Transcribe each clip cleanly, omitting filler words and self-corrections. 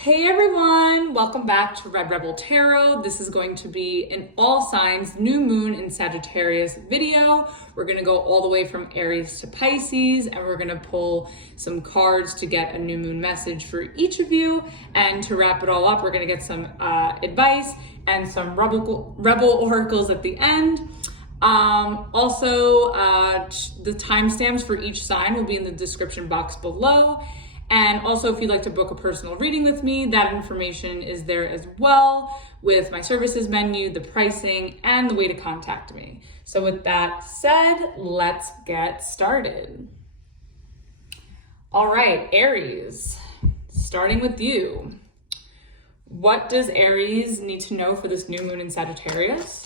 Hey everyone, welcome back to Red Rebel Tarot. This is going to be an all signs new moon in Sagittarius video. We're going to go all the way from Aries to Pisces, and we're going to pull some cards to get a new moon message for each of you. And to wrap it all up, we're going to get some advice and some rebel oracles at the end. The timestamps for each sign will be in the description box below. And also, if you'd like to book a personal reading with me, that information is there as well, with my services menu, the pricing, and the way to contact me. So with that said, let's get started. All right, Aries, starting with you. What does Aries need to know for this new moon in Sagittarius?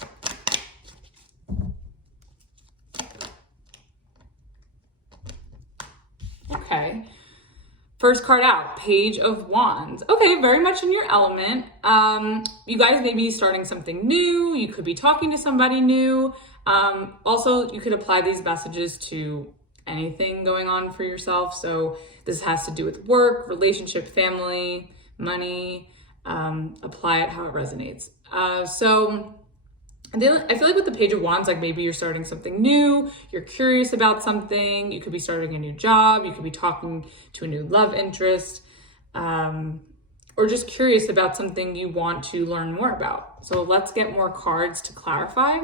Okay. First card out, Page of Wands. Okay, very much in your element. You guys may be starting something new. You could be talking to somebody new. Also, you could apply these messages to anything going on for yourself. So this has to do with work, relationship, family, money. Apply it how it resonates. I feel like with the Page of Wands, like maybe you're starting something new, you're curious about something, you could be starting a new job, you could be talking to a new love interest, or just curious about something you want to learn more about. So let's get more cards to clarify.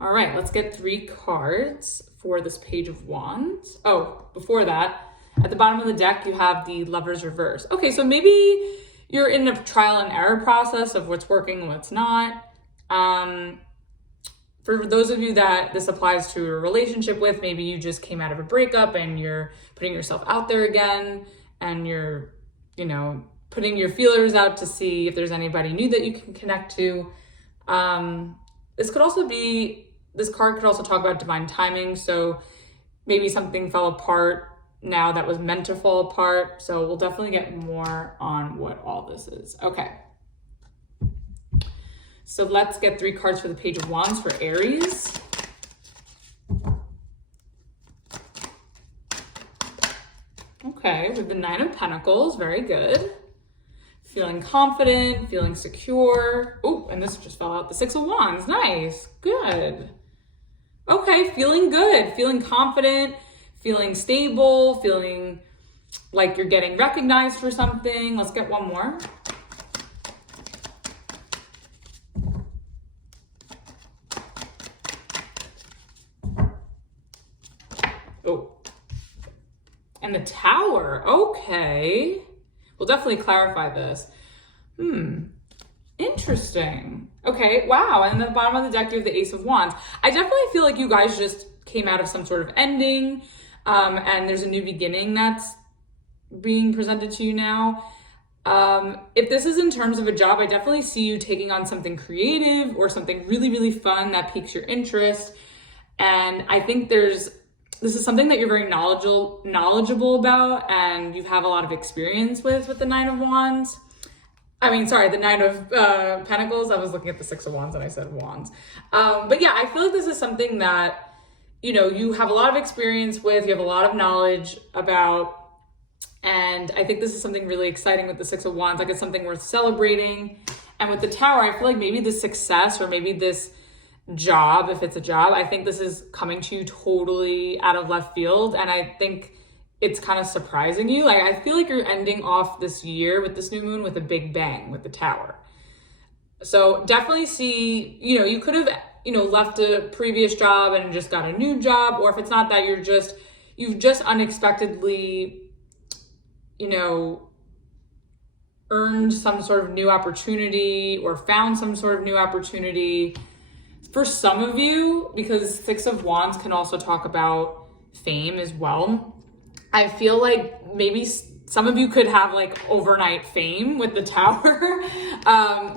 All right, let's get 3 cards for this Page of Wands. Oh, before that, at the bottom of the deck, you have the Lover's Reverse. Okay, so maybe you're in a trial and error process of what's working and what's not. For those of you that this applies to a relationship with, maybe you just came out of a breakup and you're putting yourself out there again, and you're, putting your feelers out to see if there's anybody new that you can connect to. This card could also talk about divine timing. So maybe something fell apart now that was meant to fall apart. So we'll definitely get more on what all this is. Okay. So let's get 3 cards for the Page of Wands for Aries. Okay, with the 9 of Pentacles, very good. Feeling confident, feeling secure. Oh, and this just fell out, the 6 of Wands, nice, good. Okay, feeling good, feeling confident, feeling stable, feeling like you're getting recognized for something. Let's get one more. Oh, and the Tower, okay. We'll definitely clarify this. Interesting. Okay, wow, and at the bottom of the deck, you have the Ace of Wands. I definitely feel like you guys just came out of some sort of ending, and there's a new beginning that's being presented to you now. If this is in terms of a job, I definitely see you taking on something creative or something really, really fun that piques your interest. And I think this is something that you're very knowledgeable about, and you have a lot of experience with the 9 of Wands. The 9 of Pentacles. I was looking at the 6 of Wands and I said Wands. But yeah, I feel like this is something that you have a lot of experience with, you have a lot of knowledge about, and I think this is something really exciting with the 6 of Wands. Like, it's something worth celebrating. And with the Tower, I feel like maybe this success, or maybe this job, if it's a job, I think this is coming to you totally out of left field. And I think it's kind of surprising you. Like, I feel like you're ending off this year with this new moon with a big bang with the Tower. So definitely see, you could have left a previous job and just got a new job, or if it's not that, you've just unexpectedly, earned some sort of new opportunity or found some sort of new opportunity. For some of you, because 6 of Wands can also talk about fame as well, I feel like maybe some of you could have like overnight fame with the Tower.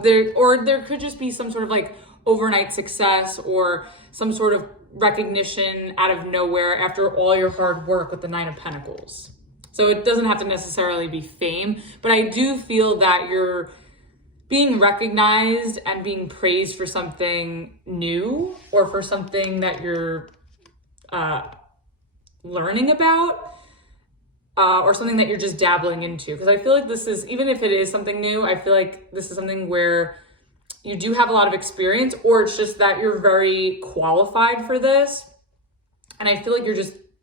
There could just be some sort of like overnight success or some sort of recognition out of nowhere after all your hard work with the 9 of Pentacles. So it doesn't have to necessarily be fame, but I do feel that you're being recognized and being praised for something new, or for something that you're learning about. or something that you're just dabbling into. Because I feel like this is, even if it is something new, I feel like this is something where you do have a lot of experience, or it's just that you're very qualified for this. And I feel like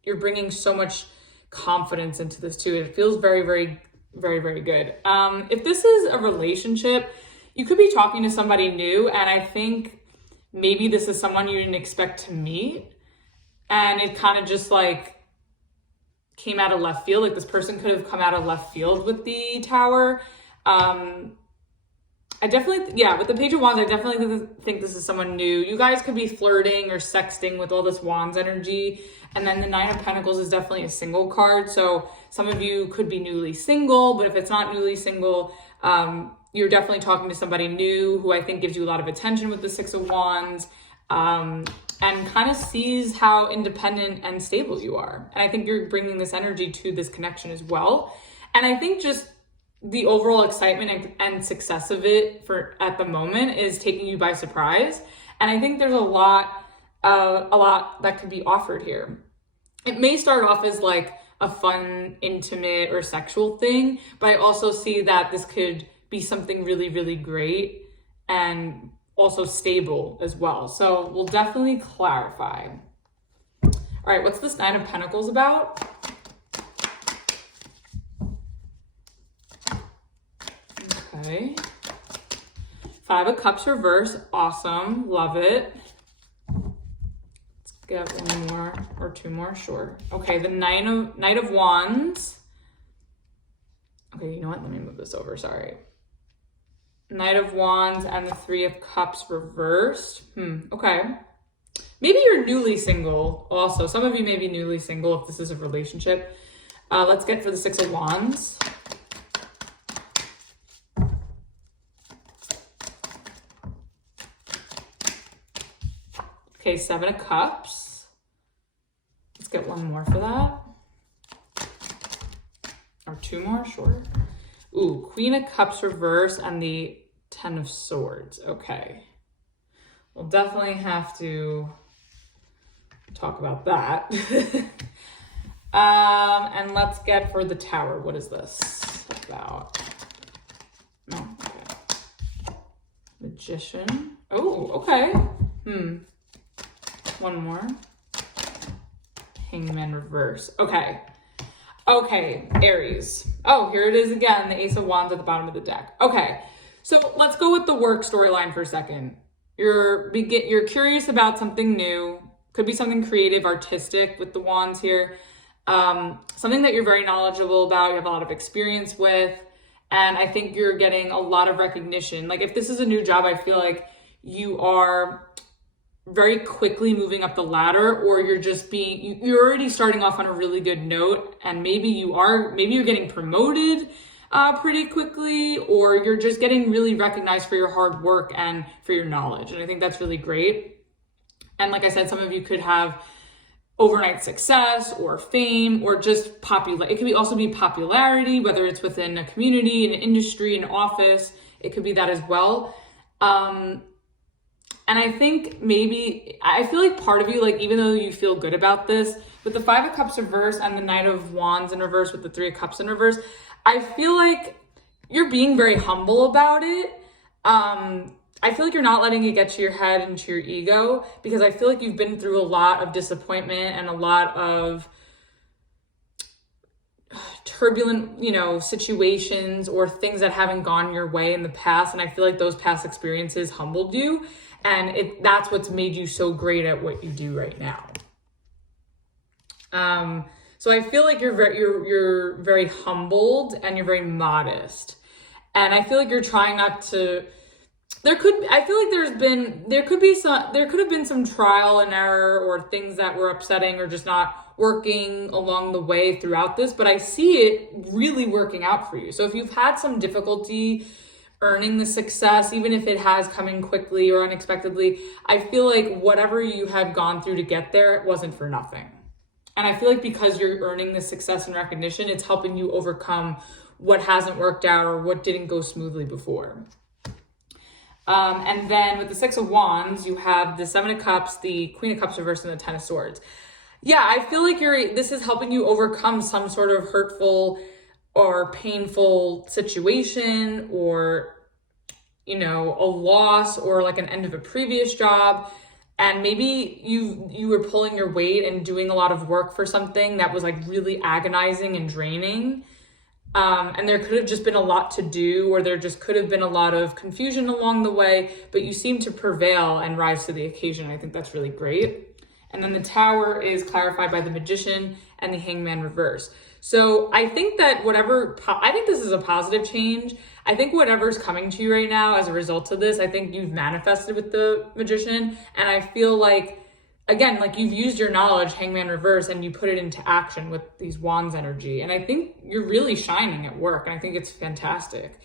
you're bringing so much confidence into this too. It feels very, very, very, very good. If this is a relationship, you could be talking to somebody new, and I think maybe this is someone you didn't expect to meet, and it kind of just like came out of left field. Like this person could have come out of left field with the Tower. I definitely, yeah, with the Page of Wands, I definitely think this is someone new. You guys could be flirting or sexting with all this Wands energy. And then the Nine of Pentacles is definitely a single card. So some of you could be newly single, but if it's not newly single, you're definitely talking to somebody new who I think gives you a lot of attention with the Six of Wands, and kind of sees how independent and stable you are. And I think you're bringing this energy to this connection as well. And I think just the overall excitement and success of it at the moment is taking you by surprise. And I think there's a lot that could be offered here. It may start off as like a fun, intimate or sexual thing, but I also see that this could be something really, really great and also stable as well. So we'll definitely clarify. All right, what's this Nine of Pentacles about? Okay. Five of Cups reverse. Awesome. Love it. Let's get one more or two more. Sure. Okay. The Knight of Wands. Okay. You know what? Let me move this over. Sorry. Knight of Wands and the Three of Cups reversed. Okay. Maybe you're newly single also. Some of you may be newly single if this is a relationship. Let's get for the Six of Wands. Okay, Seven of Cups. Let's get one more for that. Or two more, sure. Ooh, Queen of Cups reverse and the Ten of Swords. Okay. We'll definitely have to talk about that. And let's get for the Tower. What is this about? No, okay. Magician. Oh, okay. One more. Hangman reverse. Okay. Okay, Aries. Oh, here it is again, the Ace of Wands at the bottom of the deck. Okay, so let's go with the work storyline for a second. You're curious about something new. Could be something creative, artistic with the wands here. Something that you're very knowledgeable about, you have a lot of experience with, and I think you're getting a lot of recognition. Like if this is a new job, I feel like you are very quickly moving up the ladder, or you're already starting off on a really good note, and maybe you're getting promoted pretty quickly, or you're just getting really recognized for your hard work and for your knowledge. And I think that's really great. And like I said, some of you could have overnight success or fame or just popular. It could also be popularity, whether it's within a community, an industry, an office. It could be that as well. And I think I feel like part of you, like, even though you feel good about this, with the Five of Cups reverse and the Knight of Wands in reverse with the Three of Cups in reverse, I feel like you're being very humble about it. I feel like you're not letting it get to your head and to your ego, because I feel like you've been through a lot of disappointment and a lot of turbulent, situations or things that haven't gone your way in the past. And I feel like those past experiences humbled you. And that's what's made you so great at what you do right now. So I feel like you're very humbled and you're very modest. And I feel like you're trying not to. There could have been some trial and error or things that were upsetting or just not working along the way throughout this, but I see it really working out for you. So if you've had some difficulty earning the success, even if it has come in quickly or unexpectedly, I feel like whatever you had gone through to get there, it wasn't for nothing. And I feel like because you're earning the success and recognition, it's helping you overcome what hasn't worked out or what didn't go smoothly before. And then with the Six of Wands, you have the Seven of Cups, the Queen of Cups reversed, and the Ten of Swords. Yeah, I feel like this is helping you overcome some sort of hurtful or painful situation, or, you know, a loss, or like an end of a previous job. And maybe you were pulling your weight and doing a lot of work for something that was like really agonizing and draining. And there could have just been a lot to do, or there just could have been a lot of confusion along the way, but you seem to prevail and rise to the occasion. I think that's really great. And then the Tower is clarified by the Magician and the Hangman reverse. So I think that I think this is a positive change. I think whatever's coming to you right now as a result of this, I think you've manifested with the Magician. And I feel like, again, like you've used your knowledge, Hangman reverse, and you put it into action with these wands energy. And I think you're really shining at work. And I think it's fantastic.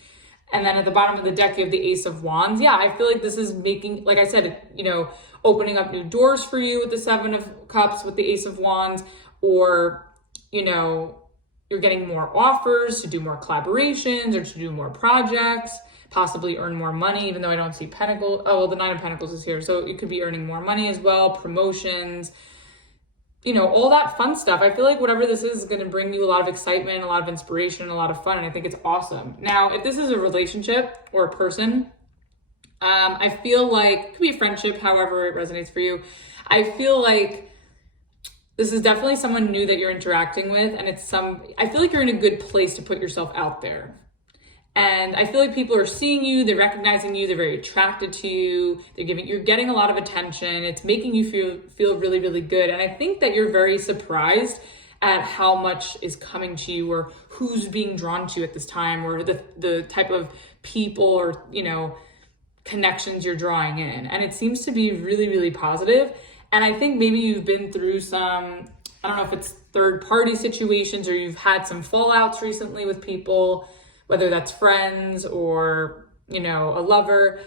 And then at the bottom of the deck, you have the Ace of Wands. Yeah, I feel like this is making, like I said, you know, opening up new doors for you with the Seven of Cups, with the Ace of Wands, or, you know, you're getting more offers to do more collaborations or to do more projects, possibly earn more money, even though I don't see Pentacles. Oh, well, the Nine of Pentacles is here. So you could be earning more money as well, promotions, you know, all that fun stuff. I feel like whatever this is going to bring you a lot of excitement, a lot of inspiration, a lot of fun. And I think it's awesome. Now, if this is a relationship or a person, I feel like it could be a friendship, however it resonates for you. I feel like this is definitely someone new that you're interacting with. And I feel like you're in a good place to put yourself out there. And I feel like people are seeing you, they're recognizing you, they're very attracted to you, you're getting a lot of attention. It's making you feel really, really good. And I think that you're very surprised at how much is coming to you, or who's being drawn to you at this time, or the type of people or, you know, connections you're drawing in. And it seems to be really, really positive. And I think maybe you've been through some, I don't know if it's third party situations, or you've had some fallouts recently with people, whether that's friends or, you know, a lover.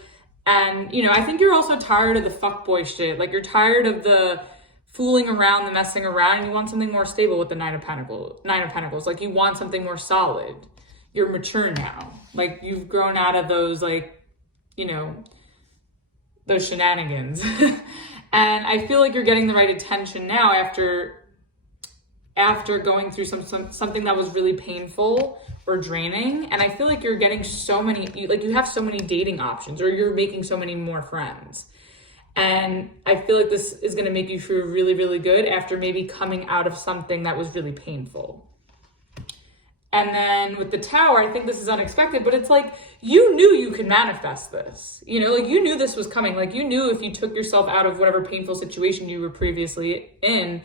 And, you know, I think you're also tired of the fuckboy shit. Like, you're tired of the fooling around, the messing around, and you want something more stable with the Nine of Pentacles. Like, you want something more solid. You're mature now. Like, you've grown out of those, like, you know, those shenanigans. And I feel like you're getting the right attention now after going through something that was really painful or draining. And I feel like you're getting you have so many dating options, or you're making so many more friends. And I feel like this is going to make you feel really, really good after maybe coming out of something that was really painful. And then with the Tower, I think this is unexpected, but it's like, you knew you could manifest this. You know, like, you knew this was coming. Like, you knew if you took yourself out of whatever painful situation you were previously in,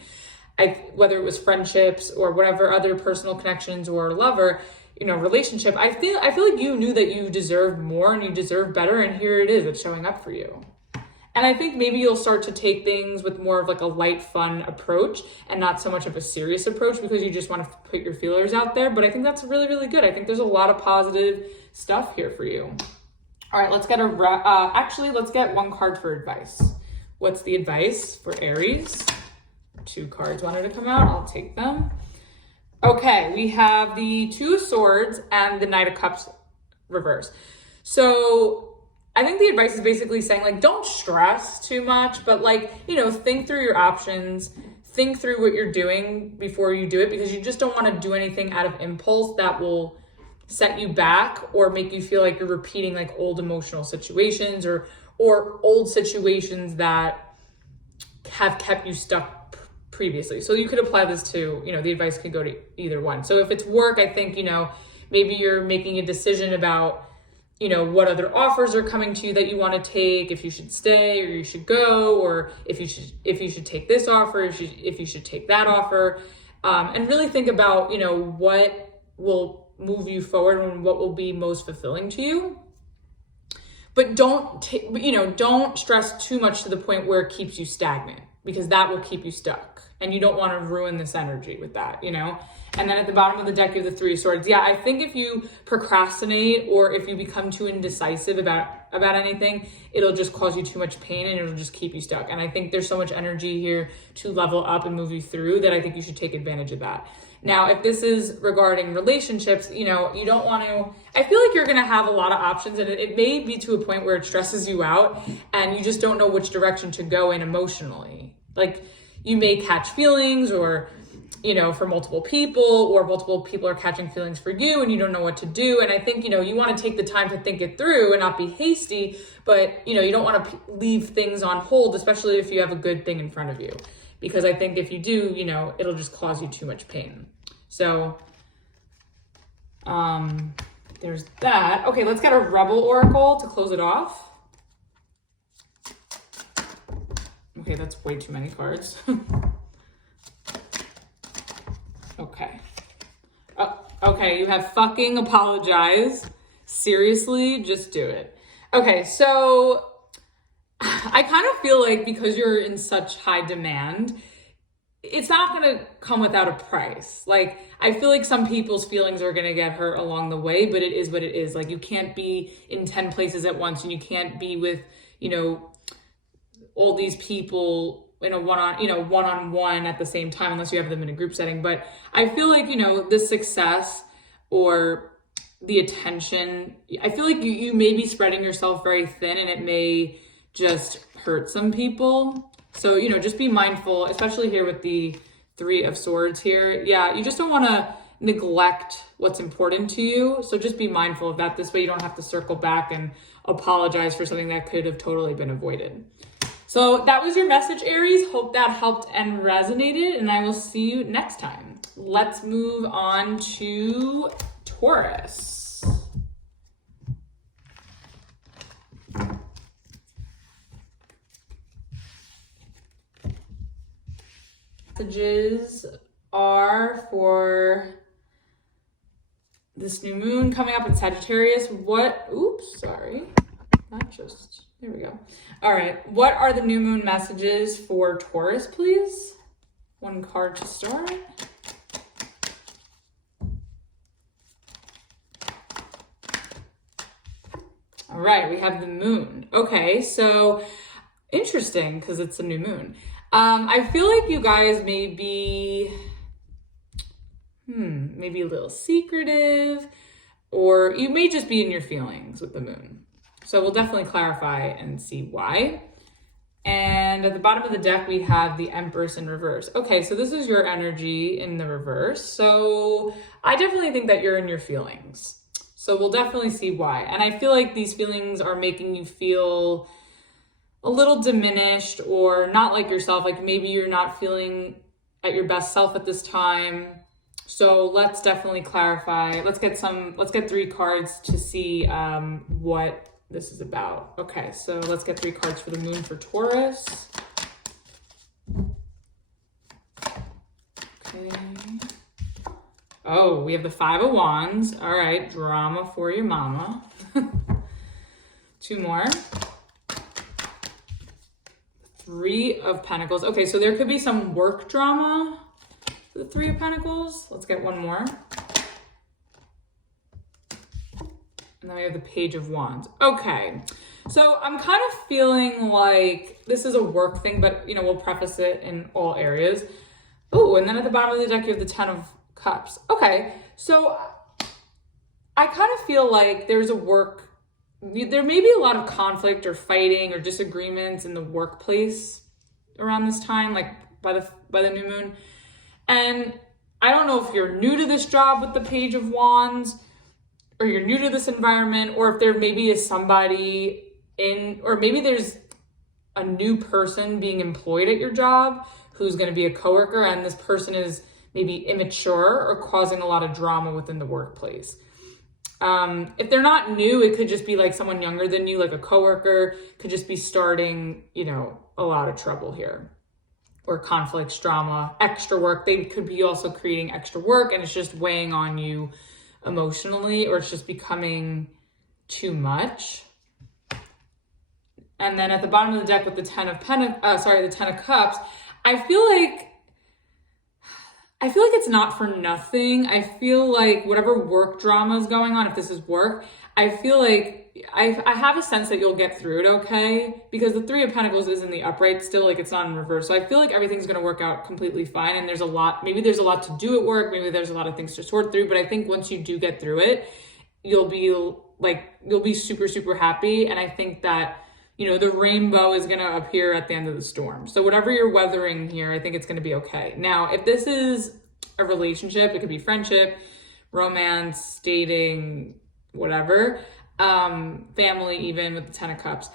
whether it was friendships or whatever other personal connections or lover, you know, relationship, I feel like you knew that you deserved more and you deserve better. And here it is, it's showing up for you. And I think maybe you'll start to take things with more of like a light, fun approach and not so much of a serious approach, because you just want to put your feelers out there. But I think that's really, really good. I think there's a lot of positive stuff here for you. All right, let's get let's get one card for advice. What's the advice for Aries? 2 cards wanted to come out. I'll take them. Okay, we have the Two of Swords and the Knight of Cups reverse. So I think the advice is basically saying, like, don't stress too much, but, like, you know, think through your options, think through what you're doing before you do it, because you just don't want to do anything out of impulse that will set you back or make you feel like you're repeating like old emotional situations or old situations that have kept you stuck previously. So you could apply this to, you know, the advice could go to either one. So if it's work, I think, you know, maybe you're making a decision about, you know, what other offers are coming to you that you want to take, if you should stay or you should go, or if you should take this offer, if you should take that offer, and really think about, you know, what will move you forward and what will be most fulfilling to you. But don't stress too much to the point where it keeps you stagnant, because that will keep you stuck. And you don't want to ruin this energy with that, you know? And then at the bottom of the deck, you have the Three of Swords. Yeah, I think if you procrastinate or if you become too indecisive about anything, it'll just cause you too much pain and it'll just keep you stuck. And I think there's so much energy here to level up and move you through that I think you should take advantage of that. Now, if this is regarding relationships, you know, you don't want to, I feel like you're going to have a lot of options, and it may be to a point where it stresses you out and you just don't know which direction to go in emotionally. Like, you may catch feelings, or, you know, for multiple people, or multiple people are catching feelings for you and you don't know what to do. And I think, you know, you want to take the time to think it through and not be hasty, but, you know, you don't want to leave things on hold, especially if you have a good thing in front of you. Because I think if you do, you know, it'll just cause you too much pain. So, there's that. Okay, let's get a Rebel Oracle to close it off. Okay, that's way too many cards. Okay. Oh, okay, you have fucking apologize. Seriously, just do it. Okay, so I kind of feel like because you're in such high demand, it's not going to come without a price. Like, I feel like some people's feelings are going to get hurt along the way, but it is what it is. Like, you can't be in 10 places at once, and you can't be with, you know, all these people in a one-on-one at the same time, unless you have them in a group setting. But I feel like, you know, the success or the attention, I feel like you may be spreading yourself very thin, and it may just hurt some people. So, you know, just be mindful, especially here with the 3 of Swords here. Yeah, you just don't want to neglect what's important to you. So just be mindful of that. This way you don't have to circle back and apologize for something that could have totally been avoided. So that was your message, Aries. Hope that helped and resonated, and I will see you next time. Let's move on to Taurus. Messages are for this new moon coming up in Sagittarius. There we go. All right, what are the new moon messages for Taurus, please? One card to start. All right, we have the moon. Okay, so interesting, because it's a new moon. I feel like you guys may be, maybe a little secretive, or you may just be in your feelings with the moon. So we'll definitely clarify and see why. And at the bottom of the deck, we have the Empress in reverse. Okay, so this is your energy in the reverse. So I definitely think that you're in your feelings. So we'll definitely see why. And I feel like these feelings are making you feel a little diminished or not like yourself. Like maybe you're not feeling at your best self at this time. So let's definitely clarify. Let's get 3 cards to see what this is about. Okay, so let's get 3 cards for the moon for Taurus. Okay. Oh, we have the 5 of Wands. All right, drama for your mama. 2 more. 3 of Pentacles. Okay, so there could be some work drama for the 3 of Pentacles. Let's get 1 more. And then we have the Page of Wands. Okay, so I'm kind of feeling like this is a work thing, but, you know, we'll preface it in all areas. Oh, and then at the bottom of the deck, you have the 10 of Cups. Okay, so I kind of feel like there may be a lot of conflict or fighting or disagreements in the workplace around this time, like by the new moon. And I don't know if you're new to this job with the Page of Wands, or you're new to this environment, or if there maybe is somebody or maybe there's a new person being employed at your job who's going to be a coworker, and this person is maybe immature or causing a lot of drama within the workplace. If they're not new, it could just be like someone younger than you, like a coworker, could just be starting, you know, a lot of trouble here. Or conflicts, drama, extra work. They could be also creating extra work, and it's just weighing on you emotionally, or it's just becoming too much. And then at the bottom of the deck with the 10 of Cups, I feel like it's not for nothing. I feel like whatever work drama is going on, if this is work, I feel like I have a sense that you'll get through it okay, because the 3 of Pentacles is in the upright still, like it's not in reverse. So I feel like everything's going to work out completely fine, and maybe there's a lot to do at work, maybe there's a lot of things to sort through, but I think once you do get through it, you'll be super, super happy. And I think that you know, the rainbow is going to appear at the end of the storm. So whatever you're weathering here, I think it's going to be okay. Now, if this is a relationship, it could be friendship, romance, dating, whatever, family, even with the 10 of Cups.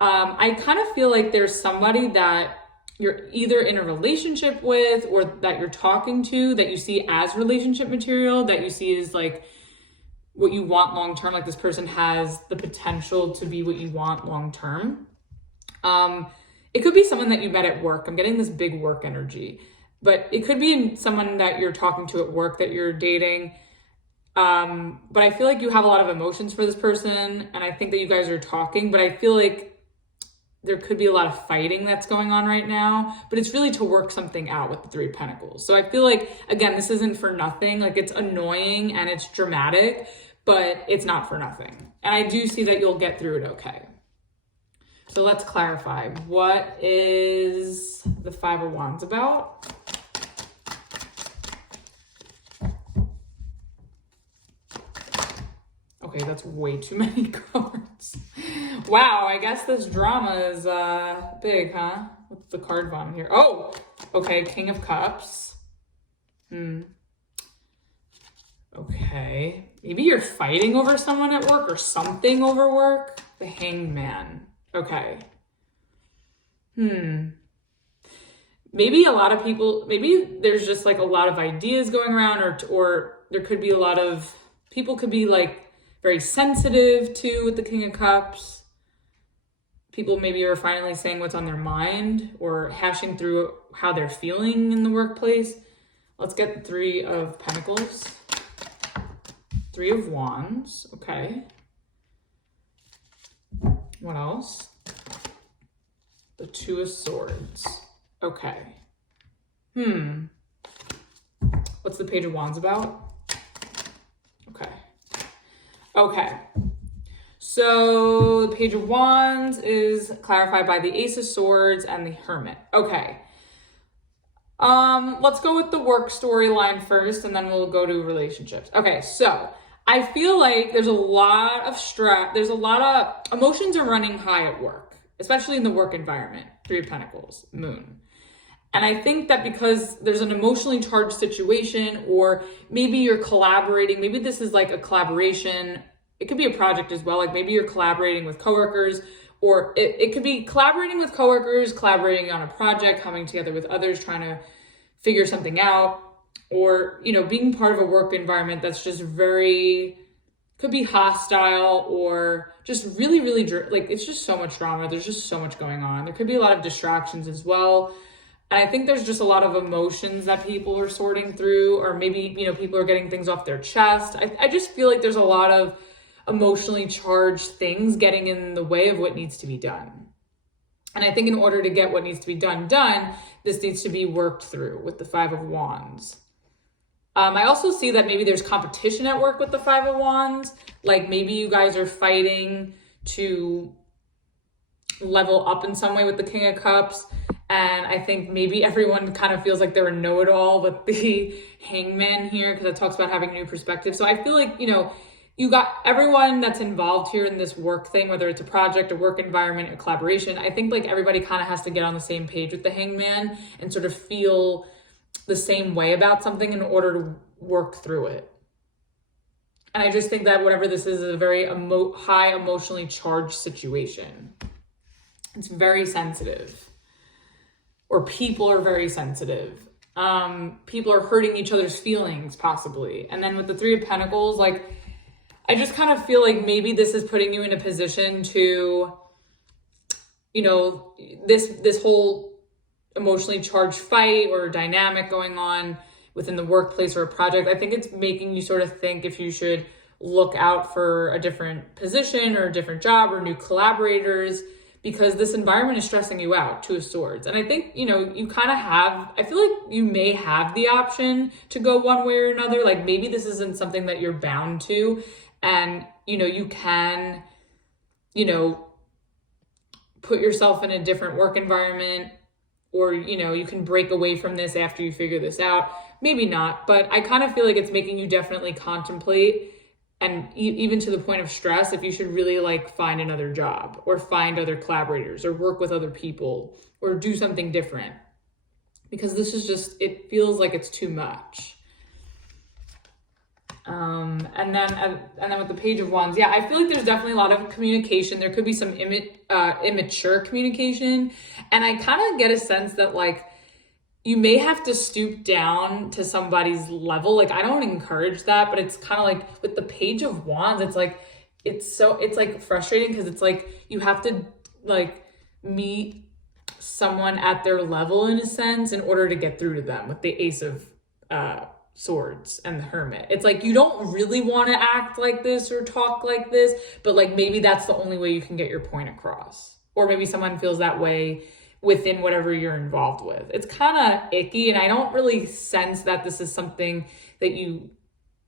I kind of feel like there's somebody that you're either in a relationship with or that you're talking to that you see as relationship material, that you see as like what you want long term, like this person has the potential to be what you want long term. It could be someone that you met at work. I'm getting this big work energy, but it could be someone that you're talking to at work, that you're dating. But I feel like you have a lot of emotions for this person, and I think that you guys are talking, but I feel like there could be a lot of fighting that's going on right now, but it's really to work something out with the 3 of Pentacles. So I feel like, again, this isn't for nothing. Like, it's annoying and it's dramatic, but it's not for nothing. And I do see that you'll get through it okay. So let's clarify. What is the 5 of Wands about? Okay, that's way too many cards. Wow, I guess this drama is big, huh? What's the card bottom here? Oh, okay, King of Cups. Okay, maybe you're fighting over someone at work or something over work. The Hangman. Okay. Maybe a lot of people, maybe there's just like a lot of ideas going around, or there could be a lot of, people could be like very sensitive too with the King of Cups. People maybe are finally saying what's on their mind or hashing through how they're feeling in the workplace. Let's get the 3 of Pentacles. 3 of Wands, okay. What else? The 2 of Swords, okay. What's the Page of Wands about? Okay, so the Page of Wands is clarified by the Ace of Swords and the Hermit. Okay, let's go with the work storyline first, and then we'll go to relationships. Okay, so I feel like there's a lot of stress. There's a lot of emotions are running high at work, especially in the work environment. 3 of Pentacles, Moon. And I think that because there's an emotionally charged situation, or maybe you're collaborating, maybe this is like a collaboration. It could be a project as well. Like maybe you're collaborating with coworkers, or it could be collaborating with coworkers, collaborating on a project, coming together with others, trying to figure something out, or, you know, being part of a work environment that's just very, could be hostile, or just really, really, like it's just so much drama. There's just so much going on. There could be a lot of distractions as well. And I think there's just a lot of emotions that people are sorting through, or maybe, you know, people are getting things off their chest. I just feel like there's a lot of emotionally charged things getting in the way of what needs to be done. And I think in order to get what needs to be done, this needs to be worked through with the 5 of Wands. I also see that maybe there's competition at work with the 5 of Wands. Like maybe you guys are fighting to level up in some way with the King of Cups. And I think maybe everyone kind of feels like they're a know-it-all with the Hangman here, because it talks about having a new perspective. So I feel like, you know, you got everyone that's involved here in this work thing, whether it's a project, a work environment, a collaboration. I think like everybody kind of has to get on the same page with the Hangman and sort of feel the same way about something in order to work through it. And I just think that whatever this is a very high emotionally charged situation. It's very sensitive. Or people are very sensitive. People are hurting each other's feelings, possibly. And then with the 3 of Pentacles, like, I just kind of feel like maybe this is putting you in a position to, you know, this whole emotionally charged fight or dynamic going on within the workplace or a project. I think it's making you sort of think if you should look out for a different position or a different job or new collaborators, because this environment is stressing you out. 2 of Swords. And I think, you know, you kind of have, I feel like you may have the option to go one way or another. Like maybe this isn't something that you're bound to. And, you know, you can, you know, put yourself in a different work environment, or, you know, you can break away from this after you figure this out. Maybe not, but I kind of feel like it's making you definitely contemplate and even to the point of stress, if you should really like find another job or find other collaborators or work with other people or do something different, because this is just, it feels like it's too much. And then with the Page of Wands, yeah, I feel like there's definitely a lot of communication. There could be some immature communication. And I kind of get a sense that like, you may have to stoop down to somebody's level. Like, I don't encourage that, but it's kind of like with the Page of Wands, it's like, it's like frustrating because it's like, you have to like meet someone at their level in a sense in order to get through to them with the Ace of Swords and the Hermit. It's like, you don't really want to act like this or talk like this, but like maybe that's the only way you can get your point across. Or maybe someone feels that way within whatever you're involved with. It's kind of icky, and I don't really sense that this is something that you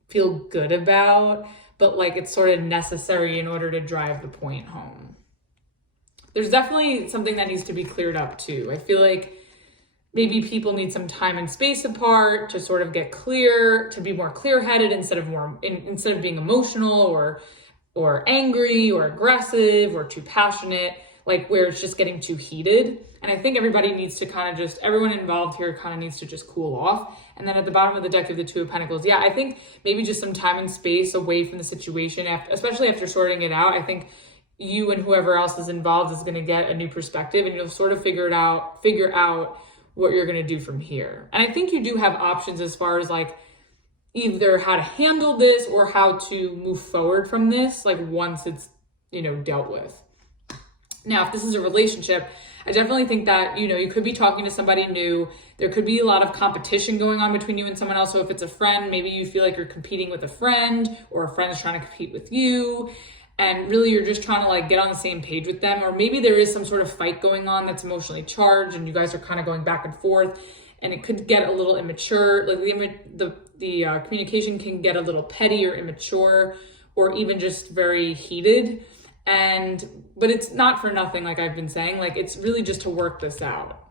feel good about, but like it's sort of necessary in order to drive the point home. There's definitely something that needs to be cleared up too. I feel like maybe people need some time and space apart to sort of get clear, to be more clear-headed instead of being emotional or angry or aggressive or too passionate, like where it's just getting too heated. And I think everybody needs to kind of just, everyone involved here kind of needs to just cool off. And then at the bottom of the deck of the Two of Pentacles, yeah, I think maybe just some time and space away from the situation, especially after sorting it out. I think you and whoever else is involved is going to get a new perspective, and you'll sort of figure out what you're going to do from here. And I think you do have options as far as like either how to handle this or how to move forward from this, like once it's, dealt with. Now, if this is a relationship, I definitely think that, you could be talking to somebody new. There could be a lot of competition going on between you and someone else. So if it's a friend, maybe you feel like you're competing with a friend, or a friend is trying to compete with you. And really you're just trying to like get on the same page with them. Or maybe there is some sort of fight going on that's emotionally charged and you guys are kind of going back and forth, and it could get a little immature. Like the communication can get a little petty or immature, or even just very heated. But it's not for nothing, like I've been saying, like it's really just to work this out.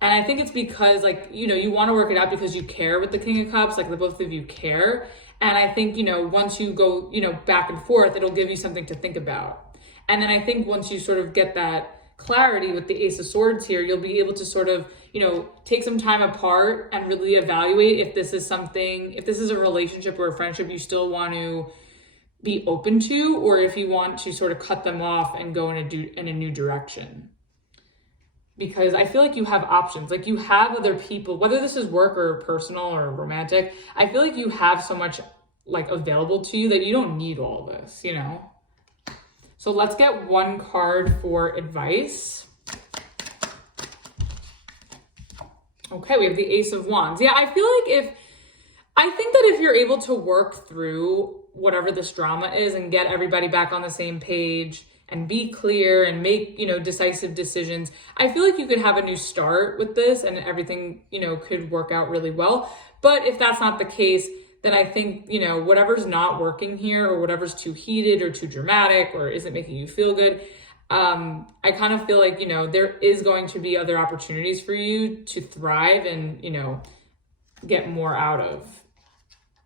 And I think it's because like, you want to work it out because you care with the King of Cups, like the both of you care. And I think, once you go, back and forth, it'll give you something to think about. And then I think once you sort of get that clarity with the Ace of Swords here, you'll be able to sort of, take some time apart and really evaluate if this is a relationship or a friendship you still want to be open to, or if you want to sort of cut them off and go in a new direction. Because I feel like you have options, like you have other people, whether this is work or personal or romantic, I feel like you have so much like available to you that you don't need all this, So let's get one card for advice. Okay, we have the Ace of Wands. Yeah, I think that if you're able to work through whatever this drama is and get everybody back on the same page and be clear and make, decisive decisions, I feel like you could have a new start with this and everything, could work out really well. But if that's not the case, then I think, whatever's not working here, or whatever's too heated or too dramatic or isn't making you feel good, I kind of feel like, there is going to be other opportunities for you to thrive and, get more out of,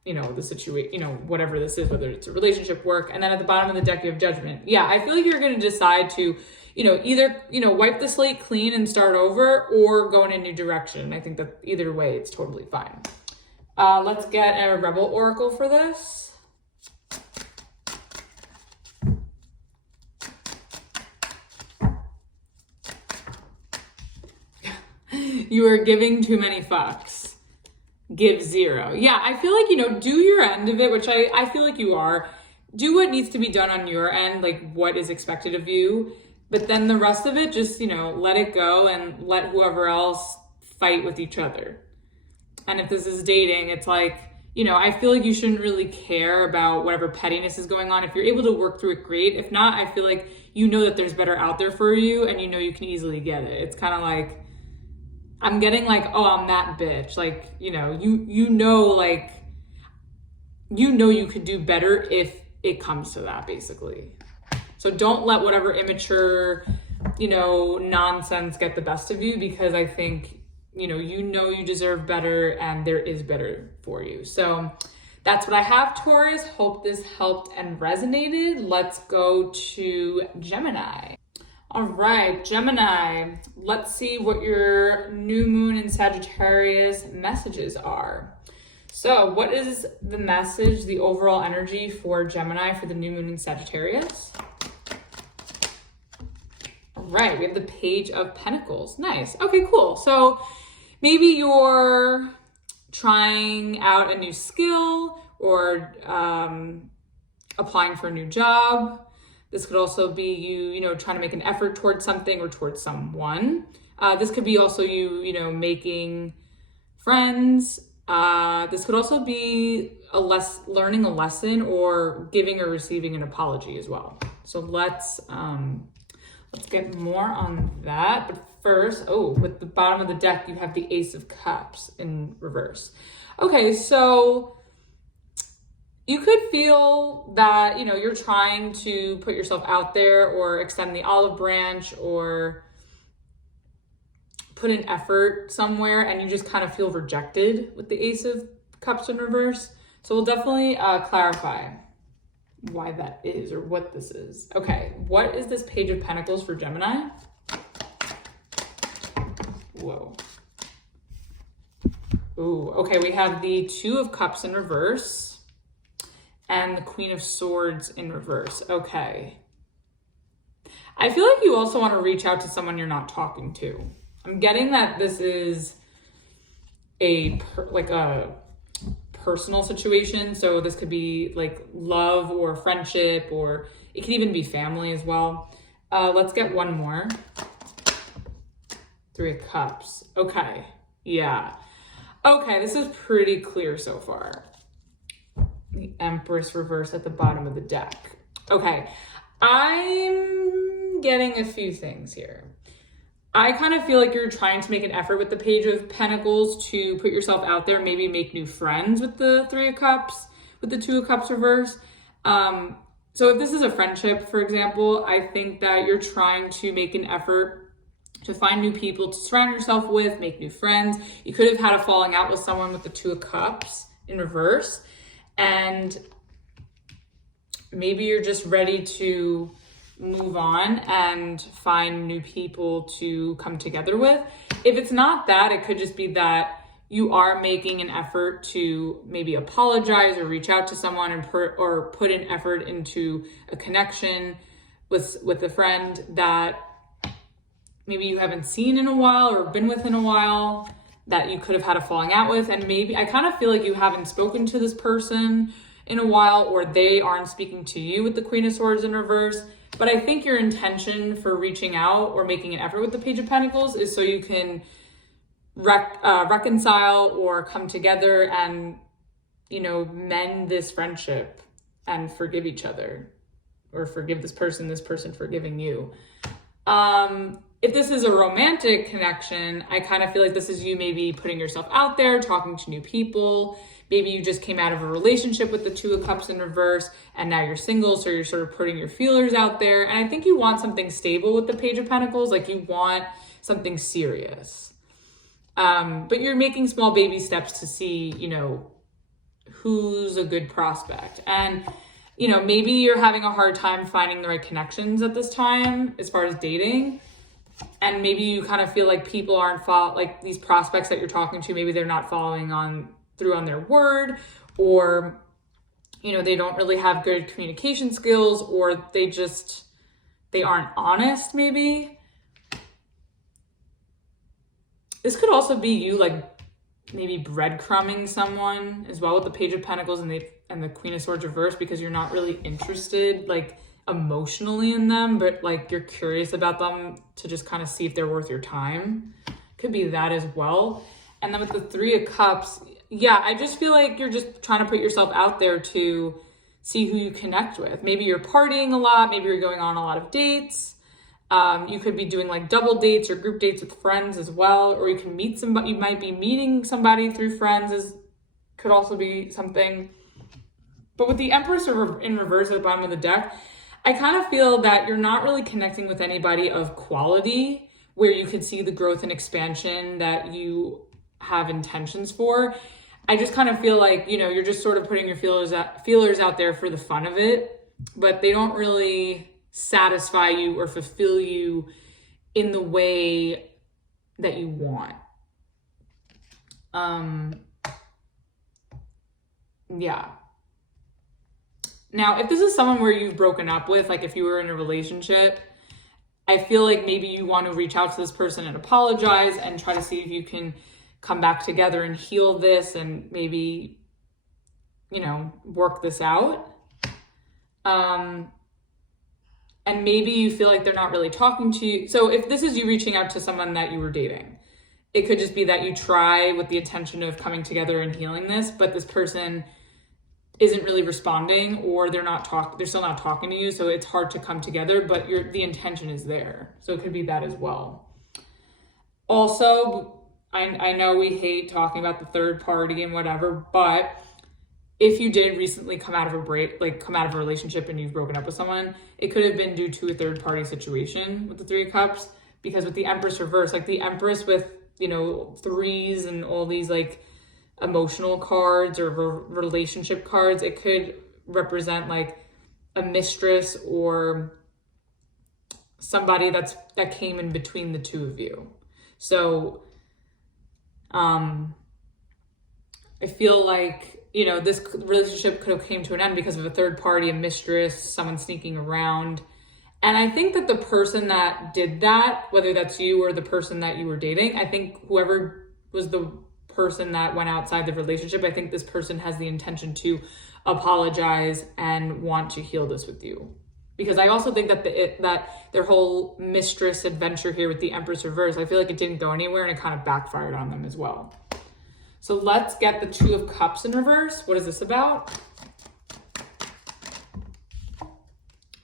the situation, whatever this is, whether it's a relationship, work. And then at the bottom of the deck, you have Judgment. Yeah, I feel like you're going to decide to, either, wipe the slate clean and start over, or go in a new direction. I think that either way, it's totally fine. Let's get a Rebel Oracle for this. You are giving too many fucks. Give zero. Yeah, I feel like, do your end of it, which I feel like you are. Do what needs to be done on your end, like what is expected of you. But then the rest of it, just, let it go and let whoever else fight with each other. And if this is dating, it's like, I feel like you shouldn't really care about whatever pettiness is going on. If you're able to work through it, great. If not, I feel like that there's better out there for you, and you can easily get it. It's kind of like, I'm getting like, oh, I'm that bitch. Like, you could do better if it comes to that, basically. So don't let whatever immature, nonsense get the best of you, because I think, you deserve better and there is better for you. So That's what I have, Taurus. Hope this helped and resonated. Let's go to Gemini. All right, Gemini, let's see what your new moon in Sagittarius messages are. So what is the message, the overall energy for Gemini for the new moon in Sagittarius? All right, we have the Page of Pentacles. Nice. Okay, cool. So maybe you're trying out a new skill or applying for a new job. This could also be you know, trying to make an effort towards something or towards someone. This could be also you making friends. This could also be learning a lesson or giving or receiving an apology as well. So let's get more on that. But first, with the bottom of the deck, you have the Ace of Cups in reverse. Okay, so you could feel that, you're trying to put yourself out there or extend the olive branch or put an effort somewhere and you just kind of feel rejected with the Ace of Cups in reverse. So we'll definitely clarify why that is or what this is. Okay, what is this Page of Pentacles for Gemini? Whoa. Ooh, okay, we have the Two of Cups in reverse and the Queen of Swords in reverse. Okay. I feel like you also want to reach out to someone you're not talking to. I'm getting that this is a personal situation. So this could be like love or friendship, or it could even be family as well. Let's get one more. Three of Cups. Okay. Yeah. Okay, this is pretty clear so far. The Empress reverse at the bottom of the deck. Okay, I'm getting a few things here. I kind of feel like you're trying to make an effort with the Page of Pentacles to put yourself out there, maybe make new friends with the Three of Cups, with the Two of Cups reverse. So if this is a friendship, for example, I think that you're trying to make an effort to find new people to surround yourself with, make new friends. You could have had a falling out with someone with the Two of Cups in reverse. And maybe you're just ready to move on and find new people to come together with. If it's not that, it could just be that you are making an effort to maybe apologize or reach out to someone and put an effort into a connection with a friend that maybe you haven't seen in a while or been with in a while, that you could have had a falling out with. And maybe I kind of feel like you haven't spoken to this person in a while, or they aren't speaking to you with the Queen of Swords in reverse. But I think your intention for reaching out or making an effort with the Page of Pentacles is so you can reconcile or come together and, mend this friendship and forgive each other, or forgive this person forgiving you. If this is a romantic connection, I kind of feel like this is you maybe putting yourself out there, talking to new people. Maybe you just came out of a relationship with the Two of Cups in reverse and now you're single, so you're sort of putting your feelers out there. And I think you want something stable with the Page of Pentacles, like you want something serious. But you're making small baby steps to see, who's a good prospect. And, maybe you're having a hard time finding the right connections at this time as far as dating. And maybe you kind of feel like people aren't like these prospects that you're talking to, maybe they're not following through on their word, or, they don't really have good communication skills, or they aren't honest maybe. This could also be you like maybe breadcrumbing someone as well with the Page of Pentacles and the Queen of Swords reverse, because you're not really interested like emotionally in them, but like you're curious about them to just kind of see if they're worth your time. Could be that as well. And then with the Three of Cups, yeah, I just feel like you're just trying to put yourself out there to see who you connect with. Maybe you're partying a lot, maybe you're going on a lot of dates. You could be doing like double dates or group dates with friends as well, or you can meet somebody, you might be meeting somebody through friends, could also be something. But with the Empress in reverse at the bottom of the deck, I kind of feel that you're not really connecting with anybody of quality where you could see the growth and expansion that you have intentions for. I just kind of feel like, you know, you're just sort of putting your feelers out there for the fun of it, but they don't really satisfy you or fulfill you in the way that you want. Yeah. Now, if this is someone where you've broken up with, like if you were in a relationship, I feel like maybe you want to reach out to this person and apologize and try to see if you can come back together and heal this and maybe, you know, work this out. And maybe you feel like they're not really talking to you. So if this is you reaching out to someone that you were dating, it could just be that you try with the intention of coming together and healing this, but this person isn't really responding, or they're still not talking to you. So it's hard to come together, but the intention is there. So it could be that as well. Also, I know we hate talking about the third party and whatever, but if you did recently come out of a relationship and you've broken up with someone, it could have been due to a third party situation with the Three of Cups, because with the Empress reverse, like the Empress with, you know, threes and all these like emotional cards or relationship cards, it could represent like a mistress or somebody that came in between the two of you. So I feel like, you know, this relationship could have came to an end because of a third party, a mistress, someone sneaking around. And I think that the person that did that, whether that's you or the person that you were dating, I think whoever was the person that went outside the relationship, I think this person has the intention to apologize and want to heal this with you. Because I also think that that their whole mistress adventure here with the Empress reverse, I feel like it didn't go anywhere and it kind of backfired on them as well. So let's get the Two of Cups in reverse. What is this about?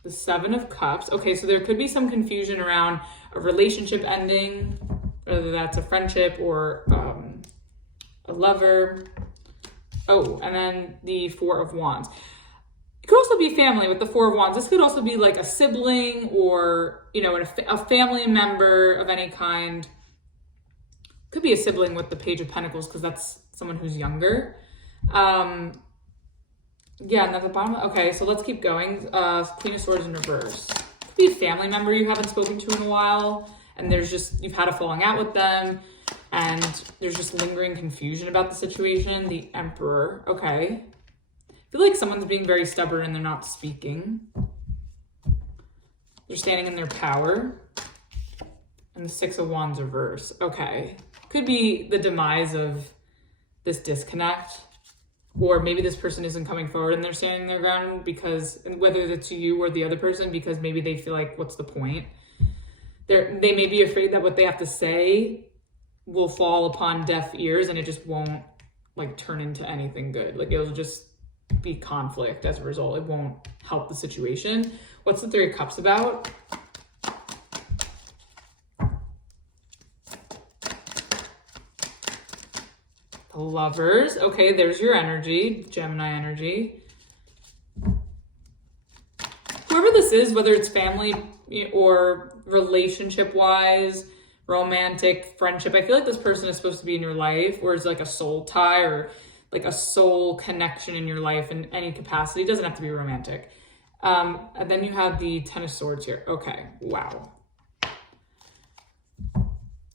The Seven of Cups. Okay, so there could be some confusion around a relationship ending, whether that's a friendship or a lover. Oh, and then the Four of Wands. It could also be family with the Four of Wands. This could also be like a sibling or, you know, a family member of any kind. Could be a sibling with the Page of Pentacles because that's someone who's younger. Yeah, and at the bottom, okay, so let's keep going. Queen of Swords in reverse. Could be a family member you haven't spoken to in a while, and you've had a falling out with them, and there's just lingering confusion about the situation. The Emperor, okay. I feel like someone's being very stubborn and they're not speaking. They're standing in their power. And the Six of Wands reverse, okay. Could be the demise of this disconnect, or maybe this person isn't coming forward and they're standing their ground because, and whether it's you or the other person, because maybe they feel like, what's the point? They may be afraid that what they have to say will fall upon deaf ears and it just won't like turn into anything good. Like it'll just be conflict as a result. It won't help the situation. What's the Three of Cups about? Lovers. Okay, there's your energy, Gemini energy. Whoever this is, whether it's family or relationship-wise, romantic, friendship, I feel like this person is supposed to be in your life, or is like a soul tie or like a soul connection in your life in any capacity. It doesn't have to be romantic. And then you have the Ten of Swords here. Okay, wow.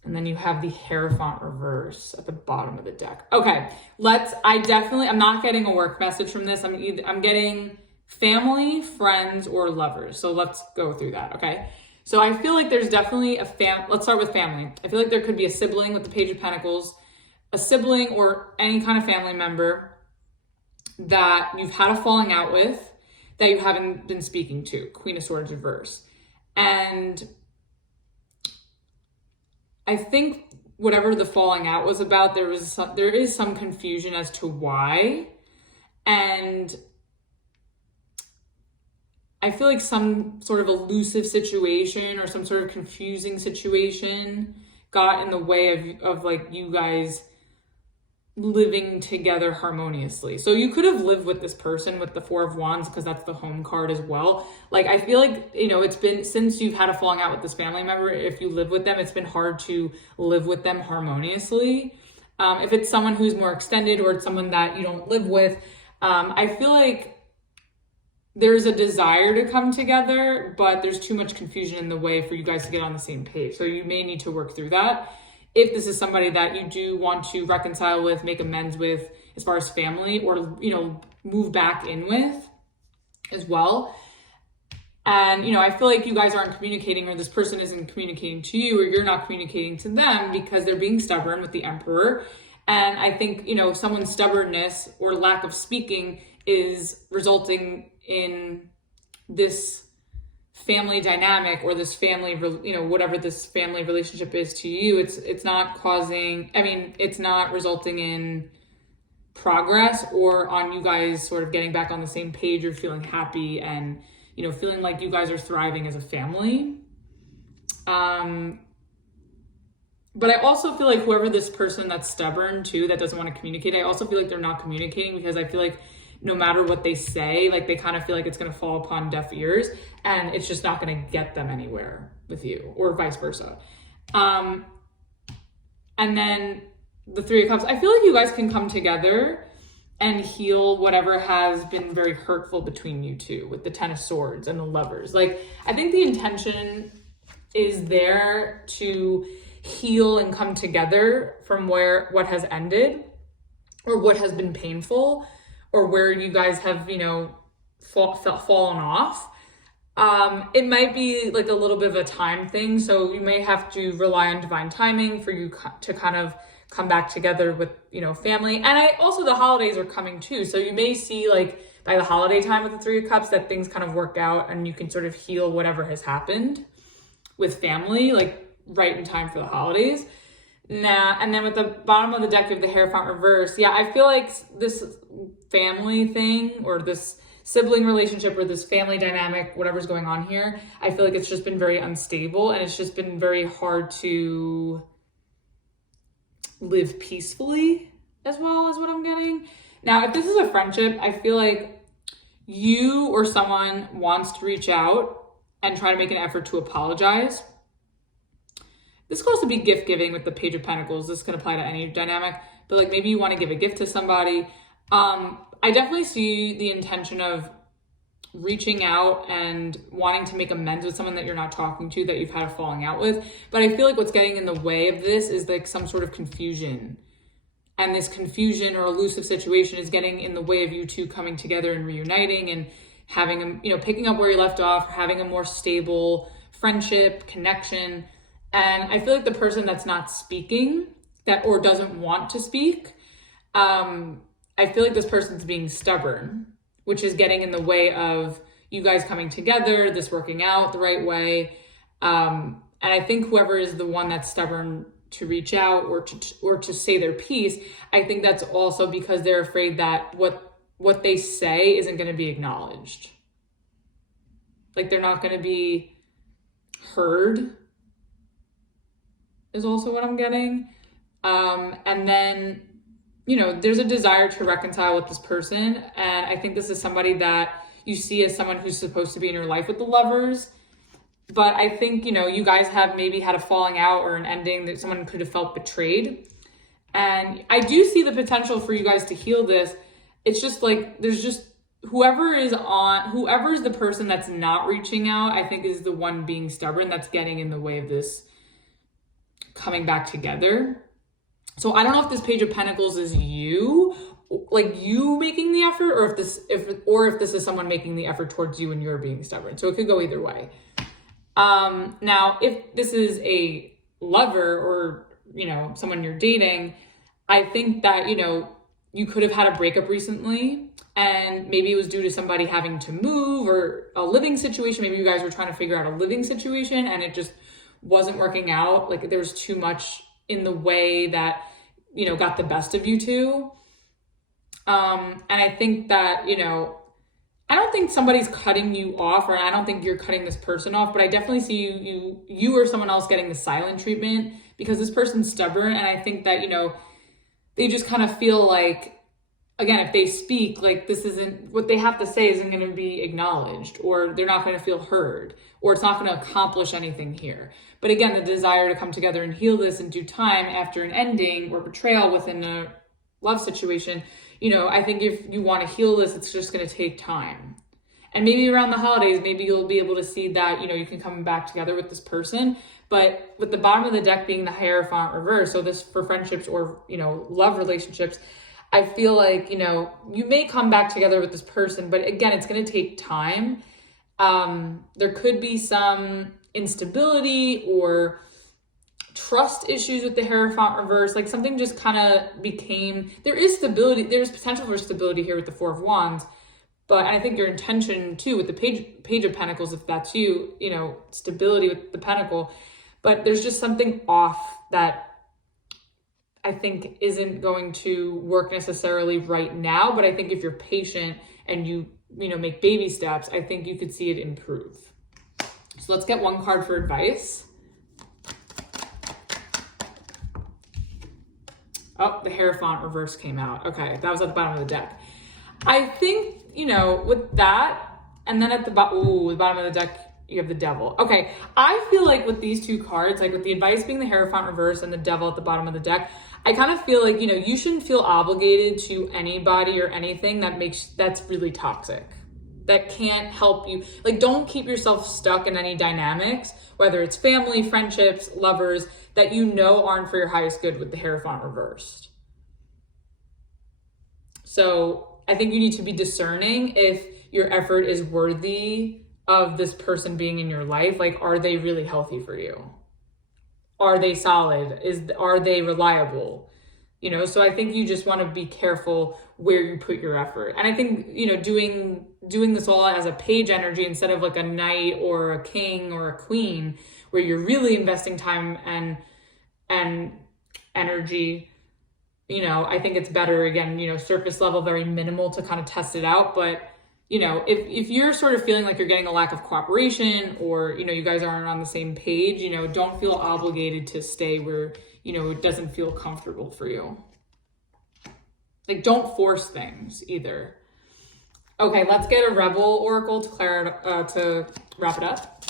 And then you have the Hierophant reverse at the bottom of the deck. Okay, I'm not getting a work message from this. I'm getting family, friends, or lovers. So let's go through that, okay? So I feel like there's definitely let's start with family. I feel like there could be a sibling with the Page of Pentacles, a sibling or any kind of family member that you've had a falling out with that you haven't been speaking to, Queen of Swords reverse. And I think whatever the falling out was about, there is some confusion as to why. And I feel like some sort of elusive situation or some sort of confusing situation got in the way of like you guys living together harmoniously. So you could have lived with this person with the Four of Wands because that's the home card as well. Like I feel like, you know, it's been since you've had a falling out with this family member, if you live with them, it's been hard to live with them harmoniously. If it's someone who's more extended or it's someone that you don't live with, I feel like there's a desire to come together, but there's too much confusion in the way for you guys to get on the same page. So you may need to work through that. If this is somebody that you do want to reconcile with, make amends with as far as family, or, you know, move back in with as well. And, you know, I feel like you guys aren't communicating, or this person isn't communicating to you, or you're not communicating to them because they're being stubborn with the Emperor. And I think, you know, someone's stubbornness or lack of speaking is resulting in this family dynamic, or this family, you know, whatever this family relationship is to you. It's not causing, I mean, it's not resulting in progress or on you guys sort of getting back on the same page or feeling happy and, you know, feeling like you guys are thriving as a family. But I also feel like whoever this person that's stubborn too, that doesn't want to communicate, I also feel like they're not communicating, because I feel like no matter what they say, like they kind of feel like it's going to fall upon deaf ears, and it's just not going to get them anywhere with you, or vice versa. And then the Three of Cups, I feel like you guys can come together and heal whatever has been very hurtful between you two, with the Ten of Swords and the Lovers. Like, I think the intention is there to heal and come together from what has ended, or what has been painful, or where you guys have, you know, fallen off. It might be like a little bit of a time thing, so you may have to rely on divine timing for you to kind of come back together with, you know, family. And also the holidays are coming too, so you may see like by the holiday time with the Three of Cups that things kind of work out and you can sort of heal whatever has happened with family, like right in time for the holidays. And then with the bottom of the deck of the Hierophant reverse, yeah, I feel like this family thing, or this sibling relationship, or this family dynamic, whatever's going on here, I feel like it's just been very unstable, and it's just been very hard to live peacefully as well, as what I'm getting. Now, if this is a friendship, I feel like you or someone wants to reach out and try to make an effort to apologize. This could also be gift giving with the Page of Pentacles. This can apply to any dynamic, but like maybe you want to give a gift to somebody. I definitely see the intention of reaching out and wanting to make amends with someone that you're not talking to, that you've had a falling out with. But I feel like what's getting in the way of this is like some sort of confusion. And this confusion or elusive situation is getting in the way of you two coming together and reuniting and having a, you know, picking up where you left off, having a more stable friendship, connection. And I feel like the person that's not speaking, that or doesn't want to speak, I feel like this person's being stubborn, which is getting in the way of you guys coming together, this working out the right way. And I think whoever is the one that's stubborn to reach out or to say their piece, I think that's also because they're afraid that what they say isn't going to be acknowledged. Like they're not going to be heard, is also what I'm getting. And then, you know, there's a desire to reconcile with this person. And I think this is somebody that you see as someone who's supposed to be in your life with the Lovers. But I think, you know, you guys have maybe had a falling out or an ending that someone could have felt betrayed. And I do see the potential for you guys to heal this. It's just like, there's just whoever's the person that's not reaching out, I think is the one being stubborn that's getting in the way of this coming back together. So I don't know if this Page of Pentacles is you, like you making the effort, or if this is someone making the effort towards you and you're being stubborn. So it could go either way. Now, if this is a lover or, you know, someone you're dating, I think that, you know, you could have had a breakup recently and maybe it was due to somebody having to move or a living situation. Maybe you guys were trying to figure out a living situation and it just wasn't working out. Like there was too much in the way that, you know, got the best of you two. And I think that, you know, I don't think somebody's cutting you off, or I don't think you're cutting this person off, but I definitely see you or someone else getting the silent treatment because this person's stubborn. And I think that, you know, they just kind of feel like, again, if they speak, like this isn't, what they have to say isn't going to be acknowledged, or they're not going to feel heard, or it's not going to accomplish anything here. But again, the desire to come together and heal this in due time after an ending or betrayal within a love situation, you know, I think if you want to heal this, it's just going to take time. And maybe around the holidays, maybe you'll be able to see that, you know, you can come back together with this person. But with the bottom of the deck being the Hierophant reverse, so this for friendships or, you know, love relationships, I feel like, you know, you may come back together with this person, but again, it's going to take time. There could be some instability or trust issues with the Hierophant reverse. Like something just kind of became, there is stability, there's potential for stability here with the Four of Wands. But I think your intention too with the Page of Pentacles, if that's you, you know, stability with the Pentacle. But there's just something off that I think isn't going to work necessarily right now. But I think if you're patient and you know, make baby steps, I think you could see it improve. So let's get one card for advice. Oh, the Hierophant reverse came out. Okay, that was at the bottom of the deck. I think, you know, with that, and then at the bottom of the deck, you have the Devil. Okay, I feel like with these two cards, like with the advice being the Hierophant reverse and the Devil at the bottom of the deck, I kind of feel like, you know, you shouldn't feel obligated to anybody or anything that's really toxic, that can't help you. Like, don't keep yourself stuck in any dynamics, whether it's family, friendships, lovers, that you know aren't for your highest good with the Hierophant reversed. So I think you need to be discerning if your effort is worthy of this person being in your life. Like, are they really healthy for you? Are they solid? Are they reliable? You know, so I think you just want to be careful where you put your effort. And I think, you know, doing this all as a page energy instead of like a knight or a king or a queen, where you're really investing time and energy, you know, I think it's better, again, you know, surface level, very minimal to kind of test it out. But, you know, if you're sort of feeling like you're getting a lack of cooperation, or, you know, you guys aren't on the same page, you know, don't feel obligated to stay where, you know, it doesn't feel comfortable for you. Like, don't force things either. Okay, let's get a Rebel Oracle to wrap it up.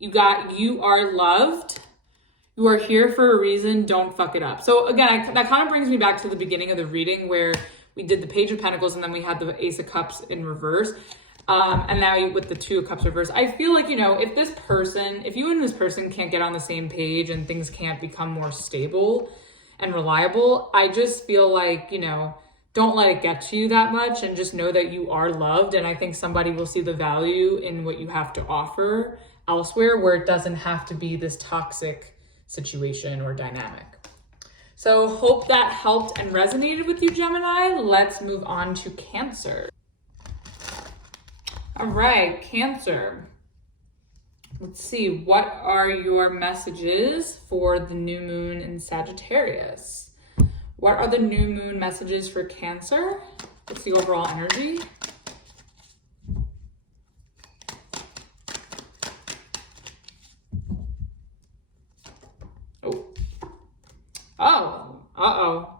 You are loved. You are here for a reason. Don't fuck it up. So again, that kind of brings me back to the beginning of the reading where we did the Page of Pentacles and then we had the Ace of Cups in reverse. And now with the Two of Cups reverse, I feel like, you know, if you and this person can't get on the same page and things can't become more stable and reliable, I just feel like, you know, don't let it get to you that much, and just know that you are loved. And I think somebody will see the value in what you have to offer elsewhere, where it doesn't have to be this toxic situation or dynamic. So hope that helped and resonated with you, Gemini. Let's move on to Cancer. All right, Cancer. Let's see, what are your messages for the new moon in Sagittarius? What are the new moon messages for Cancer? What's the overall energy?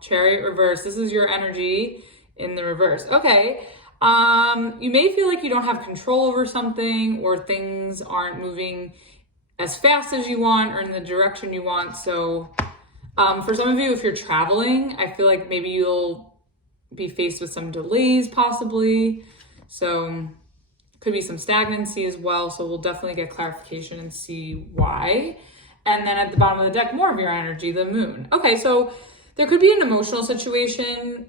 Chariot reverse. This is your energy in the reverse. Okay. You may feel like you don't have control over something, or things aren't moving as fast as you want or in the direction you want. So for some of you, if you're traveling, I feel like maybe you'll be faced with some delays possibly. So could be some stagnancy as well. So we'll definitely get clarification and see why. And then at the bottom of the deck, more of your energy, the moon. Okay, so there could be an emotional situation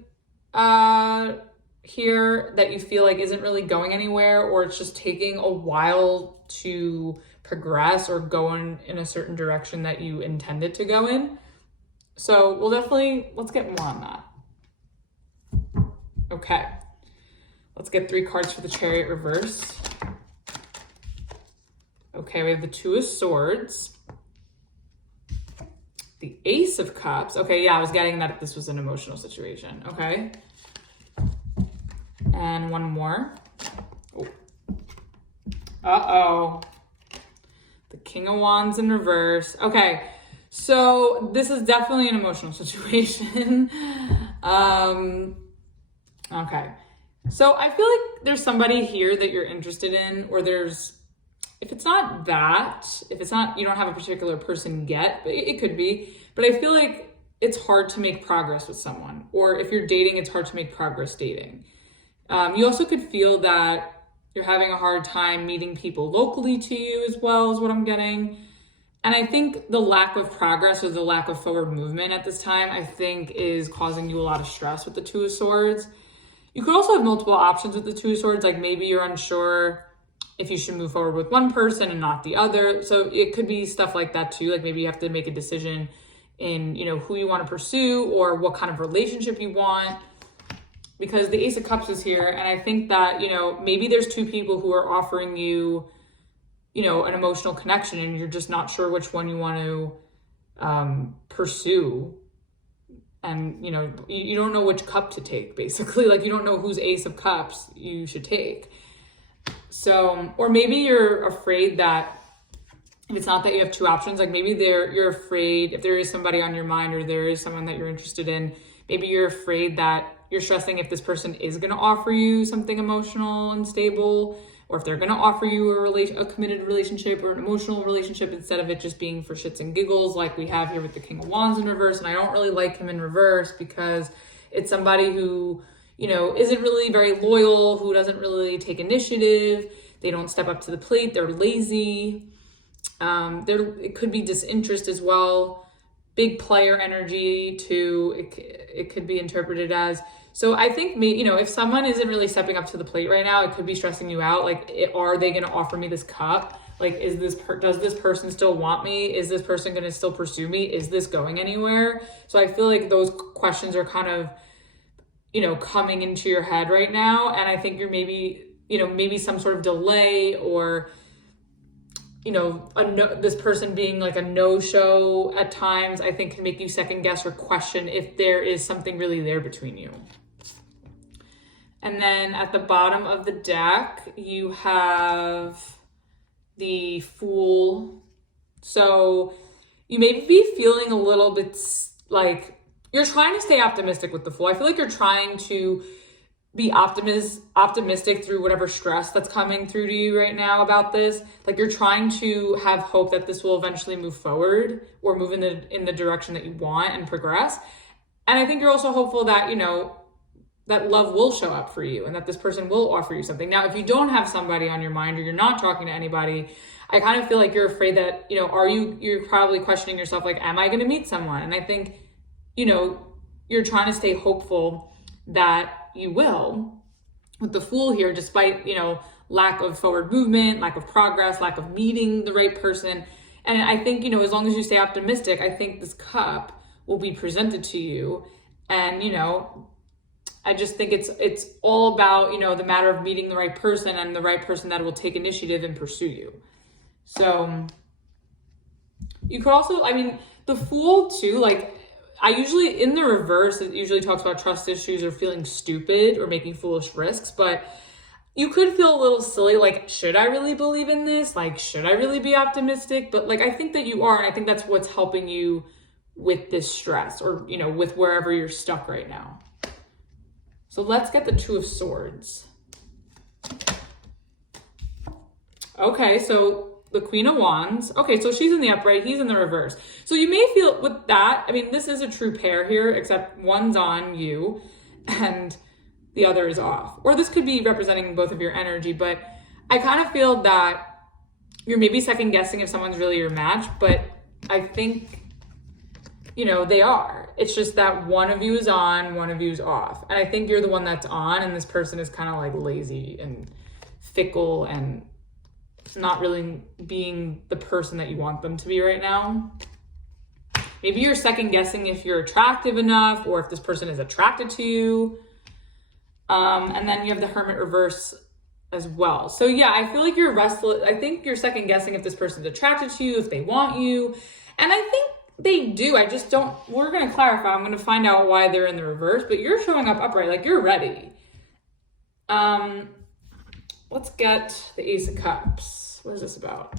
here that you feel like isn't really going anywhere, or it's just taking a while to progress or go in a certain direction that you intended to go in. So let's get more on that. Okay, let's get 3 cards for the Chariot reverse. Okay, we have the Two of Swords, the Ace of Cups. Okay, yeah, I was getting that this was an emotional situation. Okay. And one more. Oh. Uh-oh. The King of Wands in reverse. Okay, So this is definitely an emotional situation. Okay. So I feel like there's somebody here that you're interested in, or if it's not that, if it's not, you don't have a particular person yet, but it could be, but I feel like it's hard to make progress with someone, or if you're dating, it's hard to make progress dating. You also could feel that you're having a hard time meeting people locally to you as well, is what I'm getting. And I think the lack of progress or the lack of forward movement at this time, I think, is causing you a lot of stress with the Two of Swords. You could also have multiple options with the Two of Swords, like maybe you're unsure if you should move forward with one person and not the other. So it could be stuff like that too. Like maybe you have to make a decision in, who you want to pursue or what kind of relationship you want. Because the Ace of Cups is here, and I think that, maybe there's two people who are offering you, an emotional connection, and you're just not sure which one you want to pursue. And, you don't know which cup to take, basically. Like, you don't know whose Ace of Cups you should take. So, or maybe you're afraid that if it's not that you have two options, like maybe you're afraid if there is somebody on your mind or there is someone that you're interested in, maybe you're afraid that you're stressing if this person is going to offer you something emotional and stable, or if they're going to offer you a committed relationship or an emotional relationship instead of it just being for shits and giggles like we have here with the King of Wands in reverse. And I don't really like him in reverse because it's somebody who, isn't really very loyal, who doesn't really take initiative. They don't step up to the plate. They're lazy. It could be disinterest as well. Big player energy too. It could be interpreted as. So I think, if someone isn't really stepping up to the plate right now, it could be stressing you out. Like, are they going to offer me this cup? Like, does this person still want me? Is this person going to still pursue me? Is this going anywhere? So I feel like those questions are kind of, coming into your head right now. And I think you're maybe some sort of delay or, this person being like a no-show at times, I think can make you second guess or question if there is something really there between you. And then at the bottom of the deck, you have the Fool. So you may be feeling a little bit like you're trying to stay optimistic with the Fool. I feel like you're trying to be optimistic through whatever stress that's coming through to you right now about this. Like you're trying to have hope that this will eventually move forward or move in the direction that you want and progress. And I think you're also hopeful that, that love will show up for you and that this person will offer you something. Now, if you don't have somebody on your mind or you're not talking to anybody, I kind of feel like you're afraid that, you're probably questioning yourself, like, am I going to meet someone? And I think, you're trying to stay hopeful that you will with the Fool here, despite, lack of forward movement, lack of progress, lack of meeting the right person. And I think, as long as you stay optimistic, I think this cup will be presented to you. And, I just think it's all about, the matter of meeting the right person and the right person that will take initiative and pursue you. So you could also, the Fool too, like, I usually, in the reverse, it usually talks about trust issues or feeling stupid or making foolish risks, but you could feel a little silly, like, should I really believe in this? Like, should I really be optimistic? But like, I think that you are, and I think that's what's helping you with this stress or, with wherever you're stuck right now. So let's get the Two of Swords. Okay, so the Queen of Wands. Okay, so she's in the upright, he's in the reverse. So you may feel with that, this is a true pair here, except one's on you and the other is off. Or this could be representing both of your energy, but I kind of feel that you're maybe second guessing if someone's really your match, but I think, they are. It's just that one of you is on, one of you is off. And I think you're the one that's on, and this person is kind of like lazy and fickle and not really being the person that you want them to be right now. Maybe you're second guessing if you're attractive enough or if this person is attracted to you. And then you have the Hermit reverse as well. So yeah, I feel like you're restless. I think you're second guessing if this person's attracted to you, if they want you. And I think they do. I just don't, we're going to clarify. I'm going to find out why they're in the reverse, but you're showing up upright, like you're ready. Let's get the Ace of Cups. What is this about?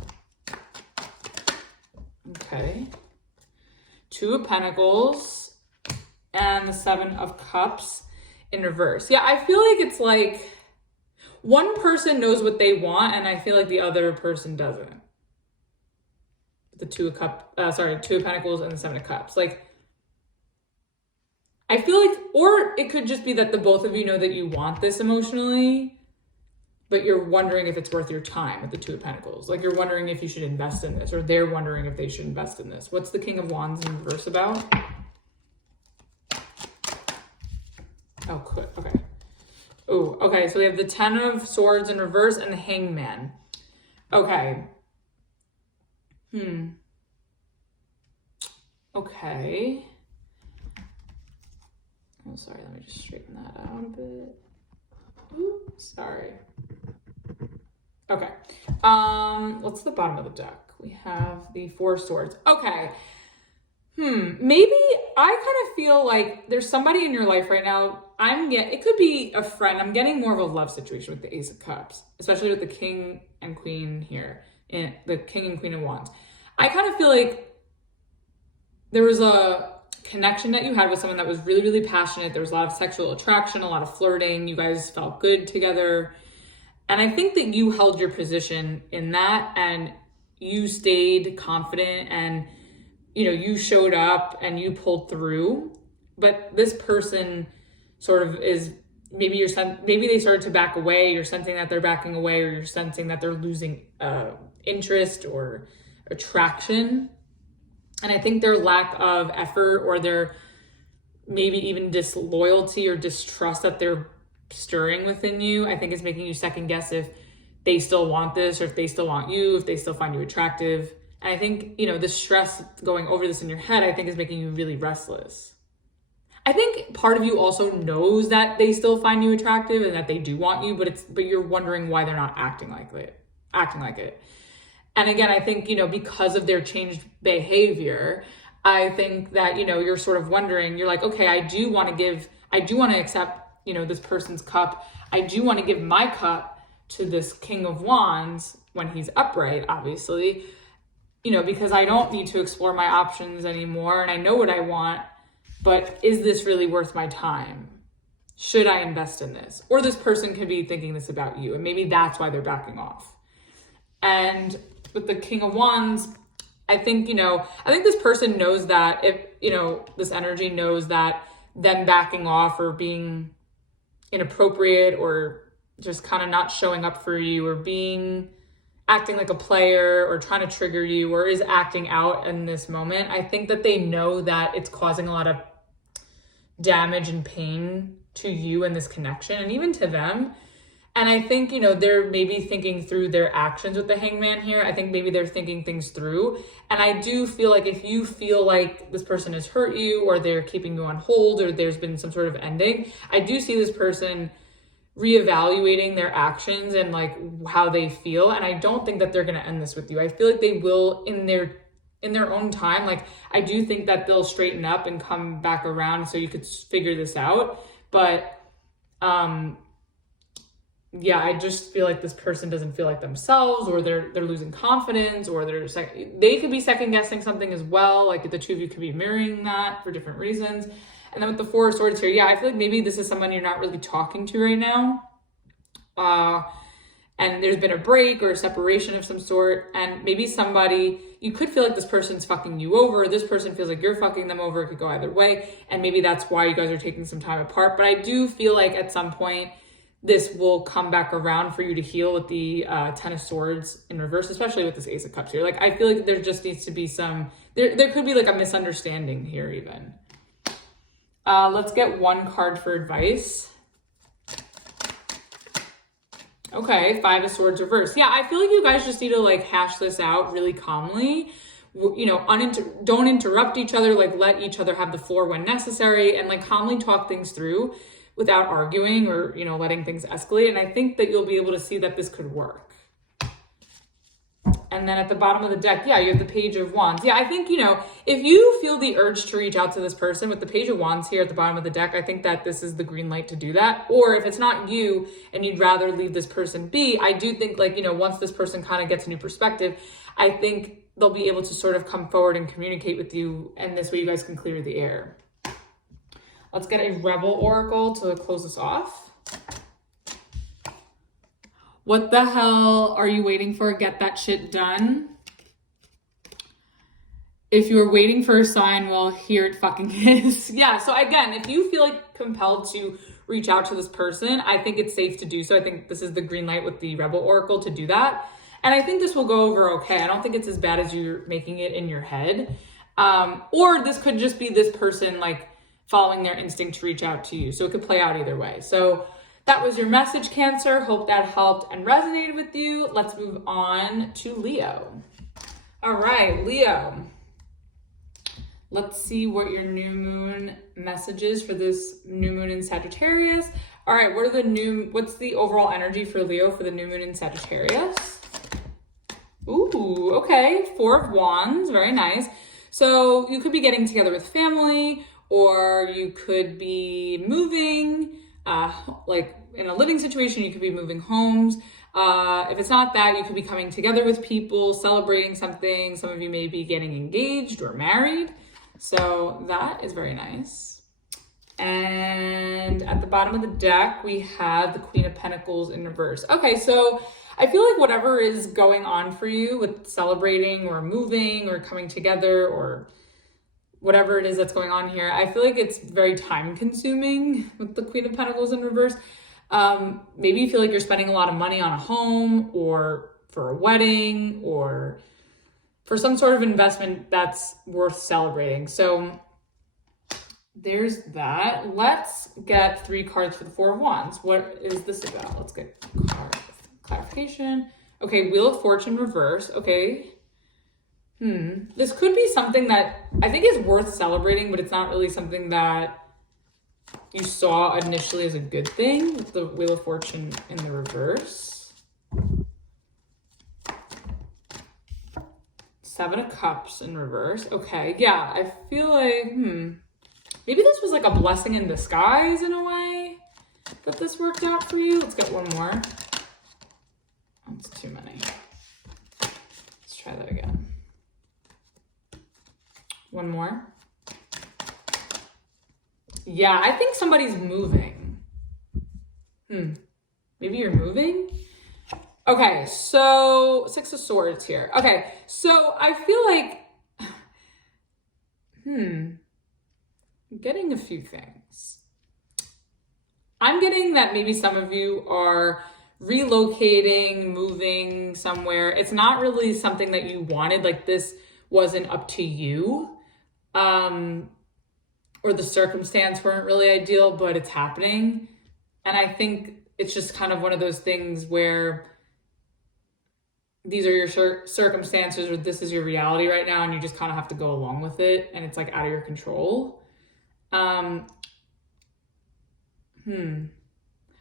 Okay. Two of Pentacles, and the Seven of Cups in reverse. Yeah, I feel like it's like one person knows what they want, and I feel like the other person doesn't. The Two of Pentacles and the Seven of Cups. Like, I feel like, or it could just be that the both of you know that you want this emotionally, but you're wondering if it's worth your time with the Two of Pentacles. Like, you're wondering if you should invest in this, or they're wondering if they should invest in this. What's the King of Wands in reverse about? Oh, good. Okay. Oh, okay. So we have the Ten of Swords in reverse and the Hangman. Okay. Okay. Oh, sorry. Let me just straighten that out a bit. Ooh, sorry. Okay. What's the bottom of the deck? We have the Four of Swords. Okay. Maybe I kind of feel like there's somebody in your life right now. It could be a friend. I'm getting more of a love situation with the Ace of Cups, especially with the King and Queen here, and the King and Queen of Wands. I kind of feel like there was a connection that you had with someone that was really, really passionate. There was a lot of sexual attraction, a lot of flirting. You guys felt good together. And I think that you held your position in that, and you stayed confident, and you showed up and you pulled through. But this person sort of is, maybe they started to back away. You're sensing that they're backing away, or you're sensing that they're losing interest or attraction. And I think their lack of effort, or their maybe even disloyalty or distrust that they're stirring within you, I think is making you second guess if they still want this, or if they still want you, if they still find you attractive. And I think, the stress going over this in your head, I think is making you really restless. I think part of you also knows that they still find you attractive and that they do want you, but you're wondering why they're not acting like it. And again, I think, because of their changed behavior, I think that, you're sort of wondering, you're like, okay, I do want to accept, this person's cup. I do want to give my cup to this King of Wands when he's upright, obviously, because I don't need to explore my options anymore, and I know what I want, but is this really worth my time? Should I invest in this? Or this person could be thinking this about you, and maybe that's why they're backing off. And with the King of Wands, I think this person knows that if, this energy knows that them backing off or being inappropriate, or just kind of not showing up for you, or acting like a player, or trying to trigger you, or is acting out in this moment, I think that they know that it's causing a lot of damage and pain to you in this connection, and even to them. And I think, they're maybe thinking through their actions with the Hangman here. I think maybe they're thinking things through. And I do feel like if you feel like this person has hurt you, or they're keeping you on hold, or there's been some sort of ending, I do see this person reevaluating their actions and like how they feel. And I don't think that they're going to end this with you. I feel like they will in their own time. Like, I do think that they'll straighten up and come back around so you could figure this out. But, yeah, I just feel like this person doesn't feel like themselves, or they're losing confidence, or they could be second guessing something as well. Like, the two of you could be mirroring that for different reasons. And then with the Four of Swords here, yeah, I feel like maybe this is someone you're not really talking to right now. And there's been a break or a separation of some sort. And maybe you could feel like this person's fucking you over. This person feels like you're fucking them over. It could go either way. And maybe that's why you guys are taking some time apart. But I do feel like at some point, this will come back around for you to heal with the Ten of Swords in reverse, especially with this Ace of Cups here. Like, I feel like there just needs to be there could be like a misunderstanding here even. Let's get one card for advice. Okay, Five of Swords reverse. Yeah, I feel like you guys just need to like hash this out really calmly. Don't interrupt each other, like let each other have the floor when necessary, and like calmly talk things through without arguing or, letting things escalate. And I think that you'll be able to see that this could work. And then at the bottom of the deck, yeah, you have the Page of Wands. Yeah, I think, if you feel the urge to reach out to this person with the Page of Wands here at the bottom of the deck, I think that this is the green light to do that. Or if it's not you and you'd rather leave this person be, I do think once this person kind of gets a new perspective, I think they'll be able to sort of come forward and communicate with you, and this way you guys can clear the air. Let's get a Rebel Oracle to close us off. What the hell are you waiting for? Get that shit done. If you're waiting for a sign, well, here it fucking is. Yeah, so again, if you feel like compelled to reach out to this person, I think it's safe to do so. I think this is the green light with the Rebel Oracle to do that. And I think this will go over okay. I don't think it's as bad as you're making it in your head. Or this could just be this person like following their instinct to reach out to you. So it could play out either way. So that was your message, Cancer. Hope that helped and resonated with you. Let's move on to Leo. All right, Leo. Let's see what your new moon message is for this new moon in Sagittarius. All right, what's the overall energy for Leo for the new moon in Sagittarius? Ooh, okay, 4 of Wands, very nice. So you could be getting together with family, or you could be moving, like in a living situation, you could be moving homes. If it's not that, you could be coming together with people, celebrating something. Some of you may be getting engaged or married. So that is very nice. And at the bottom of the deck, we have the Queen of Pentacles in reverse. Okay, so I feel like whatever is going on for you with celebrating or moving or coming together or whatever it is that's going on here, I feel like it's very time consuming with the Queen of Pentacles in reverse. Maybe you feel like you're spending a lot of money on a home or for a wedding or for some sort of investment that's worth celebrating. So there's that. Let's get 3 cards for the 4 of Wands. What is this about? Let's get clarification. Okay, Wheel of Fortune reverse. Okay. This could be something that I think is worth celebrating, but it's not really something that you saw initially as a good thing with the Wheel of Fortune in the reverse. 7 of Cups in reverse. Okay, yeah, I feel like, maybe this was like a blessing in disguise in a way that this worked out for you. Let's get one more. That's too many. Let's try that again. One more. Yeah, I think somebody's moving. Maybe you're moving? Okay, so 6 of Swords here. Okay, so I feel like, I'm getting a few things. I'm getting that maybe some of you are relocating, moving somewhere. It's not really something that you wanted, like this wasn't up to you. Or the circumstance weren't really ideal, but it's happening. And I think it's just kind of one of those things where these are your circumstances or this is your reality right now and you just kind of have to go along with it and it's like out of your control.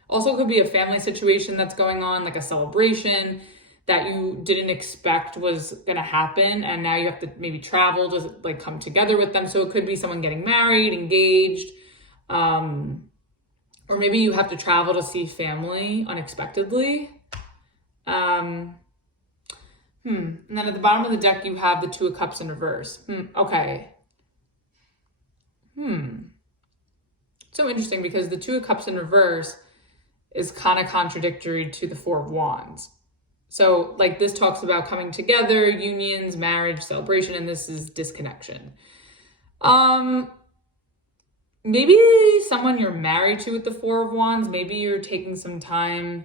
Also could be a family situation that's going on, like a celebration that you didn't expect was gonna happen and now you have to maybe travel to like come together with them. So it could be someone getting married, engaged, or maybe you have to travel to see family unexpectedly. And then at the bottom of the deck, you have the 2 of Cups in reverse. Okay. So interesting because the 2 of Cups in reverse is kind of contradictory to the 4 of Wands. So like this talks about coming together, unions, marriage, celebration, and this is disconnection. Maybe someone you're married to with the 4 of Wands, maybe you're taking some time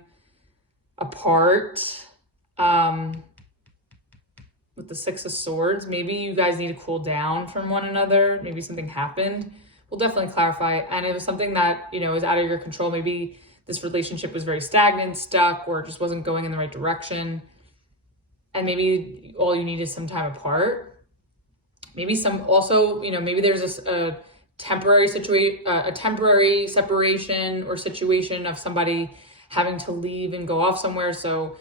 apart. With the 6 of Swords, maybe you guys need to cool down from one another. Maybe something happened. We'll definitely clarify. And it was something that, you know, is out of your control. Maybe this relationship was very stagnant, stuck, or just wasn't going in the right direction. And maybe all you need is some time apart. Maybe maybe there's a temporary separation or situation of somebody having to leave and go off somewhere. So,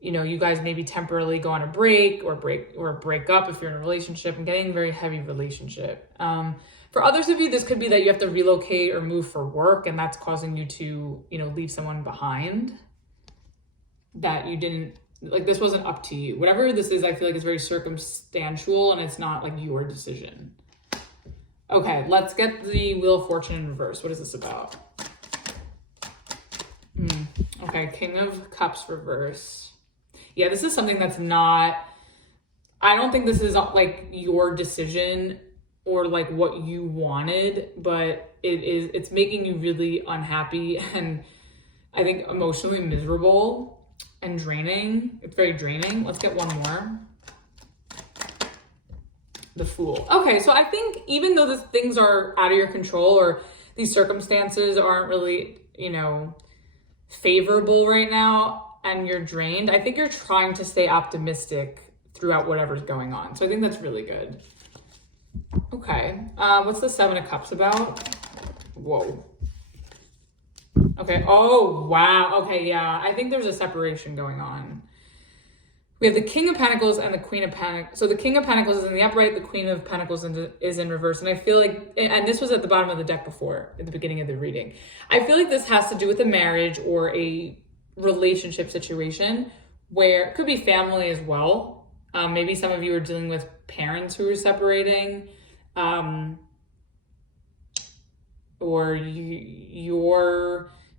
you know, you guys maybe temporarily go on a break or break up if you're in a relationship and getting a very heavy relationship. For others of you, this could be that you have to relocate or move for work and that's causing you to, you know, leave someone behind that you didn't like this wasn't up to you. Whatever this is, I feel like it's very circumstantial and it's not like your decision. Okay, let's get the Wheel of Fortune in reverse. What is this about? Okay, King of Cups reverse. Yeah, this is something that's not, I don't think this is like your decision or like what you wanted, but it's making you really unhappy and I think emotionally miserable and draining. It's very draining. Let's get one more. The Fool. Okay, so I think even though these things are out of your control or these circumstances aren't really, you know, favorable right now and you're drained, I think you're trying to stay optimistic throughout whatever's going on. So I think that's really good. Okay, what's the Seven of Cups about? Whoa. Okay, oh, wow. Okay, yeah, I think there's a separation going on. We have the King of Pentacles and the Queen of Pentacles. So the King of Pentacles is in the upright, the Queen of Pentacles is in reverse. And I feel like, and this was at the bottom of the deck before, at the beginning of the reading. I feel like this has to do with a marriage or a relationship situation where it could be family as well. Maybe some of you are dealing with parents who are separating. Or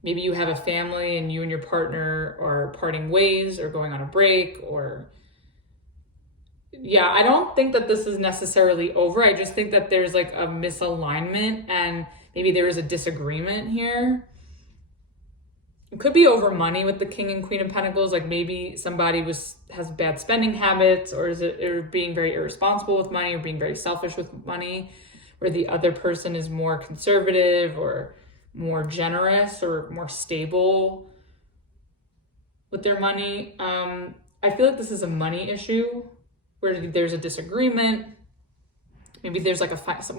maybe you have a family and you and your partner are parting ways or going on a break or, yeah, I don't think that this is necessarily over. I just think that there's like a misalignment and maybe there is a disagreement here. It could be over money with the King and Queen of Pentacles. Like maybe somebody has bad spending habits or being very irresponsible with money or being very selfish with money, where the other person is more conservative or more generous or more stable with their money. I feel like this is a money issue where there's a disagreement. Maybe there's like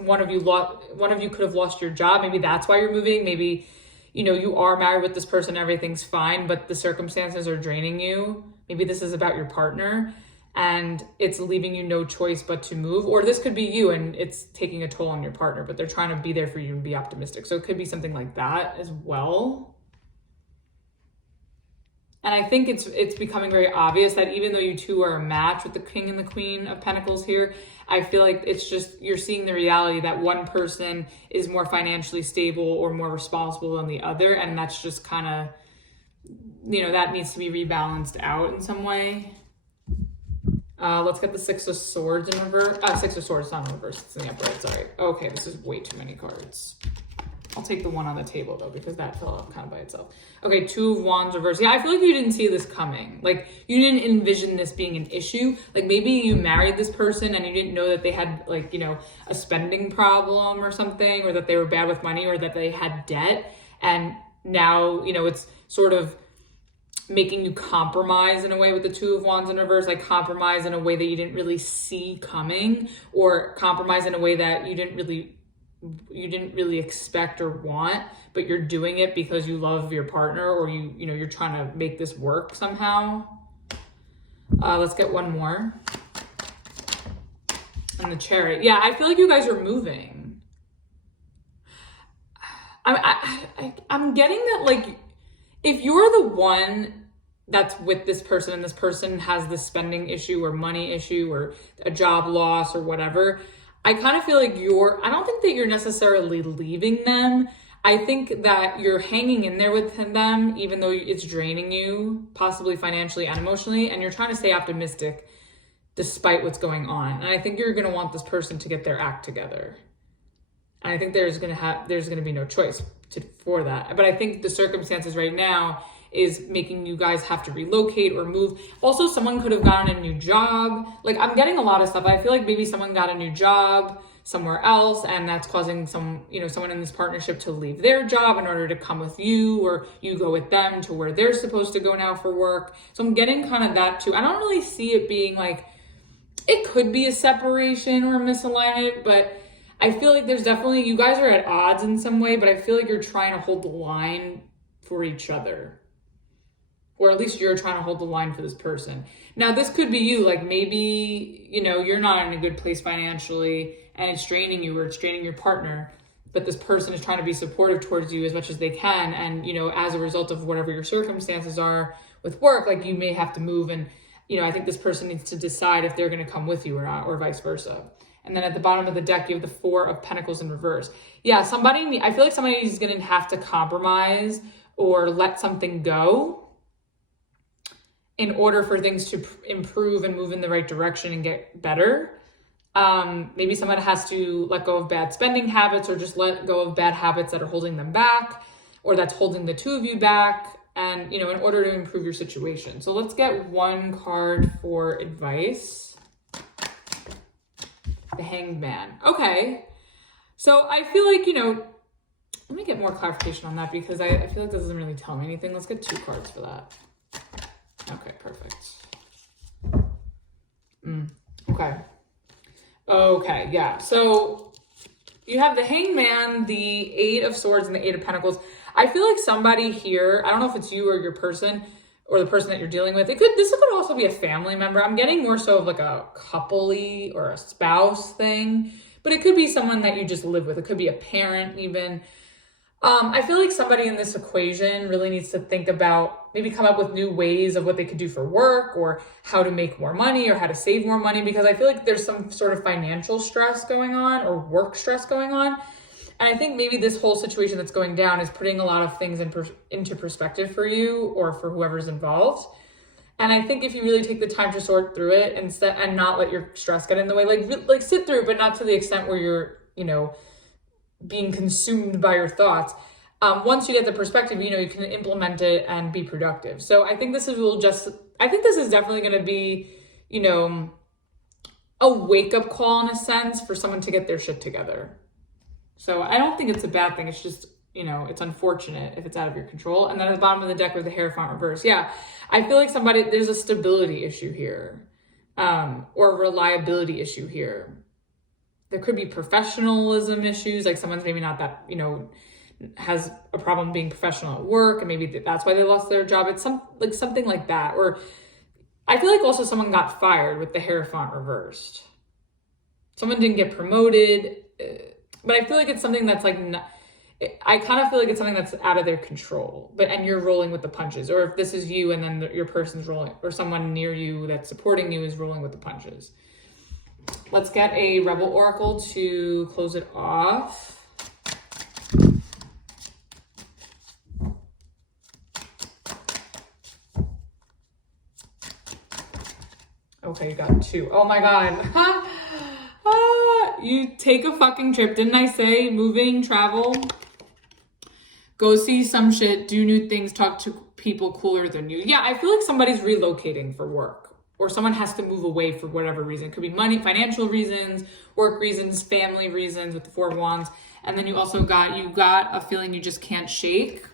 one of you could have lost your job. Maybe that's why you're moving. Maybe, you know, you are married with this person, everything's fine, but the circumstances are draining you. Maybe this is about your partner and it's leaving you no choice but to move. Or this could be you and it's taking a toll on your partner, but they're trying to be there for you and be optimistic. So it could be something like that as well. And I think it's becoming very obvious that even though you two are a match with the King and the Queen of Pentacles here, I feel like it's just, you're seeing the reality that one person is more financially stable or more responsible than the other. And that's just kind of, you know, that needs to be rebalanced out in some way. Let's get the Six of Swords in reverse. Six of Swords, not in reverse, it's in the upright, sorry. Okay, this is way too many cards. I'll take the one on the table though, because that fell out kind of by itself. Okay, Two of Wands reverse. Yeah, I feel like you didn't see this coming. Like you didn't envision this being an issue. Like maybe you married this person and you didn't know that they had like, you know, a spending problem or something, or that they were bad with money, or that they had debt. And now, you know, it's sort of making you compromise in a way with the Two of Wands in reverse, like compromise in a way that you didn't really see coming, or compromise in a way that you didn't really expect or want, but you're doing it because you love your partner, or you know, you're trying to make this work somehow. Let's get one more. And the Chariot. Yeah, I feel like you guys are moving. I'm getting that, like, if you're the one that's with this person and this person has this spending issue or money issue or a job loss or whatever, I kind of feel like I don't think that you're necessarily leaving them. I think that you're hanging in there with them, even though it's draining you, possibly financially and emotionally, and you're trying to stay optimistic despite what's going on. And I think you're going to want this person to get their act together. And I think there's going to be no choice for that. But I think the circumstances right now is making you guys have to relocate or move. Also, someone could have gotten a new job. Like, I'm getting a lot of stuff. I feel like maybe someone got a new job somewhere else, and that's causing someone in this partnership to leave their job in order to come with you, or you go with them to where they're supposed to go now for work. So I'm getting kind of that too. I don't really see it being like, it could be a separation or a misalignment, but I feel like there's definitely, you guys are at odds in some way, but I feel like you're trying to hold the line for each other. Or at least you're trying to hold the line for this person. Now, this could be you. Like maybe, you know, you're not in a good place financially and it's draining you, or it's draining your partner, but this person is trying to be supportive towards you as much as they can. And, you know, as a result of whatever your circumstances are, with work, like you may have to move, and you know, I think this person needs to decide if they're going to come with you or not, or vice versa. And then at the bottom of the deck, you have the Four of Pentacles in reverse. Yeah, I feel like somebody is going to have to compromise or let something go in order for things to improve and move in the right direction and get better. Maybe someone has to let go of bad spending habits, or just let go of bad habits that are holding them back, or that's holding the two of you back, and, you know, in order to improve your situation. So let's get one card for advice. The Hanged Man. Okay. So I feel like, you know, let me get more clarification on that, because I feel like this doesn't really tell me anything. Let's get 2 cards for that. Okay, perfect. Okay. Okay, yeah. So you have the Hanged Man, the Eight of Swords, and the Eight of Pentacles. I feel like somebody here, I don't know if it's you or your person, or the person that you're dealing with. This could also be a family member. I'm getting more so of like a couple-y or a spouse thing, but it could be someone that you just live with. It could be a parent even. I feel like somebody in this equation really needs to think about, maybe come up with new ways of what they could do for work, or how to make more money, or how to save more money, because I feel like there's some sort of financial stress going on, or work stress going on. And I think maybe this whole situation that's going down is putting a lot of things into perspective for you, or for whoever's involved. And I think if you really take the time to sort through it and not let your stress get in the way, like sit through, but not to the extent where you're, you know, being consumed by your thoughts. Once you get the perspective, you know, you can implement it and be productive. So I think this is definitely going to be, you know, a wake-up call in a sense for someone to get their shit together. So I don't think it's a bad thing. It's just, you know, it's unfortunate if it's out of your control. And then at the bottom of the deck with the Hierophant reverse. Yeah, I feel like there's a stability issue here, or a reliability issue here. There could be professionalism issues, like someone's maybe not that, you know, has a problem being professional at work, and maybe that's why they lost their job. It's something like that. Or I feel like also someone got fired with the Hierophant reversed. Someone didn't get promoted. But I feel like it's something that's like, I kind of feel like it's something that's out of their control, and you're rolling with the punches. Or if this is you and then your person's rolling, or someone near you that's supporting you is rolling with the punches. Let's get a Rebel Oracle to close it off. Okay, you got 2. Oh my God. You take a fucking trip, didn't I say? Moving, travel, go see some shit, do new things, talk to people cooler than you. Yeah, I feel like somebody's relocating for work, or someone has to move away for whatever reason. It could be money, financial reasons, work reasons, family reasons with the Four of Wands. And then you got a feeling you just can't shake.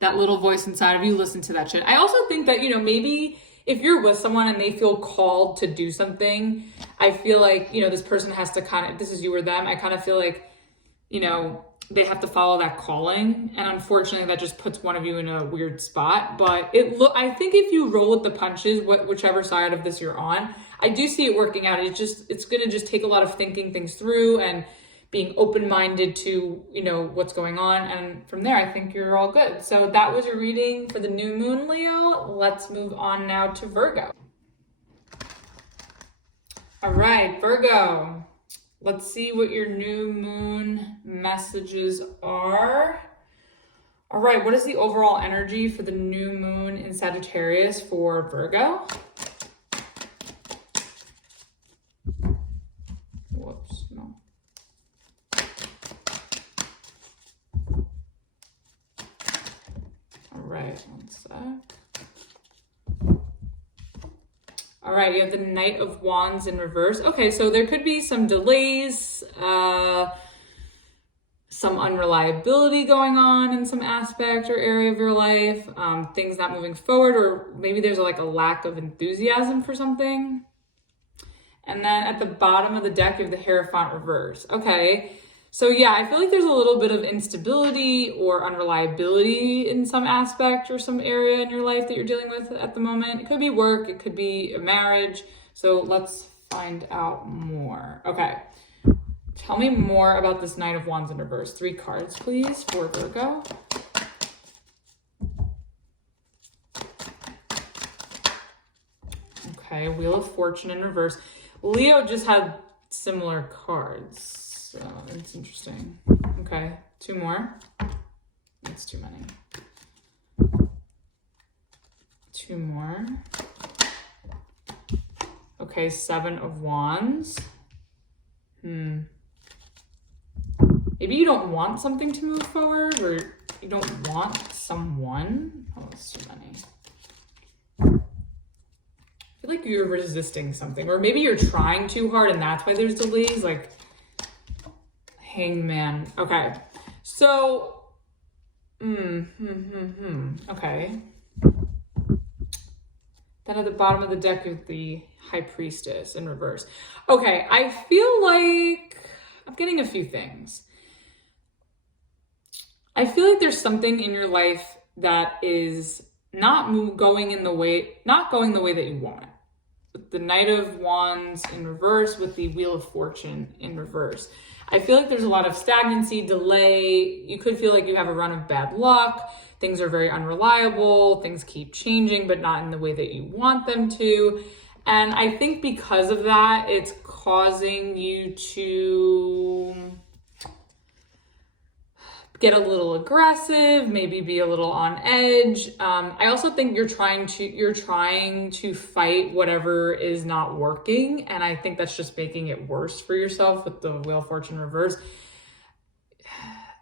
That little voice inside of you, listen to that shit. I also think that, you know, maybe if you're with someone and they feel called to do something, I feel like, you know, this person has to if this is you or them, I kind of feel like, you know, they have to follow that calling. And unfortunately, that just puts one of you in a weird spot. But I think if you roll with the punches, whichever side of this you're on, I do see it working out. It's going to just take a lot of thinking things through and being open-minded to, you know, what's going on. And from there, I think you're all good. So that was your reading for the new moon, Leo. Let's move on now to Virgo. All right, Virgo. Let's see what your new moon messages are. All right, what is the overall energy for the new moon in Sagittarius for Virgo? Whoops, no. All right, one sec. All right, you have the Knight of Wands in reverse. Okay, so there could be some delays, some unreliability going on in some aspect or area of your life, things not moving forward, or maybe there's a lack of enthusiasm for something. And then at the bottom of the deck, you have the Hierophant reverse. Okay, so yeah, I feel like there's a little bit of instability or unreliability in some aspect or some area in your life that you're dealing with at the moment. It could be work, it could be a marriage. So let's find out more. Okay, tell me more about this Knight of Wands in reverse. 3 cards, please, for Virgo. Okay, Wheel of Fortune in reverse. Leo just had similar cards, so it's interesting. Okay, 2 more. That's too many. 2 more. Okay, 7 of Wands. Maybe you don't want something to move forward, or you don't want someone. Oh, that's too many. I feel like you're resisting something, or maybe you're trying too hard and that's why there's delays, like Hangman. Okay, so, okay. Then at the bottom of the deck is the High Priestess in reverse. Okay, I feel like I'm getting a few things. I feel like there's something in your life that is not going the way that you want it. With the Knight of Wands in reverse, with the Wheel of Fortune in reverse. I feel like there's a lot of stagnancy, delay. You could feel like you have a run of bad luck. Things are very unreliable. Things keep changing, but not in the way that you want them to. And I think because of that, it's causing you to get a little aggressive, maybe be a little on edge. I also think you're trying to fight whatever is not working. And I think that's just making it worse for yourself with the Wheel of Fortune reverse.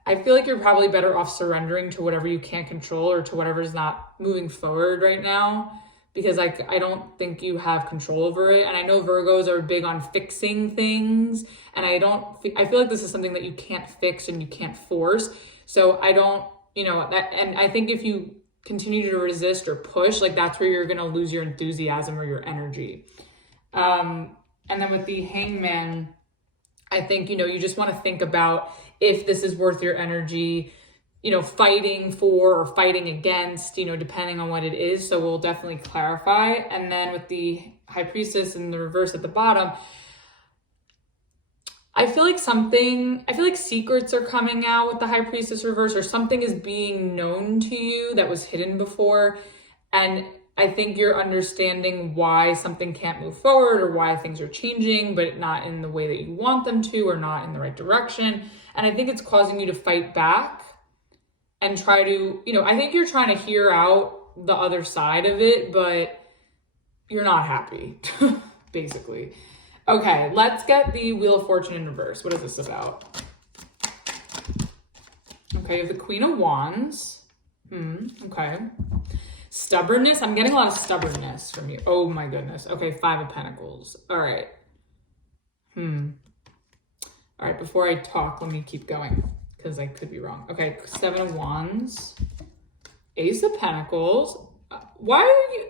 I feel like you're probably better off surrendering to whatever you can't control or to whatever's not moving forward right now, because I don't think you have control over it. And I know Virgos are big on fixing things, and I feel like this is something that you can't fix and you can't force. So I don't, and I think if you continue to resist or push, like that's where you're going to lose your enthusiasm or your energy. And then with the Hangman, I think, you just want to think about if this is worth your energy, fighting for or fighting against, depending on what it is. So we'll definitely clarify. And then with the High Priestess in the reverse at the bottom, I feel like secrets are coming out with the High Priestess reverse, or something is being known to you that was hidden before. And I think you're understanding why something can't move forward or why things are changing, but not in the way that you want them to, or not in the right direction. And I think it's causing you to fight back and try to, I think you're trying to hear out the other side of it, but you're not happy, basically. Okay, let's get the Wheel of Fortune in reverse. What is this about? Okay, you have the Queen of Wands. Okay. Stubbornness. I'm getting a lot of stubbornness from you. Oh my goodness. Okay, 5 of Pentacles. All right. All right, before I talk, let me keep going because I could be wrong. Okay, 7 of Wands. Ace of Pentacles. Why are you...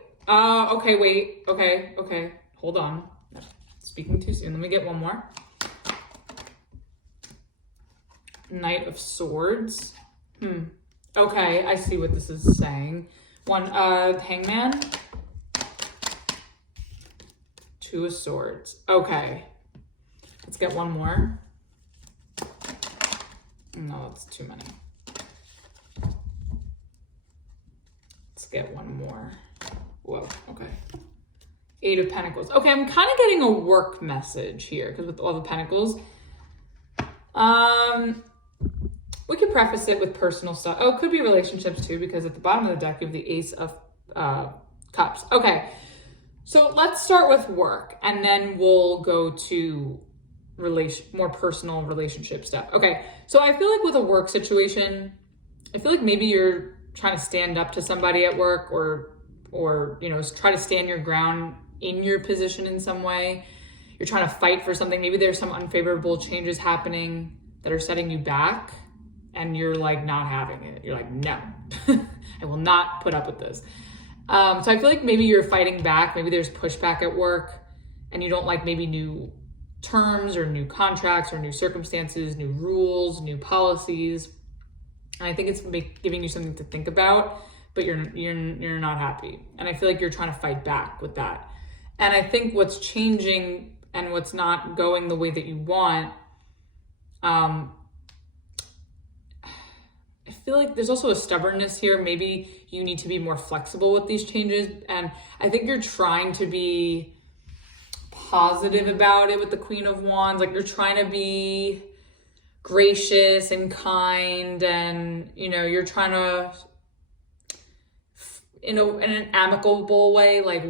okay, wait. Okay. Hold on. No, speaking too soon. Let me get one more. Knight of Swords. Okay, I see what this is saying. Hangman. 2 of Swords. Okay. Let's get one more. No, that's too many. Let's get one more. Whoa, okay. 8 of Pentacles. Okay, I'm kind of getting a work message here because with all the Pentacles. We could preface it with personal stuff. Oh, it could be relationships too, because at the bottom of the deck you have the Ace of Cups. Okay, so let's start with work and then we'll go to more personal relationship stuff. Okay, so I feel like with a work situation, I feel like maybe you're trying to stand up to somebody at work or try to stand your ground in your position in some way. You're trying to fight for something. Maybe there's some unfavorable changes happening that are setting you back and you're like not having it. You're like, no, I will not put up with this. So I feel like maybe you're fighting back. Maybe there's pushback at work and you don't like maybe new terms or new contracts or new circumstances, new rules, new policies. And I think it's giving you something to think about, but you're not happy. And I feel like you're trying to fight back with that. And I think what's changing and what's not going the way that you want, I feel like there's also a stubbornness here. Maybe you need to be more flexible with these changes. And I think you're trying to be positive about it with the Queen of Wands. Like, you're trying to be gracious and kind, and, you know, you're trying to, in an amicable way, like,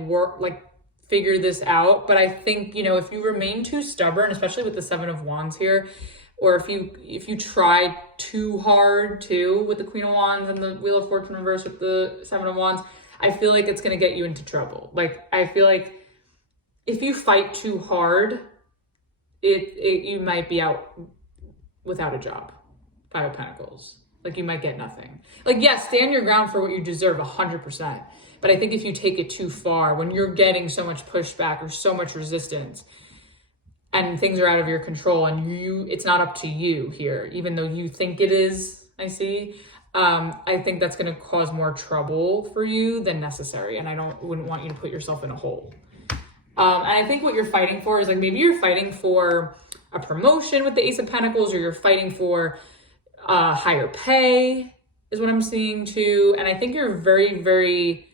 figure this out. But I think, you know, if you remain too stubborn, especially with the Seven of Wands here, or if you try too hard too with the Queen of Wands and the Wheel of Fortune reverse with the Seven of Wands, I feel like it's going to get you into trouble. Like, I feel like if you fight too hard, you might be out without a job. Five of Pentacles. Like, you might get nothing. Like, yes, stand your ground for what you deserve 100%. But I think if you take it too far, when you're getting so much pushback or so much resistance and things are out of your control and it's not up to you here, even though you think it is, I think that's going to cause more trouble for you than necessary. And wouldn't want you to put yourself in a hole. And I think what you're fighting for is, like, maybe you're fighting for a promotion with the Ace of Pentacles, or you're fighting for higher pay is what I'm seeing too. And I think you're very, very,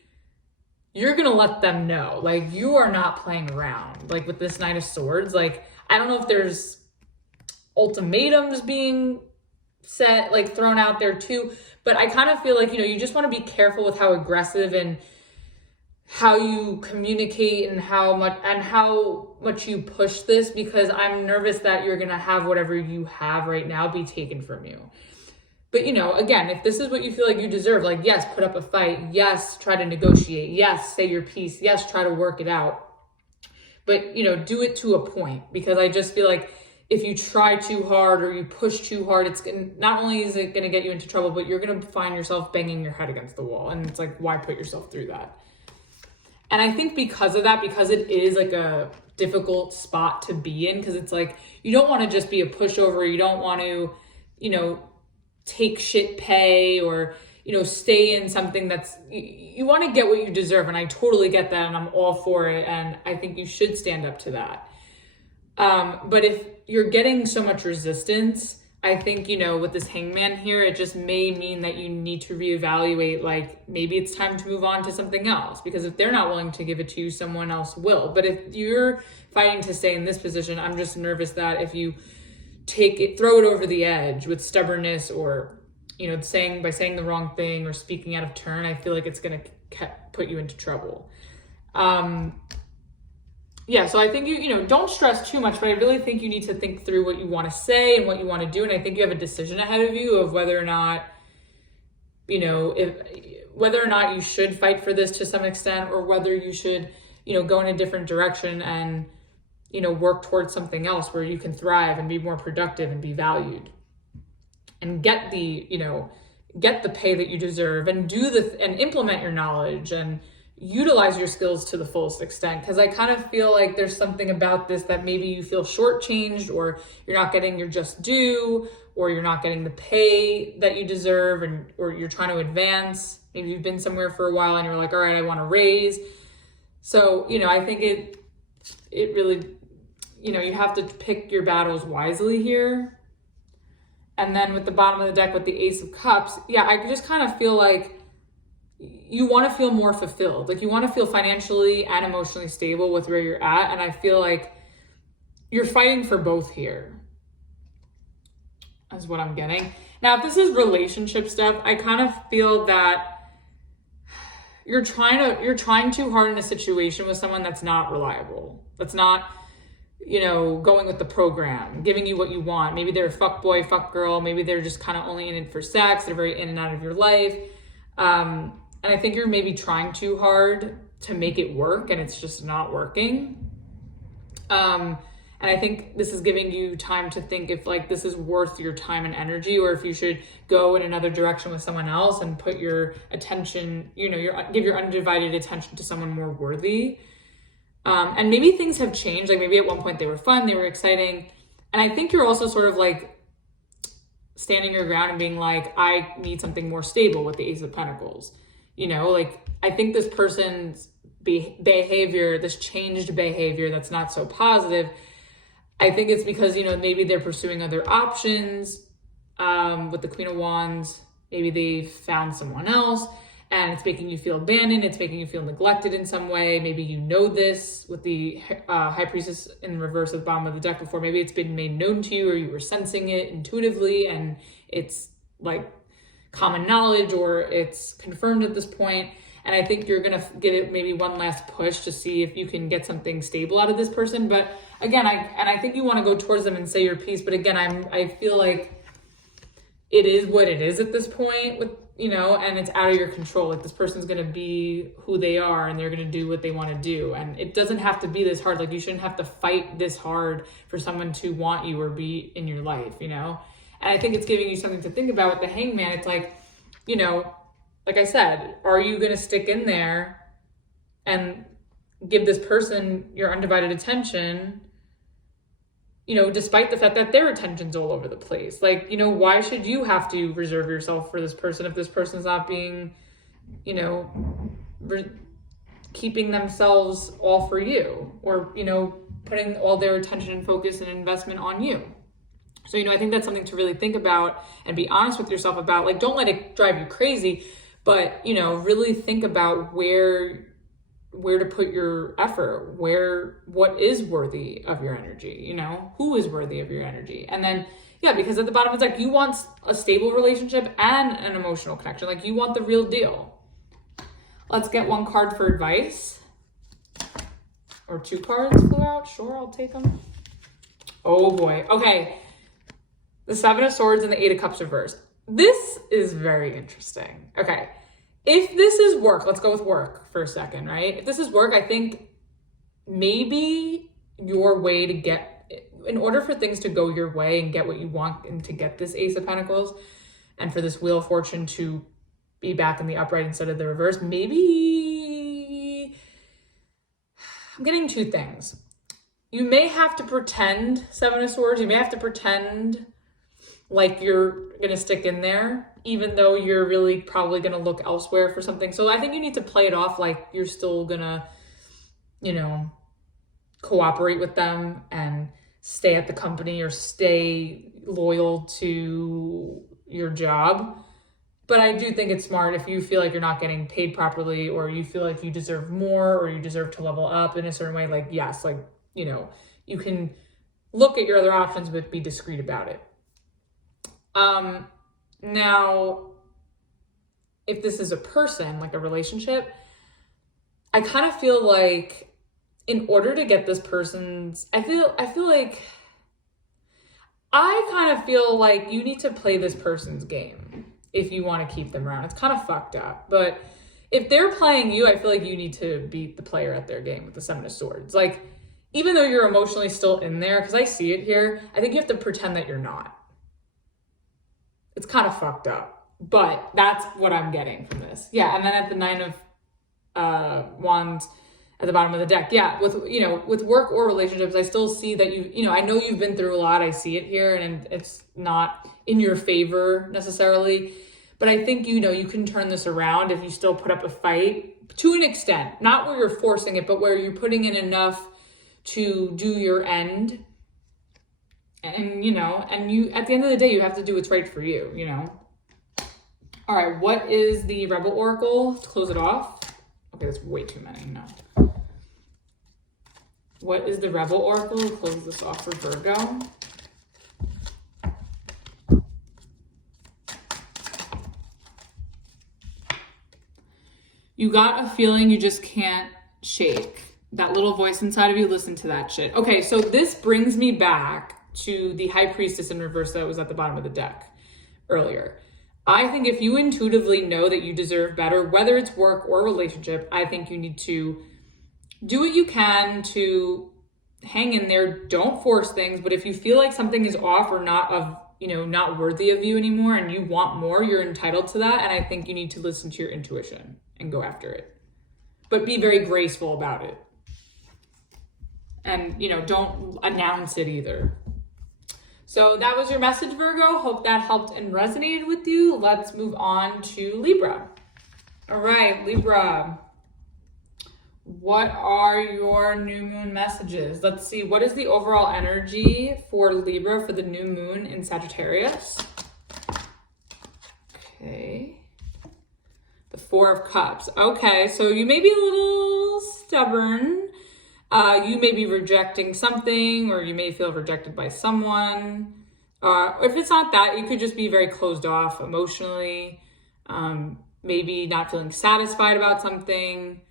you're going to let them know, like, you are not playing around. Like, with this Knight of Swords, like, I don't know if there's ultimatums being set, like, thrown out there too, but I kind of feel like, you know, you just want to be careful with how aggressive and how you communicate and how much you push this, because I'm nervous that you're going to have whatever you have right now be taken from you. But, you know, again, if this is what you feel like you deserve, like, yes, put up a fight. Yes, try to negotiate. Yes, say your piece. Yes, try to work it out. But, you know, do it to a point, because I just feel like if you try too hard or you push too hard, not only is it going to get you into trouble, but you're going to find yourself banging your head against the wall. And it's like, why put yourself through that? And I think because of that, because it is like a difficult spot to be in, because it's like, you don't want to just be a pushover. You don't want to, you know, take shit pay, or, you know, stay in something that's, you want to get what you deserve. And I totally get that. And I'm all for it. And I think you should stand up to that. But if you're getting so much resistance, I think, you know, with this Hangman here, it just may mean that you need to reevaluate, like, maybe it's time to move on to something else, because if they're not willing to give it to you, someone else will. But if you're fighting to stay in this position, I'm just nervous that if you throw it over the edge with stubbornness, or, you know, by saying the wrong thing or speaking out of turn, I feel like it's going to put you into trouble. Yeah, so I think you know, don't stress too much, but I really think you need to think through what you want to say and what you want to do. And I think you have a decision ahead of you of whether or not, you know, whether or not you should fight for this to some extent, or whether you should, you know, go in a different direction and, you know, work towards something else where you can thrive and be more productive and be valued and get the pay that you deserve, and and implement your knowledge and utilize your skills to the fullest extent. Because I kind of feel like there's something about this that maybe you feel shortchanged, or you're not getting your just due, or you're not getting the pay that you deserve, or you're trying to advance. Maybe you've been somewhere for a while and you're like, all right, I want to raise. So, you know, I think it really, you know, you have to pick your battles wisely here. And then with the bottom of the deck with the Ace of Cups, yeah, I just kind of feel like you want to feel more fulfilled. Like, you want to feel financially and emotionally stable with where you're at. And I feel like you're fighting for both here, is what I'm getting. Now, if this is relationship stuff, I kind of feel that you're trying too hard in a situation with someone that's not reliable. That's not, you know, going with the program, giving you what you want. Maybe they're a fuck boy, fuck girl. Maybe they're just kind of only in it for sex. They're very in and out of your life. And I think you're maybe trying too hard to make it work, and it's just not working. And I think this is giving you time to think if, like, this is worth your time and energy, or if you should go in another direction with someone else and put your attention, you know, give your undivided attention to someone more worthy. And maybe things have changed. Like, maybe at one point they were fun, they were exciting. And I think you're also sort of like standing your ground and being like, I need something more stable with the Ace of Pentacles. You know, like, I think this person's behavior, this changed behavior that's not so positive, I think it's because, you know, maybe they're pursuing other options with the Queen of Wands. Maybe they found someone else. and it's making you feel abandoned, it's making you feel neglected in some way. Maybe you know this with the High Priestess in reverse at the bottom of the deck before. Maybe it's been made known to you, or you were sensing it intuitively, and it's like common knowledge, or it's confirmed at this point. And I think you're gonna give it maybe one last push to see if you can get something stable out of this person. But again, I think you want to go towards them and say your piece. But again, I feel like it is what it is at this point, with, you know, and it's out of your control. Like, this person's gonna be who they are, and they're gonna do what they want to do. And it doesn't have to be this hard. Like, you shouldn't have to fight this hard for someone to want you or be in your life, you know. And I think it's giving you something to think about with the Hangman. It's like, you know, like I said, are you gonna stick in there and give this person your undivided attention, you know, despite the fact that their attention's all over the place? Like, you know, why should you have to reserve yourself for this person if this person's not being, you know, keeping themselves all for you, or, you know, putting all their attention and focus and investment on you? So, you know, I think that's something to really think about and be honest with yourself about. Like, don't let it drive you crazy, but, you know, really think about where to put your effort, what is worthy of your energy, you know, who is worthy of your energy. And then, yeah, because at the bottom of the deck, you want a stable relationship and an emotional connection. Like, you want the real deal. Let's get one card for advice. Or two cards flew out. Sure, I'll take them. Oh boy. Okay. The Seven of Swords and the Eight of Cups reversed. This is very interesting. Okay. If this is work, let's go with work for a second, right? If this is work, I think maybe your way to get, in order for things to go your way and get what you want, and to get this Ace of Pentacles, and for this Wheel of Fortune to be back in the upright instead of the reverse, maybe I'm getting two things. You may have to pretend, Seven of Swords, you may have to pretend like you're gonna stick in there, even though you're really probably gonna look elsewhere for something. So I think you need to play it off like you're still gonna, you know, cooperate with them and stay at the company or stay loyal to your job. But I do think it's smart, if you feel like you're not getting paid properly, or you feel like you deserve more, or you deserve to level up in a certain way, like, yes, like, you know, you can look at your other options, but be discreet about it. Now, if this is a person, like a relationship, I kind of feel like in order to get this person's, I kind of feel like you need to play this person's game if you want to keep them around. It's kind of fucked up, but if they're playing you, I feel like you need to beat the player at their game with the Seven of Swords. Like, even though you're emotionally still in there, because I see it here, I think you have to pretend that you're not. It's kind of fucked up, but that's what I'm getting from this. Yeah, and then at the Nine of Wands at the bottom of the deck, yeah, with, you know, with work or relationships, I still see that you know, I know you've been through a lot. I see it here, and it's not in your favor necessarily, but I think, you know, you can turn this around if you still put up a fight to an extent, not where you're forcing it, but where you're putting in enough to do your end. And, you know, and you, at the end of the day, you have to do what's right for you, you know. All right, what is the Rebel Oracle to close it off? Okay, that's way too many, no. What is the Rebel Oracle to close this off for Virgo? You got a feeling you just can't shake. That little voice inside of you, listen to that shit. Okay, so this brings me back to the High Priestess in reverse that was at the bottom of the deck earlier. I think if you intuitively know that you deserve better, whether it's work or relationship, I think you need to do what you can to hang in there. Don't force things, but if you feel like something is off or not worthy of you anymore, and you want more, you're entitled to that. And I think you need to listen to your intuition and go after it, but be very graceful about it. And, you know, don't announce it either. So that was your message, Virgo. Hope that helped and resonated with you. Let's move on to Libra. All right, Libra. What are your new moon messages? Let's see. What is the overall energy for Libra for the new moon in Sagittarius? Okay. The Four of Cups. Okay, so you may be a little stubborn. You may be rejecting something, or you may feel rejected by someone. If it's not that, you could just be very closed off emotionally. Maybe not feeling satisfied about something.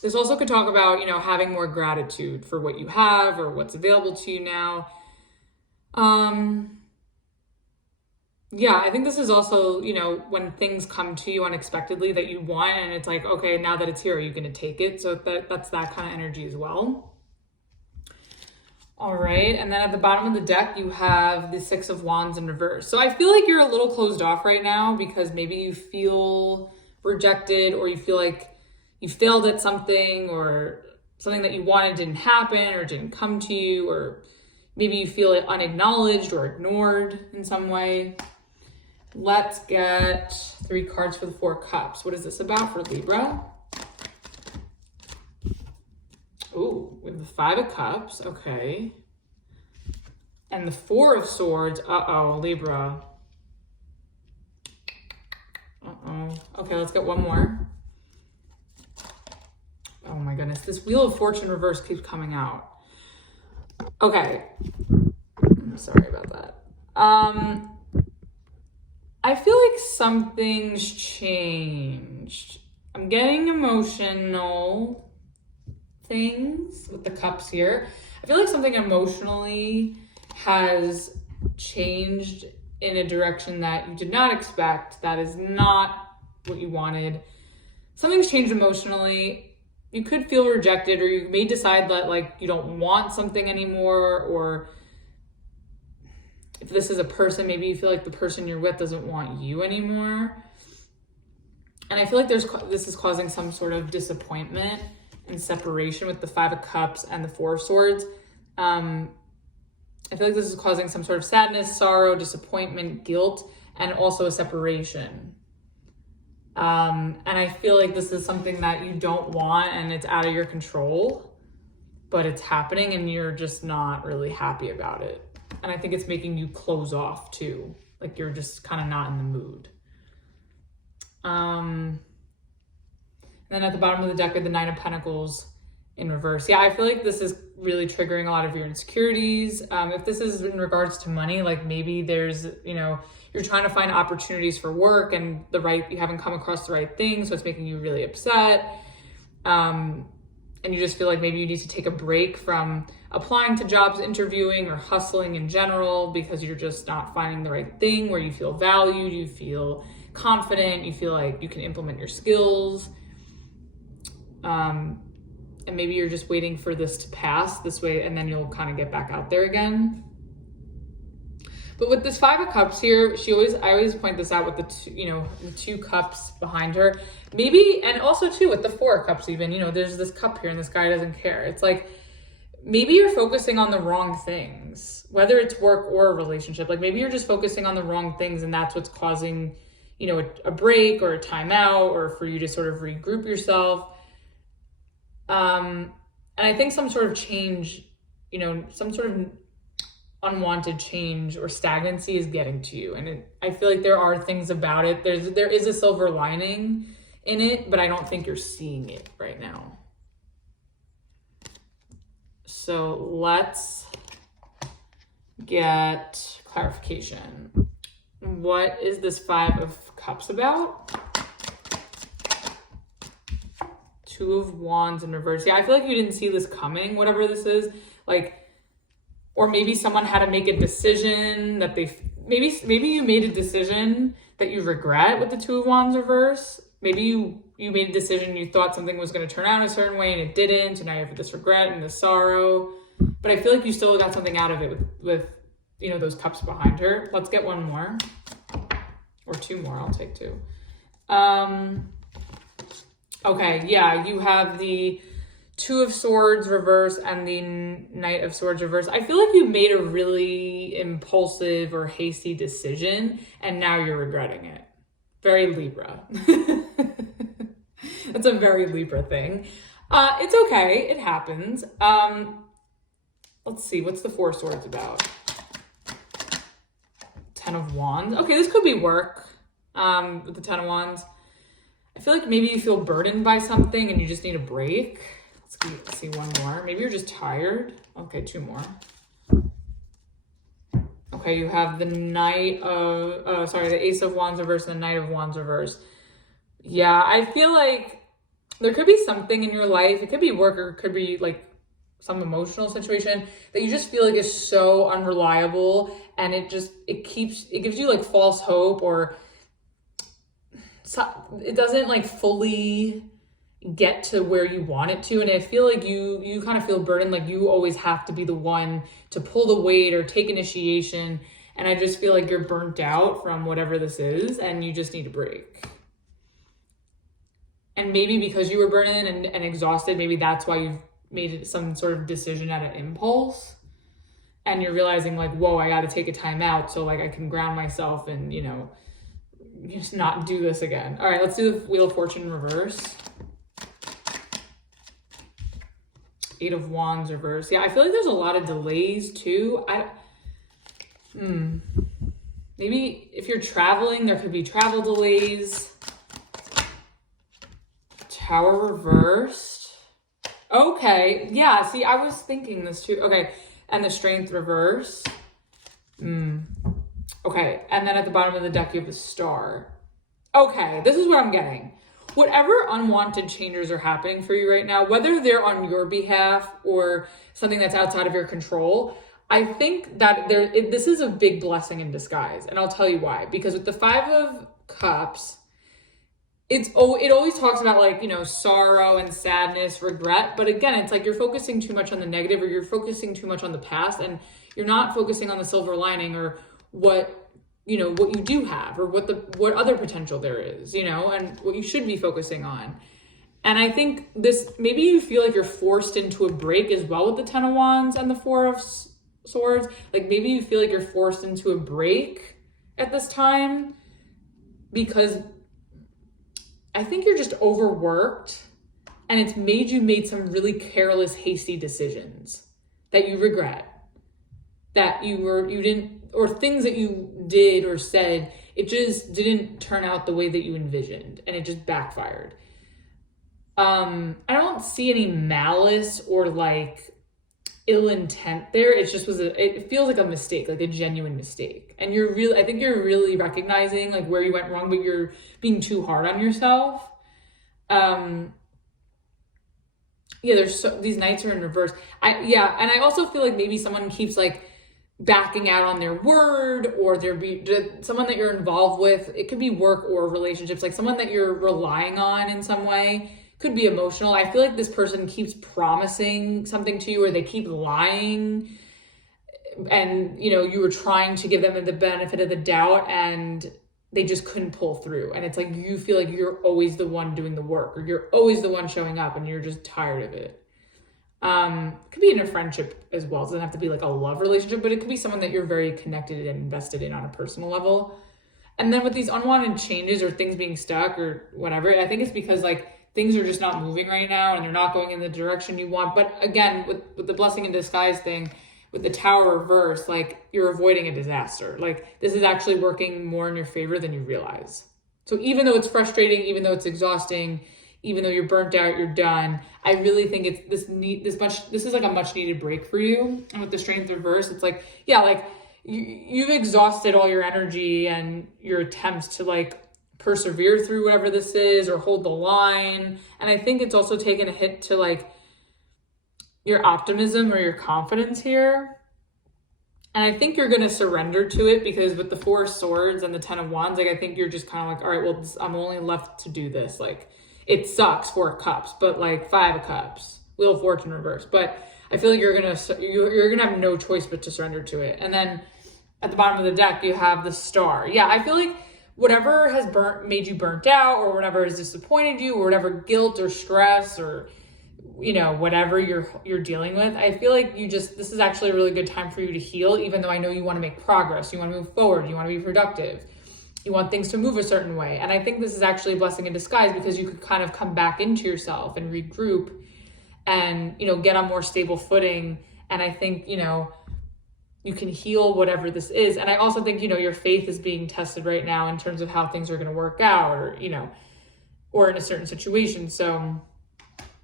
This also could talk about, you know, having more gratitude for what you have or what's available to you now. Yeah, I think this is also, you know, when things come to you unexpectedly that you want, and it's like, okay, now that it's here, are you going to take it? So that's that kind of energy as well. All right, and then at the bottom of the deck, you have the Six of Wands in reverse. So I feel like you're a little closed off right now because maybe you feel rejected, or you feel like you failed at something, or something that you wanted didn't happen or didn't come to you, or maybe you feel it unacknowledged or ignored in some way. Let's get 3 cards for the Four Cups. What is this about for Libra? Ooh, we have the Five of Cups, okay. And the Four of Swords, uh-oh, Libra. Uh-oh. Okay, let's get one more. Oh my goodness, this Wheel of Fortune reverse keeps coming out. Okay, I'm sorry about that. I feel like something's changed. I'm getting emotional things with the cups here. I feel like something emotionally has changed in a direction that you did not expect. That is not what you wanted. Something's changed emotionally. You could feel rejected, or you may decide that like you don't want something anymore, or if this is a person, maybe you feel like the person you're with doesn't want you anymore. And I feel like this is causing some sort of disappointment and separation with the Five of Cups and the Four of Swords. I feel like this is causing some sort of sadness, sorrow, disappointment, guilt, and also a separation. And I feel like this is something that you don't want, and it's out of your control, but it's happening and you're just not really happy about it. And I think it's making you close off too. Like you're just kind of not in the mood. And then at the bottom of the deck are the Nine of Pentacles in reverse. Yeah, I feel like this is really triggering a lot of your insecurities. If this is in regards to money, like maybe there's, you know, you're trying to find opportunities for work and you haven't come across the right thing, so it's making you really upset. And you just feel like maybe you need to take a break from applying to jobs, interviewing, or hustling in general because you're just not finding the right thing where you feel valued, you feel confident, you feel like you can implement your skills. And maybe you're just waiting for this to pass this way, and then you'll kind of get back out there again. But with this Five of Cups here, I always point this out with the two cups behind her. Maybe, and also too with the Four of Cups even, there's this cup here and this guy doesn't care. It's like, maybe you're focusing on the wrong things, whether it's work or a relationship. Like maybe you're just focusing on the wrong things, and that's what's causing, a break or a timeout, or for you to sort of regroup yourself. And I think some sort of change, some sort of unwanted change or stagnancy is getting to you. And I feel like there are things about it. There is a silver lining in it, but I don't think you're seeing it right now. So let's get clarification. What is this Five of Cups about? Two of Wands in reverse. Yeah, I feel like you didn't see this coming, whatever this is. Or maybe someone had to make a decision that maybe you made a decision that you regret with the Two of Wands reverse. Maybe you made a decision, you thought something was going to turn out a certain way and it didn't, and now you have this regret and this sorrow. But I feel like you still got something out of it with those cups behind her. Let's get one more. Or two more, I'll take two. Okay, yeah, you have the Two of Swords reverse and the Knight of Swords reverse. I feel like you made a really impulsive or hasty decision, and now you're regretting it. Very Libra. That's a very Libra thing. It's okay, it happens. Let's see, what's the Four of Swords about? Ten of Wands. Okay, this could be work with the Ten of Wands. I feel like maybe you feel burdened by something and you just need a break. Let's see one more. Maybe you're just tired. Okay, 2 more. Okay, you have the the Ace of Wands reverse and the Knight of Wands reverse. Yeah, I feel like there could be something in your life. It could be work or it could be like some emotional situation that you just feel like is so unreliable, and it gives you like false hope, or it doesn't like fully get to where you want it to. And I feel like you kind of feel burdened, like you always have to be the one to pull the weight or take initiation. And I just feel like you're burnt out from whatever this is and you just need a break. And maybe because you were burdened and exhausted, maybe that's why you've made some sort of decision at an impulse. And you're realizing like, whoa, I got to take a time out so like I can ground myself and, you know, just not do this again. All right, let's do the Wheel of Fortune in reverse. 8 of Wands reverse. Yeah, I feel like there's a lot of delays too. Maybe if you're traveling, there could be travel delays. Tower reversed. Okay, yeah, see, I was thinking this too. Okay, and the Strength reverse. Okay, and then at the bottom of the deck, you have the Star. Okay, this is what I'm getting. Whatever unwanted changes are happening for you right now, whether they're on your behalf or something that's outside of your control, I think that this is a big blessing in disguise. And I'll tell you why. Because with the 5 of Cups, it always talks about like, you know, sorrow and sadness, regret. But again, it's like you're focusing too much on the negative, or you're focusing too much on the past, and you're not focusing on the silver lining or what you do have, or what other potential there is, you know, and what you should be focusing on. And I think maybe you feel like you're forced into a break as well with the 10 of Wands and the 4 of Swords. Like maybe you feel like you're forced into a break at this time because I think you're just overworked, and it's made some really careless, hasty decisions that you regret, that you didn't, or things that you did or said, it just didn't turn out the way that you envisioned, and it just backfired. I don't see any malice or like ill intent there. It just it feels like a mistake, like a genuine mistake. And I think you're really recognizing like where you went wrong, but you're being too hard on yourself. Yeah, these Knights are in reverse. And I also feel like maybe someone keeps like backing out on their word, or someone that you're involved with. It could be work or relationships, like someone that you're relying on in some way. Could be emotional. I feel like this person keeps promising something to you, or they keep lying, and you know, you were trying to give them the benefit of the doubt and they just couldn't pull through. And it's like you feel like you're always the one doing the work, or you're always the one showing up, and you're just tired of it. It could be in a friendship as well. It doesn't have to be like a love relationship, but it could be someone that you're very connected and invested in on a personal level. And then with these unwanted changes or things being stuck or whatever, I think it's because like things are just not moving right now and they're not going in the direction you want. But again, with the blessing in disguise thing, with the Tower reverse, like you're avoiding a disaster. Like this is actually working more in your favor than you realize. So even though it's frustrating, even though it's exhausting, even though you're burnt out, you're done, I really think it's this is like a much needed break for you. And with the Strength reverse, it's like, yeah, like you've exhausted all your energy and your attempts to like persevere through whatever this is or hold the line. And I think it's also taken a hit to like your optimism or your confidence here. And I think you're going to surrender to it, because with the 4 of Swords and the 10 of Wands, like I think you're just kind of like, all right, well, I'm only left to do this. Like it sucks, 4 of Cups, but like 5 of Cups, Wheel of Fortune reverse. But I feel like you're going to have no choice but to surrender to it. And then at the bottom of the deck, you have the Star. Yeah, I feel like whatever has made you burnt out, or whatever has disappointed you, or whatever guilt or stress or, you know, whatever you're dealing with, I feel like this is actually a really good time for you to heal, even though I know you want to make progress, you want to move forward, you want to be productive, you want things to move a certain way. And I think this is actually a blessing in disguise, because you could kind of come back into yourself and regroup and, you know, get on more stable footing. And I think, you know, you can heal whatever this is. And I also think, you know, your faith is being tested right now in terms of how things are going to work out, or, you know, or in a certain situation. So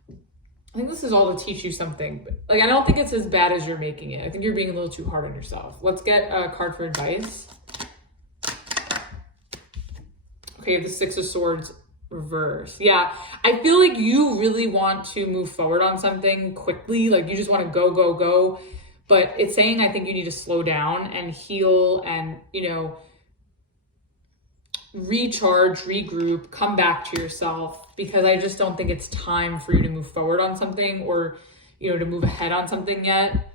I think this is all to teach you something. But, like, I don't think it's as bad as you're making it. I think you're being a little too hard on yourself. Let's get a card for advice. Okay, the Six of Swords reverse. Yeah, I feel like you really want to move forward on something quickly. Like, you just want to go, go, go. But it's saying, I think you need to slow down and heal and, you know, recharge, regroup, come back to yourself, because I just don't think it's time for you to move forward on something, or, you know, to move ahead on something yet.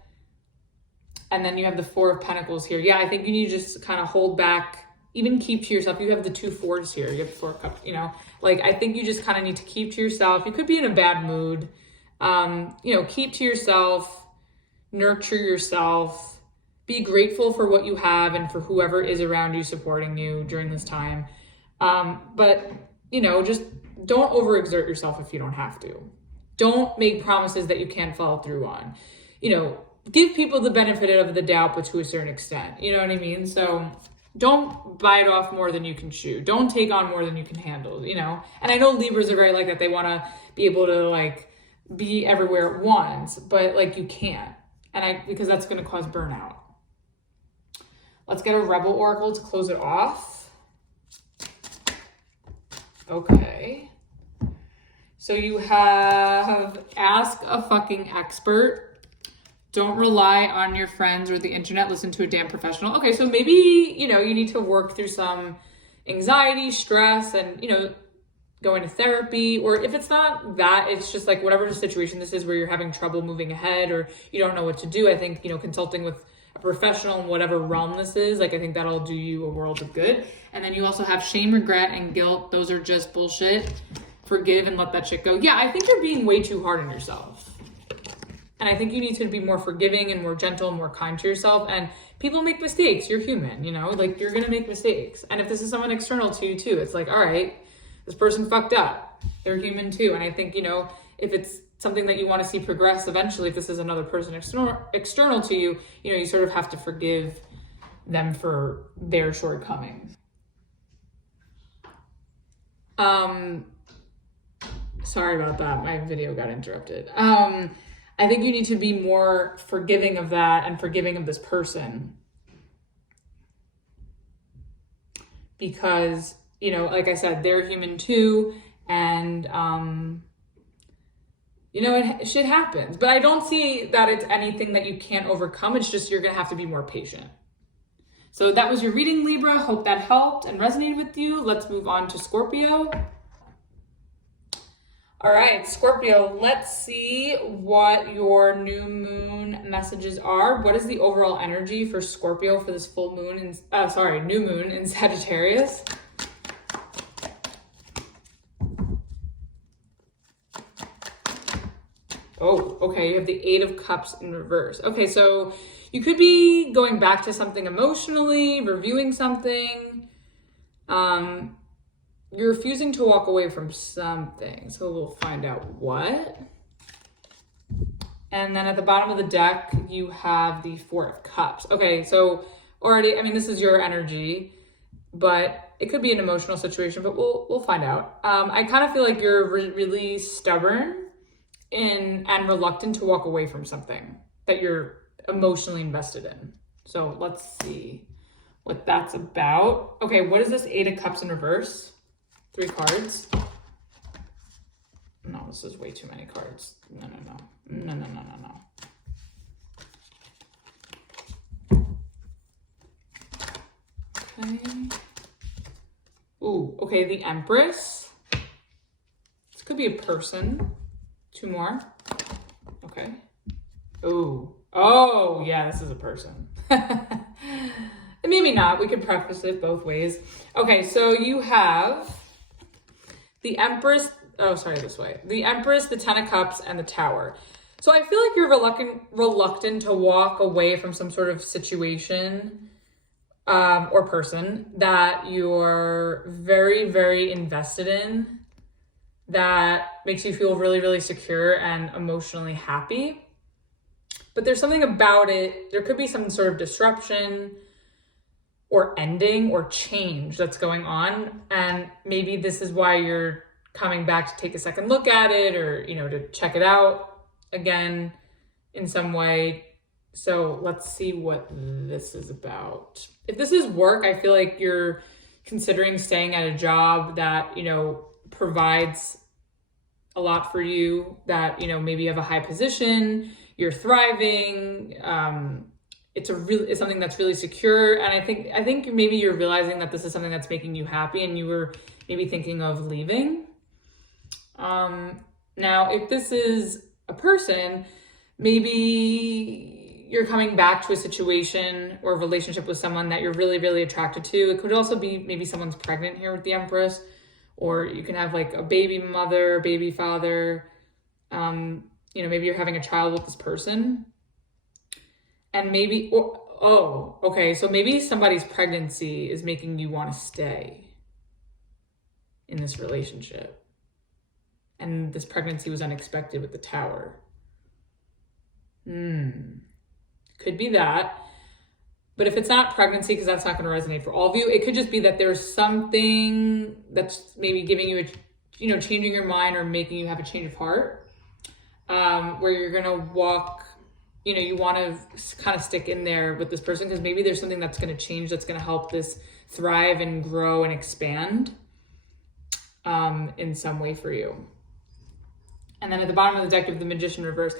And then you have the Four of Pentacles here. Yeah, I think you need to just kind of hold back, even keep to yourself. You have the two fours here. You have the Four of Cups, you know, like, I think you just kind of need to keep to yourself. You could be in a bad mood. You know, keep to yourself, nurture yourself, be grateful for what you have and for whoever is around you supporting you during this time. But, you know, just don't overexert yourself if you don't have to. Don't make promises that you can't follow through on. You know, give people the benefit of the doubt, but to a certain extent. You know what I mean? So don't bite off more than you can chew. Don't take on more than you can handle, you know? And I know Libras are very like that. They want to be able to, like, be everywhere at once, but, like, you can't. Because that's going to cause burnout. Let's get a Rebel Oracle to close it off. Okay. So you have ask a fucking expert. Don't rely on your friends or the internet. Listen to a damn professional. Okay, so maybe, you know, you need to work through some anxiety, stress, and, you know, going to therapy. Or if it's not that, it's just like whatever the situation this is where you're having trouble moving ahead or you don't know what to do. I think, you know, consulting with a professional in whatever realm this is, like, I think that'll do you a world of good. And then you also have shame, regret, and guilt. Those are just bullshit. Forgive and let that shit go. Yeah, I think you're being way too hard on yourself. And I think you need to be more forgiving and more gentle and more kind to yourself. And people make mistakes. You're human, you know, like, you're going to make mistakes. And if this is someone external to you too, it's like, all right, this person fucked up. They're human too. And I think, you know, if it's something that you want to see progress eventually, if this is another person external to you, you know, you sort of have to forgive them for their shortcomings. Sorry about that. My video got interrupted. I think you need to be more forgiving of that and forgiving of this person. Because, you know, like I said, they're human too. And, you know, shit happens. But I don't see that it's anything that you can't overcome. It's just you're going to have to be more patient. So that was your reading, Libra. Hope that helped and resonated with you. Let's move on to Scorpio. All right, Scorpio, let's see what your new moon messages are. What is the overall energy for Scorpio for this full moon new moon in Sagittarius? Oh, okay, you have the Eight of Cups in reverse. Okay, so you could be going back to something emotionally, reviewing something. You're refusing to walk away from something, so we'll find out what. And then at the bottom of the deck, you have the Four of Cups. Okay, so already, I mean, this is your energy, but it could be an emotional situation, but we'll find out. I kind of feel like you're really stubborn and reluctant to walk away from something that you're emotionally invested in. So let's see what that's about. Okay, what is this Eight of Cups in reverse? 3 cards. No, this is way too many cards. No. Okay. Ooh, okay, the Empress. This could be a person. 2 more. Okay. Ooh. Oh, yeah, this is a person. Maybe not. We could preface it both ways. Okay, so you have the Empress. Oh, sorry, this way. The Empress, the Ten of Cups, and the Tower. So I feel like you're reluctant to walk away from some sort of situation or person that you're very, very invested in, that makes you feel really, really secure and emotionally happy. But there's something about it. There could be some sort of disruption or ending or change that's going on. And maybe this is why you're coming back to take a second look at it, or, you know, to check it out again in some way. So let's see what this is about. If this is work, I feel like you're considering staying at a job that, you know, provides a lot for you, that, you know, maybe you have a high position, you're thriving, it's something that's really secure. And I think maybe you're realizing that this is something that's making you happy, and you were maybe thinking of leaving. Now, if this is a person, maybe you're coming back to a situation or a relationship with someone that you're really, really attracted to. It could also be maybe someone's pregnant here with the Empress, or you can have like a baby mother, baby father. You know, maybe you're having a child with this person. And maybe, okay, so maybe somebody's pregnancy is making you want to stay in this relationship. And this pregnancy was unexpected with the Tower. Could be that. But if it's not pregnancy, because that's not going to resonate for all of you, it could just be that there's something that's maybe giving you you know, changing your mind or making you have a change of heart, where you're going to walk, you know, you want to kind of stick in there with this person, because maybe there's something that's going to change, that's going to help this thrive and grow and expand in some way for you. And then at the bottom of the deck, you have the Magician reverse.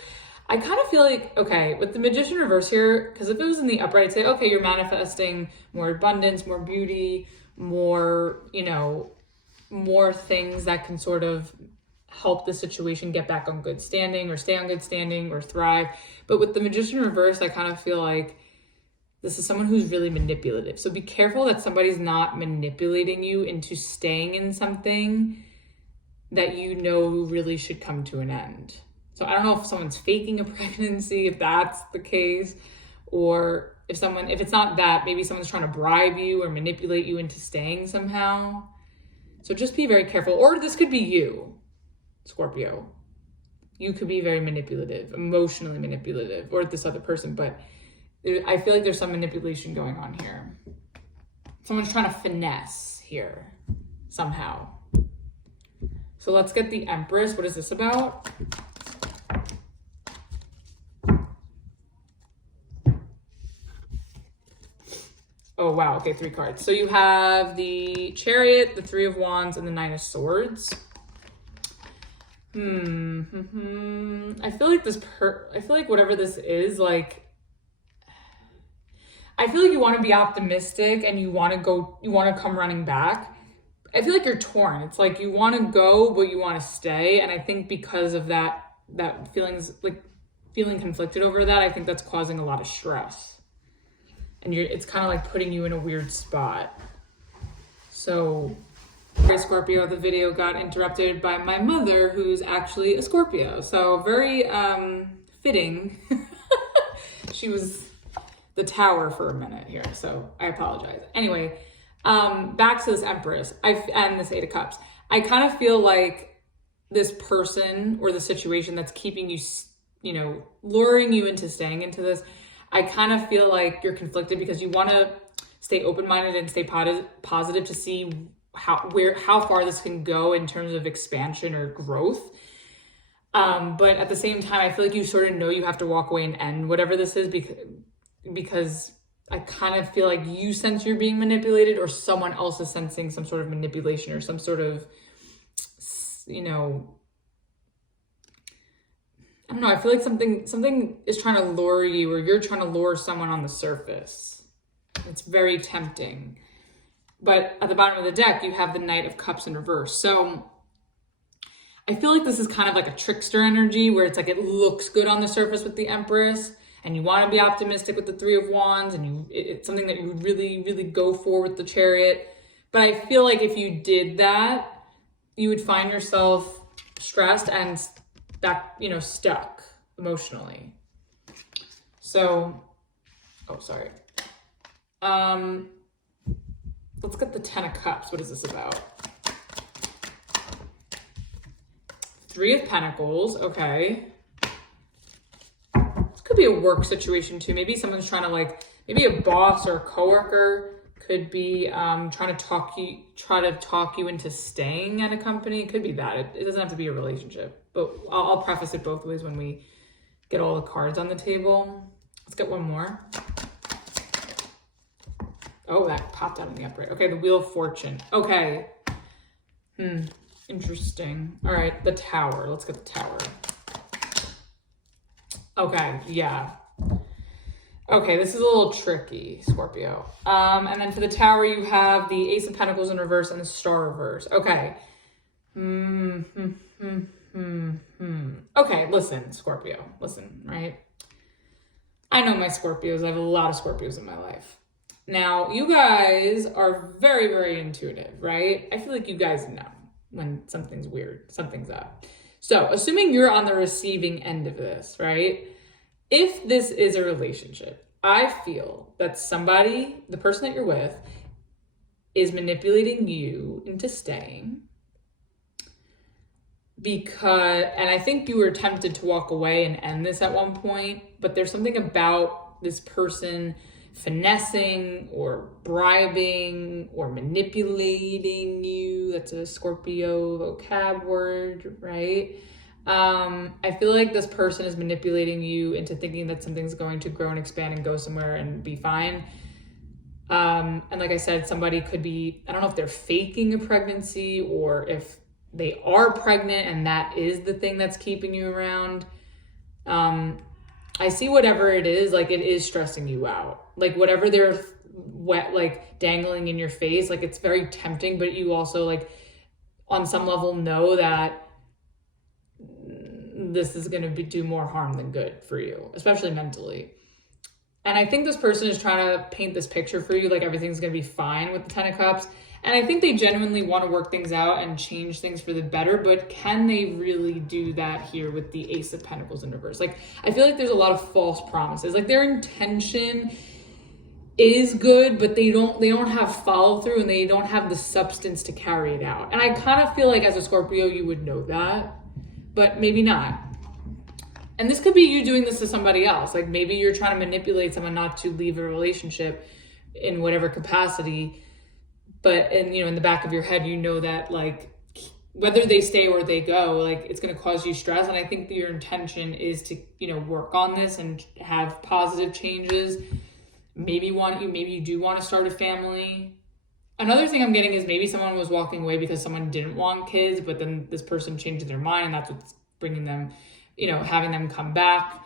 I kind of feel like, okay, with the Magician reverse here, because if it was in the upright, I'd say, okay, you're manifesting more abundance, more beauty, more, you know, more things that can sort of help the situation get back on good standing, or stay on good standing, or thrive. But with the Magician reverse, I kind of feel like this is someone who's really manipulative. So be careful that somebody's not manipulating you into staying in something that you know really should come to an end. So I don't know if someone's faking a pregnancy, if that's the case, or if it's not that, maybe someone's trying to bribe you or manipulate you into staying somehow. So just be very careful. Or this could be you, Scorpio. You could be very manipulative, emotionally manipulative, or this other person, but I feel like there's some manipulation going on here. Someone's trying to finesse here somehow. So let's get the Empress. What is this about? Oh, wow. Okay, 3 cards. So you have the Chariot, the 3 of Wands, and the 9 of Swords. I feel like I feel like whatever this is, like, I feel like you want to be optimistic and you want to come running back. I feel like you're torn. It's like you want to go, but you want to stay. And I think because of that feeling conflicted over that, I think that's causing a lot of stress. And it's kind of like putting you in a weird spot. So, Scorpio, the video got interrupted by my mother, who's actually a Scorpio. So very fitting. She was the Tower for a minute here, so I apologize. Anyway, back to this Empress and this 8 of Cups. I kind of feel like this person or the situation that's keeping you, you know, luring you into staying into this, I kind of feel like you're conflicted because you want to stay open-minded and stay positive to see how far this can go in terms of expansion or growth. But at the same time, I feel like you sort of know you have to walk away and end whatever this is, because I kind of feel like you sense you're being manipulated, or someone else is sensing some sort of manipulation or some sort of, you know, I don't know. I feel like something is trying to lure you, or you're trying to lure someone on the surface. It's very tempting. But at the bottom of the deck, you have the Knight of Cups in reverse. So I feel like this is kind of like a trickster energy, where it's like it looks good on the surface with the Empress, and you want to be optimistic with the 3 of Wands, and it's something that you would really, really go for with the Chariot. But I feel like if you did that, you would find yourself stressed and stuck emotionally. So, sorry. Let's get the 10 of Cups. What is this about? 3 of Pentacles. Okay. This could be a work situation too. Maybe someone's trying to maybe a boss or a coworker Could be try to talk you into staying at a company. It could be that. It doesn't have to be a relationship. But I'll preface it both ways when we get all the cards on the table. Let's get one more. Oh, that popped out in the upright. Okay, the Wheel of Fortune. Okay. Interesting. All right, the Tower. Let's get the Tower. Okay, yeah. Okay, this is a little tricky, Scorpio. And then for the Tower, you have the Ace of Pentacles in reverse and the Star reverse. Okay. Okay, listen, Scorpio. Listen, right? I know my Scorpios. I have a lot of Scorpios in my life. Now, you guys are very, very intuitive, right? I feel like you guys know when something's weird, something's up. So, assuming you're on the receiving end of this, right? If this is a relationship, I feel that somebody, the person that you're with, is manipulating you into staying because, and I think you were tempted to walk away and end this at one point, but there's something about this person finessing or bribing or manipulating you. That's a Scorpio vocab word, right? I feel like this person is manipulating you into thinking that something's going to grow and expand and go somewhere and be fine. And like I said, somebody could be, I don't know if they're faking a pregnancy or if they are pregnant and that is the thing that's keeping you around. I see whatever it is, like it is stressing you out. Like whatever they're like dangling in your face, like it's very tempting, but you also like on some level know that this is going to do more harm than good for you, especially mentally. And I think this person is trying to paint this picture for you, like everything's going to be fine with the Ten of Cups. And I think they genuinely want to work things out and change things for the better, but can they really do that here with the Ace of Pentacles in reverse? Like, I feel like there's a lot of false promises. Like their intention is good, but they don't have follow through and they don't have the substance to carry it out. And I kind of feel like as a Scorpio, you would know that, but maybe not. And this could be you doing this to somebody else. Like maybe you're trying to manipulate someone not to leave a relationship in whatever capacity. But in the back of your head, you know that like whether they stay or they go, like it's going to cause you stress. And I think that your intention is to, work on this and have positive changes. Maybe you do want to start a family. Another thing I'm getting is maybe someone was walking away because someone didn't want kids, but then this person changed their mind and that's what's bringing them, having them come back,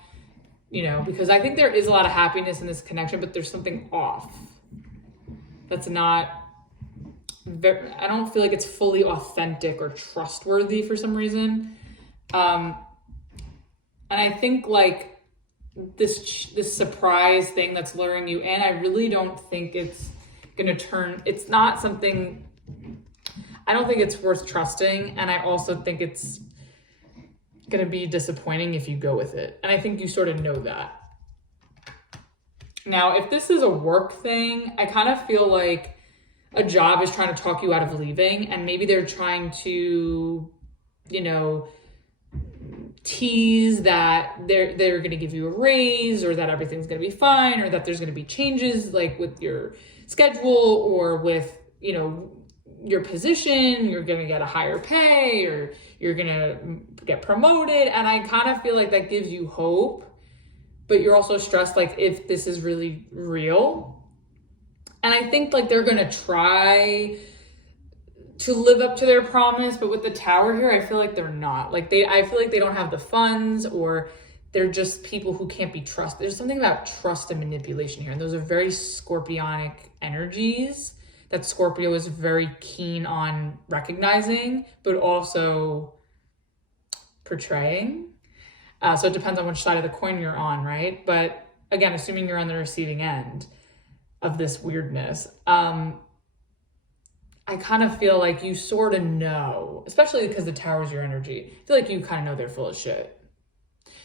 because I think there is a lot of happiness in this connection, but there's something off. That's not I don't feel like it's fully authentic or trustworthy for some reason. And I think like this surprise thing that's luring you in, I really don't think it's going to it's not something, I don't think it's worth trusting. And I also think it's going to be disappointing if you go with it. And I think you sort of know that. Now, if this is a work thing, I kind of feel like a job is trying to talk you out of leaving, and maybe they're trying to, tease that they're going to give you a raise or that everything's going to be fine or that there's going to be changes like with your schedule or with, your position, you're going to get a higher pay or you're going to get promoted. And I kind of feel like that gives you hope, but you're also stressed like if this is really real. And I think like they're going to try to live up to their promise, but with the Tower here, I feel like they're not. Like I feel like they don't have the funds or they're just people who can't be trusted. There's something about trust and manipulation here. And those are very scorpionic energies that Scorpio is very keen on recognizing, but also portraying. So it depends on which side of the coin you're on, right? But again, assuming you're on the receiving end of this weirdness, I kind of feel like you sort of know, especially because the Tower is your energy. I feel like you kind of know they're full of shit.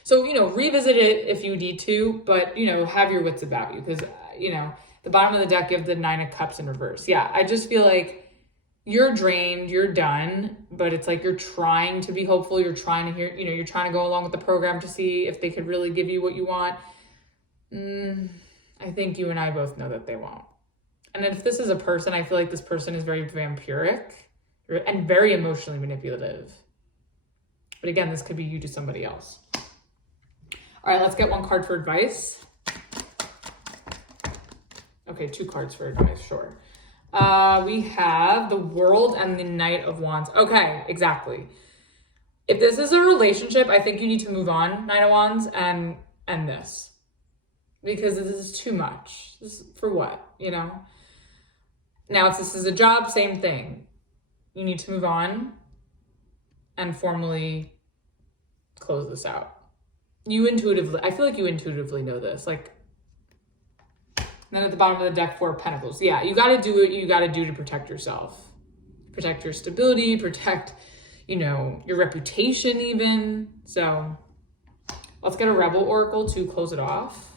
So, revisit it if you need to, but, have your wits about you because, the bottom of the deck, you have the Nine of Cups in reverse. Yeah, I just feel like you're drained, you're done, but it's like you're trying to be hopeful. You're trying to hear, you're trying to go along with the program to see if they could really give you what you want. I think you and I both know that they won't. And if this is a person, I feel like this person is very vampiric and very emotionally manipulative. But again, this could be you to somebody else. All right, let's get one card for advice. Okay, 2 cards for advice, sure. We have the World and the Knight of Wands. Okay, exactly. If this is a relationship, I think you need to move on, Knight of Wands, and end this. Because this is too much. This is for what, you know? Now, if this is a job, same thing. You need to move on and formally close this out. I feel like you intuitively know this. Like, and then at the bottom of the deck, 4 of Pentacles. Yeah, you got to do what you got to do to protect yourself. Protect your stability, protect, you know, your reputation even. So let's get a Rebel Oracle to close it off.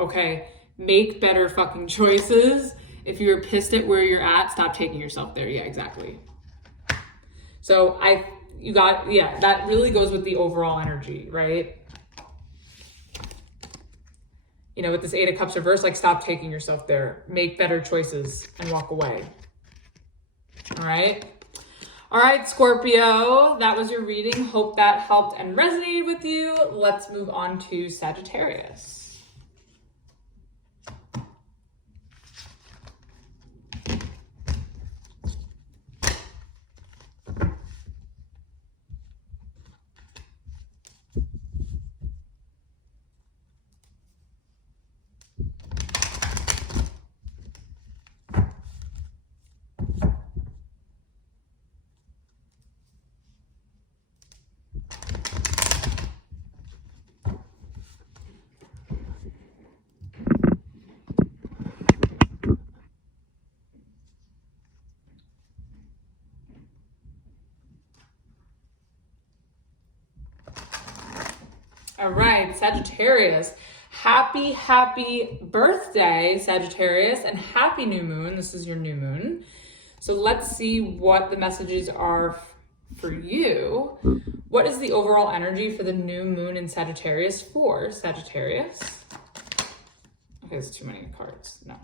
Okay. Make better fucking choices. If you're pissed at where you're at, stop taking yourself there. Yeah, exactly. So that really goes with the overall energy, right? You know, with this 8 of Cups reverse, like, stop taking yourself there. Make better choices and walk away. All right. All right, Scorpio, that was your reading. Hope that helped and resonated with you. Let's move on to Sagittarius. All right, Sagittarius. Happy birthday, Sagittarius, and happy new moon. This is your new moon. So let's see what the messages are for you. What is the overall energy for the new moon in Sagittarius for Sagittarius? Okay, there's too many cards. No.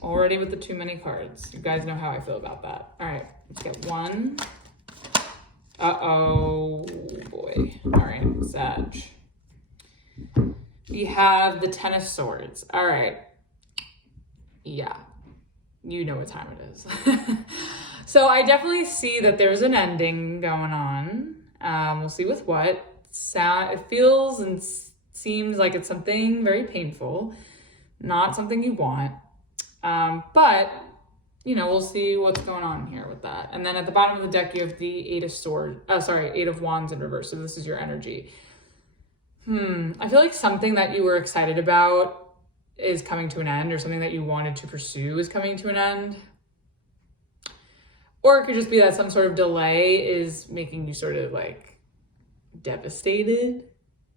Already with the too many cards. You guys know how I feel about that. All right, let's get one. Uh-oh, boy. All right, Sag. We have the 10 of Swords. All right. Yeah, you know what time it is. So I definitely see that there's an ending going on. We'll see with what. It feels and seems like it's something very painful, not something you want. But you know, we'll see what's going on here with that. And then at the bottom of the deck, you have the 8 of Wands in reverse. So this is your energy. I feel like something that you were excited about is coming to an end, or something that you wanted to pursue is coming to an end. Or it could just be that some sort of delay is making you sort of like devastated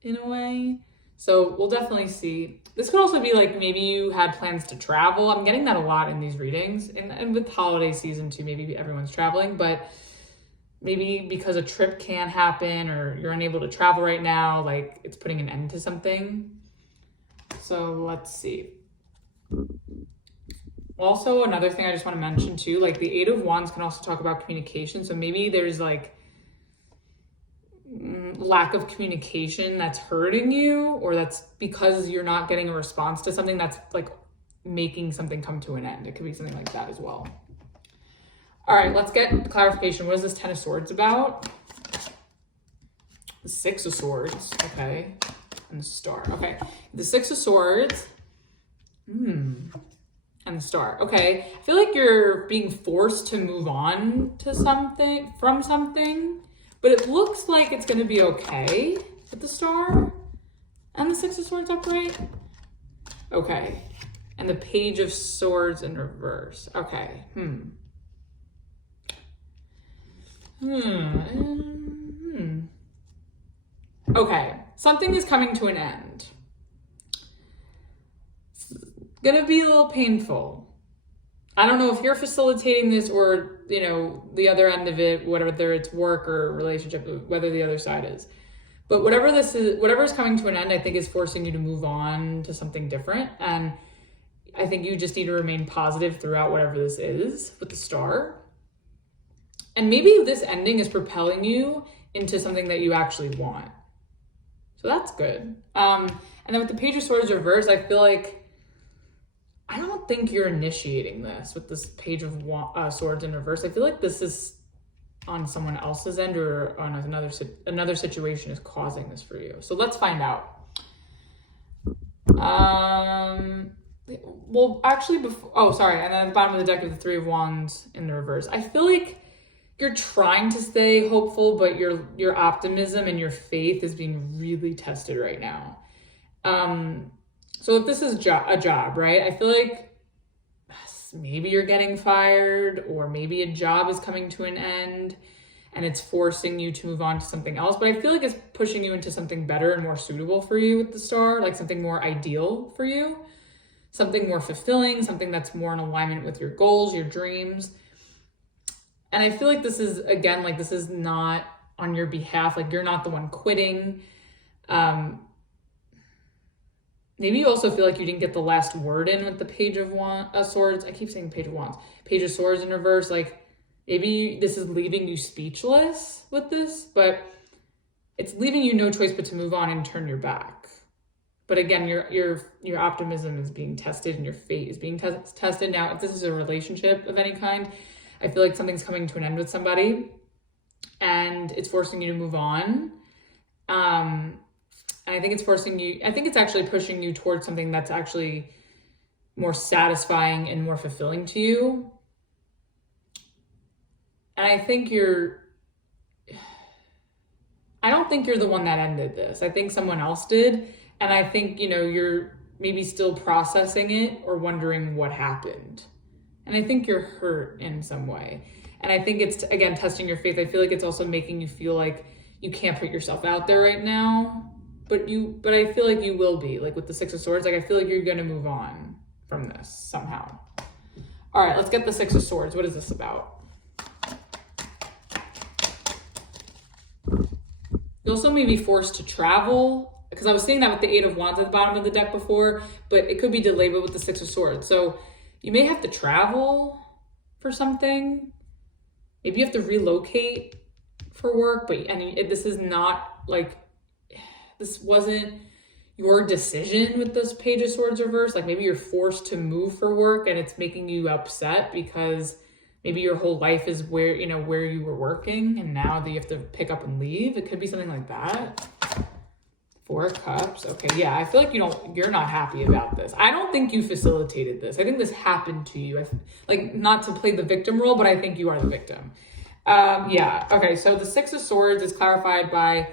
in a way. So we'll definitely see. This could also be like maybe you had plans to travel. I'm getting that a lot in these readings. And with holiday season too, maybe everyone's traveling, but maybe because a trip can happen or you're unable to travel right now, like it's putting an end to something. So let's see. Also, another thing I just want to mention too, like the 8 of Wands can also talk about communication. So maybe there's like lack of communication that's hurting you, or that's because you're not getting a response to something that's like making something come to an end. It could be something like that as well. All right, let's get clarification. What is this 10 of Swords about? The 6 of Swords, okay, and the Star. Okay, the 6 of Swords, and the Star. Okay, I feel like you're being forced to move on to something, from something, but it looks like it's going to be okay with the Star and the 6 of Swords upright. Okay, and the Page of Swords in reverse. Okay, Okay, something is coming to an end. It's gonna be a little painful. I don't know if you're facilitating this or, you know, the other end of it, whether it's work or relationship, whether the other side is. But whatever this is, whatever is coming to an end, I think is forcing you to move on to something different. And I think you just need to remain positive throughout whatever this is with the star. And maybe this ending is propelling you into something that you actually want. So that's good. And then with the Page of Swords reverse, I feel like, I don't think you're initiating this with this Page of Swords in reverse. I feel like this is on someone else's end or on another situation is causing this for you. So let's find out. Well, actually, and then at the bottom of the deck of the Three of Wands in the reverse. I feel like you're trying to stay hopeful, but your optimism and your faith is being really tested right now. So if this is a job, right? I feel like maybe you're getting fired, or maybe a job is coming to an end and it's forcing you to move on to something else. But I feel like it's pushing you into something better and more suitable for you with the star, like something more ideal for you, something more fulfilling, something that's more in alignment with your goals, your dreams. And I feel like this is, again, like this is not on your behalf. Like you're not the one quitting. Maybe you also feel like you didn't get the last word in with the Page of Swords. I keep saying Page of Wands. Page of Swords in reverse. Like maybe this is leaving you speechless with this, but it's leaving you no choice but to move on and turn your back. But again, your optimism is being tested and your fate is being tested. Now, if this is a relationship of any kind, I feel like something's coming to an end with somebody and it's forcing you to move on. And I think it's actually pushing you towards something that's actually more satisfying and more fulfilling to you. And I don't think you're the one that ended this. I think someone else did. And I think, you know, you're maybe still processing it or wondering what happened. And I think you're hurt in some way. And I think it's, again, testing your faith. I feel like it's also making you feel like you can't put yourself out there right now. But I feel like you will be, like with the Six of Swords, like I feel like you're going to move on from this somehow. All right, let's get the Six of Swords. What is this about? You also may be forced to travel, because I was saying that with the Eight of Wands at the bottom of the deck before, but it could be delayed with the Six of Swords. So you may have to travel for something. Maybe you have to relocate for work, but this is not like, this wasn't your decision with this Page of Swords reverse. Like maybe you're forced to move for work and it's making you upset because maybe your whole life is where you were working and now that you have to pick up and leave. It could be something like that. Four of Cups. Okay, yeah, I feel like you're not happy about this. I don't think you facilitated this. I think this happened to you. Like, not to play the victim role, but I think you are the victim. Yeah, okay, so the Six of Swords is clarified by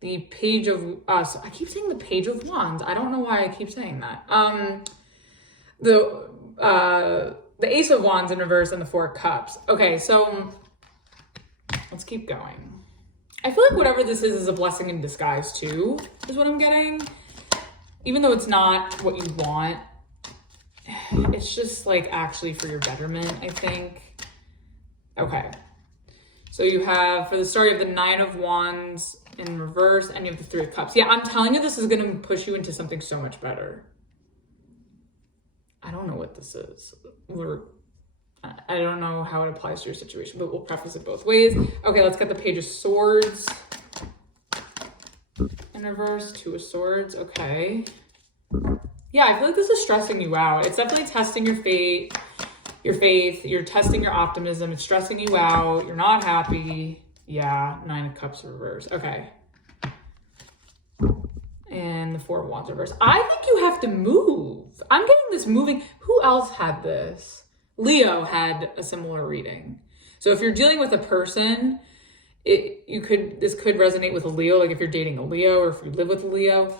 the Page of, so I keep saying the Page of Wands. I don't know why I keep saying that. The Ace of Wands in reverse and the Four of Cups. Okay, so let's keep going. I feel like whatever this is a blessing in disguise too, is what I'm getting. Even though it's not what you want, it's just like actually for your betterment, I think. Okay. So you have, for the start, you have the Nine of Wands in reverse and you have the Three of Cups. Yeah, I'm telling you, this is going to push you into something so much better. I don't know what this is. I don't know how it applies to your situation, but we'll preface it both ways. Okay, let's get the Page of Swords in reverse. Two of Swords. Okay. Yeah, I feel like this is stressing you out. It's definitely testing your faith. You're testing your optimism. It's stressing you out. You're not happy. Yeah, Nine of Cups reverse. Okay. And the Four of Wands reverse. I think you have to move. I'm getting this moving. Who else had this? Leo had a similar reading. So if you're dealing with a person, this could resonate with a Leo, like if you're dating a Leo or if you live with a Leo.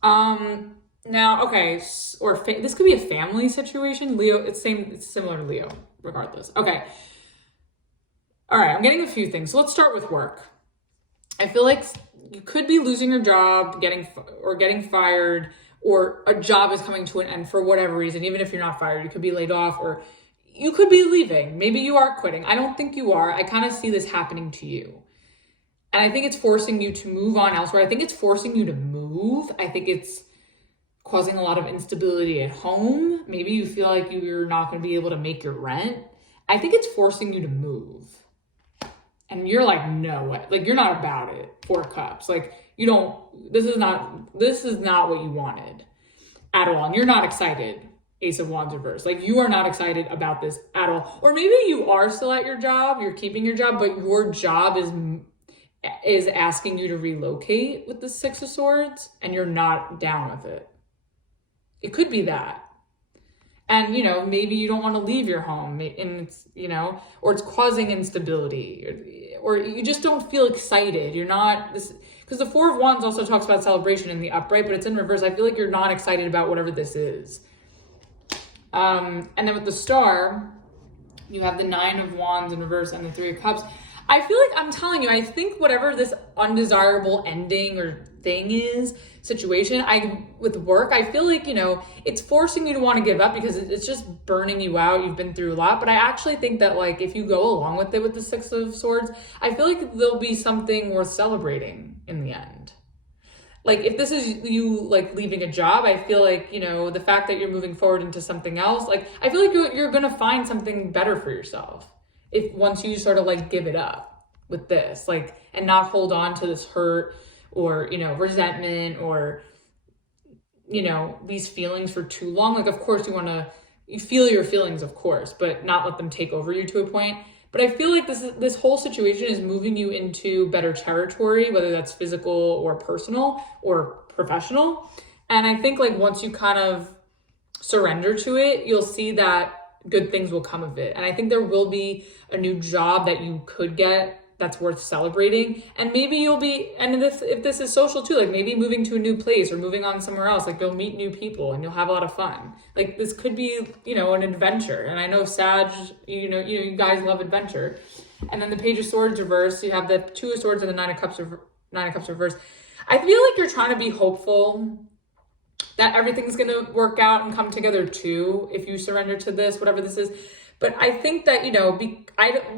Now, okay, or this could be a family situation. Leo, it's similar to Leo, regardless. Okay. All right, I'm getting a few things. So let's start with work. I feel like you could be losing your job, getting fired, or a job is coming to an end for whatever reason. Even if you're not fired, you could be laid off, or you could be leaving. Maybe you are quitting. I don't think you are. I kind of see this happening to you. And I think it's forcing you to move on elsewhere. I think it's forcing you to move. I think it's causing a lot of instability at home. Maybe you feel like you're not going to be able to make your rent. I think it's forcing you to move. And you're like, no, like you're not about it. 4 cups. Like you don't, this is not what you wanted at all. And you're not excited. Ace of Wands reverse. Like you are not excited about this at all. Or maybe you are still at your job. You're keeping your job, but your job is asking you to relocate with the 6 of Swords and you're not down with it. It could be that. And, you know, maybe you don't want to leave your home and it's, you know, or it's causing instability or you just don't feel excited. You're not this, because the 4 of Wands also talks about celebration in the upright, but it's in reverse. I feel like you're not excited about whatever this is. And then with the Star, you have the 9 of Wands in reverse and the 3 of Cups. I feel like I'm telling you, I think whatever this undesirable ending or thing is, situation, with work, I feel like, you know, it's forcing you to want to give up because it's just burning you out. You've been through a lot. But I actually think that like, if you go along with it with the 6 of Swords, I feel like there'll be something worth celebrating in the end. Like if this is you like leaving a job, I feel like, you know, the fact that you're moving forward into something else, like I feel like you're going to find something better for yourself. If once you sort of like give it up with this, like, and not hold on to this hurt or, you know, resentment or, you know, these feelings for too long. Like, of course you feel your feelings, of course, but not let them take over you to a point. But I feel like this whole situation is moving you into better territory, whether that's physical or personal or professional. And I think like once you kind of surrender to it, you'll see that good things will come of it. And I think there will be a new job that you could get that's worth celebrating. And maybe you'll be, and if this is social too, like maybe moving to a new place or moving on somewhere else, like you'll meet new people and you'll have a lot of fun. Like this could be, you know, an adventure. And I know Sag, you know, you guys love adventure. And then the Page of Swords reverse, you have the 2 of Swords and the 9 of Cups reverse. I feel like you're trying to be hopeful that everything's going to work out and come together too, if you surrender to this, whatever this is. But I think that, you know,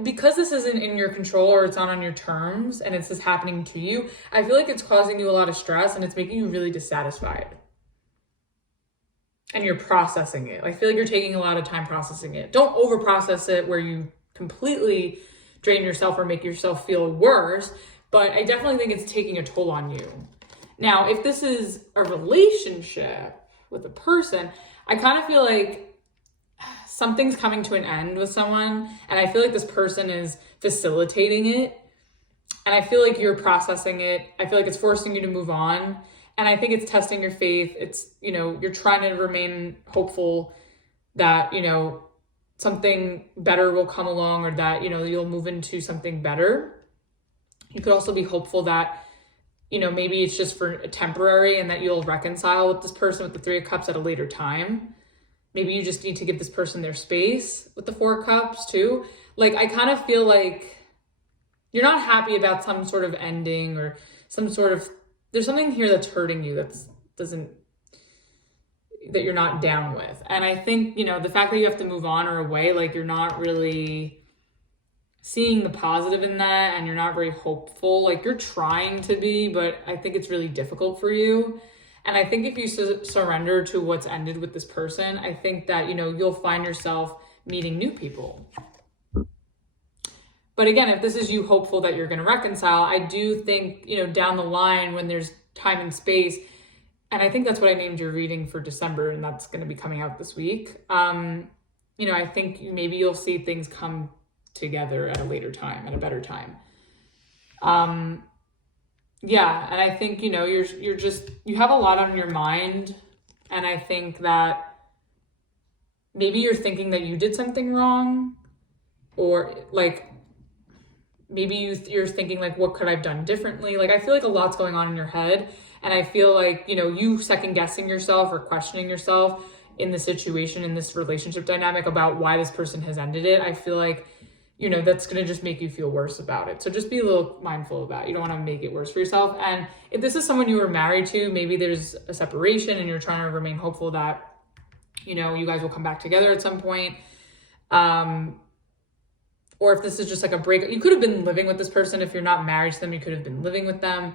because this isn't in your control or it's not on your terms and it's just happening to you, I feel like it's causing you a lot of stress and it's making you really dissatisfied. And you're processing it. I feel like you're taking a lot of time processing it. Don't over-process it where you completely drain yourself or make yourself feel worse, but I definitely think it's taking a toll on you. Now, if this is a relationship with a person, I kind of feel like something's coming to an end with someone, and I feel like this person is facilitating it, and I feel like you're processing it. I feel like it's forcing you to move on, and I think it's testing your faith. It's, you know, you're trying to remain hopeful that, you know, something better will come along or that, you know, you'll move into something better. You could also be hopeful that, you know, maybe it's just for temporary and that you'll reconcile with this person with the 3 of Cups at a later time. Maybe you just need to give this person their space with the 4 of Cups too. Like, I kind of feel like you're not happy about some sort of ending or some sort of, there's something here that's hurting you that you're not down with. And I think, you know, the fact that you have to move on or away, like you're not really seeing the positive in that and you're not very hopeful. Like you're trying to be, but I think it's really difficult for you. And I think if you surrender to what's ended with this person, I think that, you know, you'll find yourself meeting new people. But again, if this is you hopeful that you're going to reconcile, I do think, you know, down the line when there's time and space, and I think that's what I named your reading for December, and that's going to be coming out this week. You know, I think maybe you'll see things come together at a later time, at a better time. Yeah, and I think, you know, you have a lot on your mind, and I think that maybe you're thinking that you did something wrong, or like maybe you're thinking like, what could I have done differently? Like, I feel like a lot's going on in your head, and I feel like, you know, you second guessing yourself or questioning yourself in the situation, in this relationship dynamic about why this person has ended it. I feel like, you know, that's going to just make you feel worse about it. So just be a little mindful of that. You don't want to make it worse for yourself. And if this is someone you were married to, maybe there's a separation and you're trying to remain hopeful that, you know, you guys will come back together at some point. Or if this is just like a breakup, you could have been living with this person. If you're not married to them, you could have been living with them.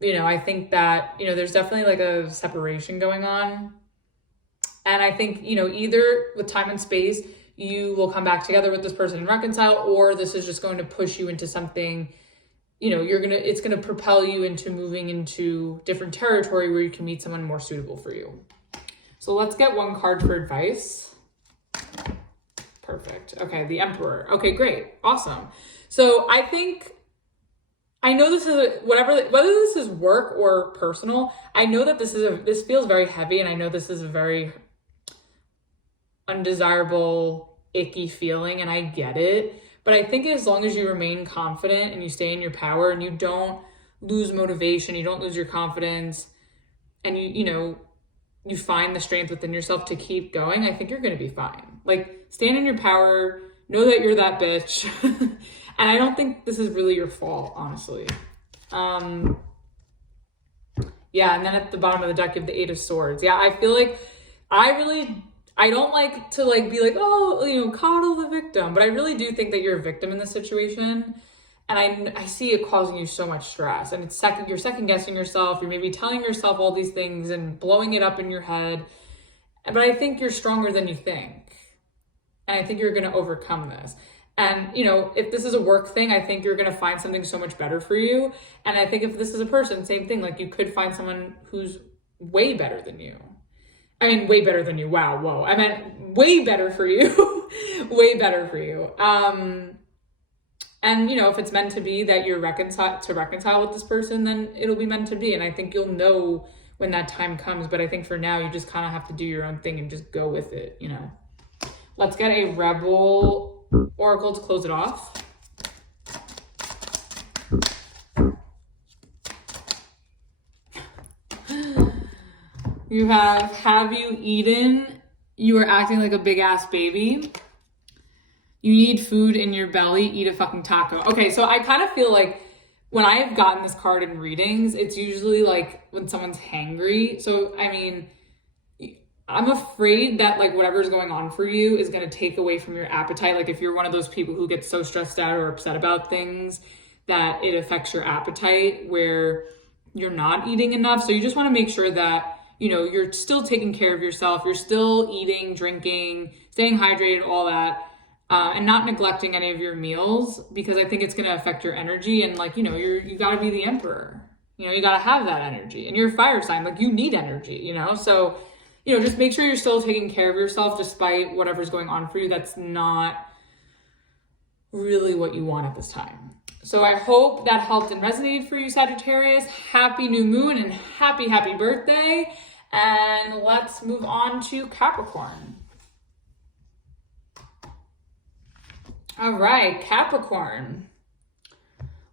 You know, I think that, you know, there's definitely like a separation going on. And I think, you know, either with time and space, you will come back together with this person and reconcile, or this is just going to push you into something, you know, it's going to propel you into moving into different territory where you can meet someone more suitable for you. So let's get one card for advice. Perfect. Okay, the Emperor. Okay, great. Awesome. So I know this is whether this is work or personal, I know that this feels very heavy, and I know this is a very undesirable, icky feeling, and I get it. But I think as long as you remain confident and you stay in your power and you don't lose motivation, you don't lose your confidence, and you find the strength within yourself to keep going, I think you're going to be fine. Like, stand in your power, know that you're that bitch. And I don't think this is really your fault, honestly. Yeah, and then at the bottom of the deck, you have the Eight of Swords. Yeah, I feel like I don't like to like be like, oh, you know, coddle the victim. But I really do think that you're a victim in this situation. And I see it causing you so much stress. And you're second guessing yourself. You're maybe telling yourself all these things and blowing it up in your head. But I think you're stronger than you think. And I think you're going to overcome this. And, you know, if this is a work thing, I think you're going to find something so much better for you. And I think if this is a person, same thing. Like, you could find someone who's way better than you. I mean, way better than you. Wow, whoa. I meant way better for you. Way better for you. And, you know, if it's meant to be that you're reconcile with this person, then it'll be meant to be. And I think you'll know when that time comes. But I think for now, you just kind of have to do your own thing and just go with it, you know. Let's get a Rebel Oracle to close it off. You have you eaten? You are acting like a big ass baby. You need food in your belly, eat a fucking taco. Okay, so I kind of feel like when I have gotten this card in readings, it's usually like when someone's hangry. So, I mean, I'm afraid that like whatever's going on for you is going to take away from your appetite. Like, if you're one of those people who gets so stressed out or upset about things that it affects your appetite where you're not eating enough. So you just want to make sure that, you know, you're still taking care of yourself. You're still eating, drinking, staying hydrated, all that, and not neglecting any of your meals, because I think it's going to affect your energy. And like, you know, you got to be the emperor, you know, you got to have that energy, and you're a fire sign. Like, you need energy, you know? So, you know, just make sure you're still taking care of yourself despite whatever's going on for you. That's not really what you want at this time. So I hope that helped and resonated for you, Sagittarius. Happy new moon and happy birthday. And let's move on to Capricorn. All right, Capricorn.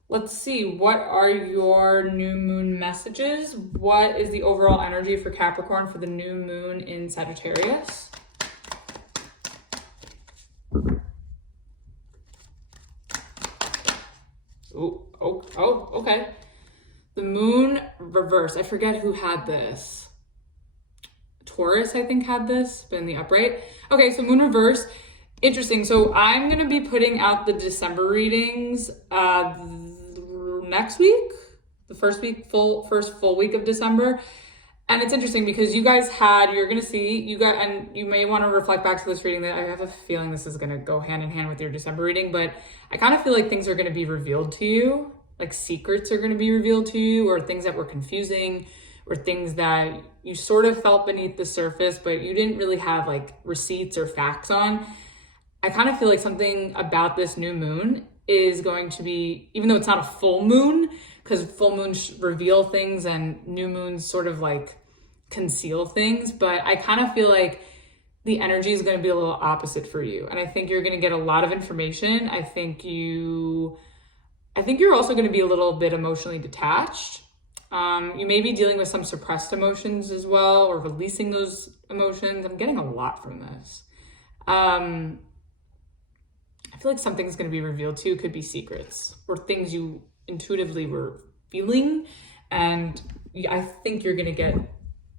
Let's see, what are your new moon messages? What is the overall energy for Capricorn for the new moon in Sagittarius? Oh, okay. The moon reverse. I forget who had this. Taurus, I think, had this, but in the upright. Okay, so moon reverse. Interesting. So I'm going to be putting out the December readings next week, the first full week of December. And it's interesting because you guys you're going to see, and you may want to reflect back to this reading that I have a feeling this is going to go hand in hand with your December reading, but I kind of feel like things are going to be revealed to you, like secrets are going to be revealed to you, or things that were confusing, or things that you sort of felt beneath the surface, but you didn't really have like receipts or facts on. I kind of feel like something about this new moon is going to be, even though it's not a full moon, because full moons reveal things and new moons sort of like conceal things, but I kind of feel like the energy is going to be a little opposite for you. And I think you're going to get a lot of information. I think you're also going to be a little bit emotionally detached. You may be dealing with some suppressed emotions as well, or releasing those emotions. I'm getting a lot from this. I feel like something's going to be revealed to you. It could be secrets or things you intuitively were feeling. And I think you're going to get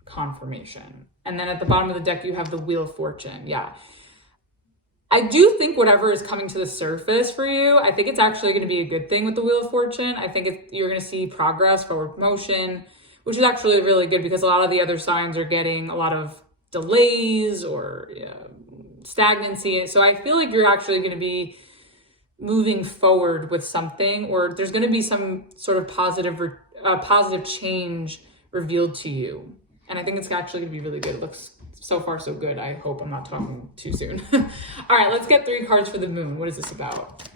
confirmation. And then at the bottom of the deck, you have the Wheel of Fortune. Yeah. I do think whatever is coming to the surface for you, I think it's actually going to be a good thing with the Wheel of Fortune. I think you're going to see progress, forward motion, which is actually really good because a lot of the other signs are getting a lot of delays or stagnancy. So I feel like you're actually going to be moving forward with something, or there's going to be some sort of positive change revealed to you. And I think it's actually going to be really good. It looks so far so good. I hope I'm not talking too soon. All right, let's get 3 cards for the moon. What is this about?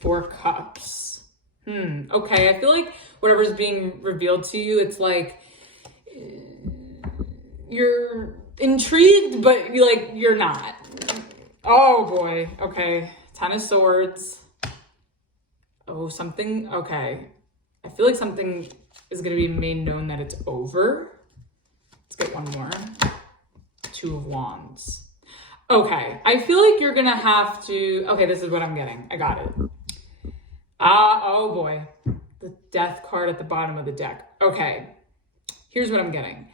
4 cups. Okay, I feel like whatever's being revealed to you, it's like you're intrigued, but you're not. Oh boy. Okay. 10 of Swords. Oh, something. Okay. I feel like something is going to be made known that it's over. Let's get one more. 2 of Wands. Okay. I feel like you're going to have to... Okay, this is what I'm getting. I got it. Oh boy. The Death card at the bottom of the deck. Okay. Here's what I'm getting.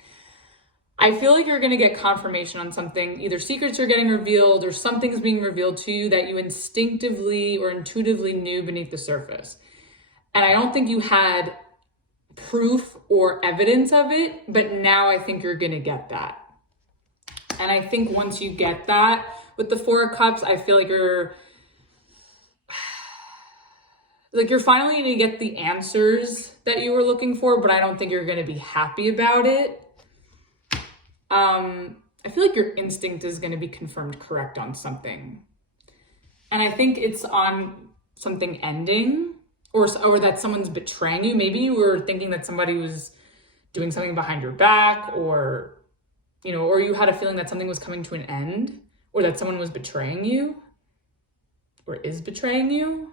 I feel like you're going to get confirmation on something. Either secrets are getting revealed or something's being revealed to you that you instinctively or intuitively knew beneath the surface. And I don't think you had proof or evidence of it, but now I think you're going to get that. And I think once you get that with the 4 of Cups, I feel like you're finally going to get the answers that you were looking for, but I don't think you're going to be happy about it. I feel like your instinct is going to be confirmed correct on something. And I think it's on something ending or that someone's betraying you. Maybe you were thinking that somebody was doing something behind your back, or, or you had a feeling that something was coming to an end, or that someone was betraying you or is betraying you.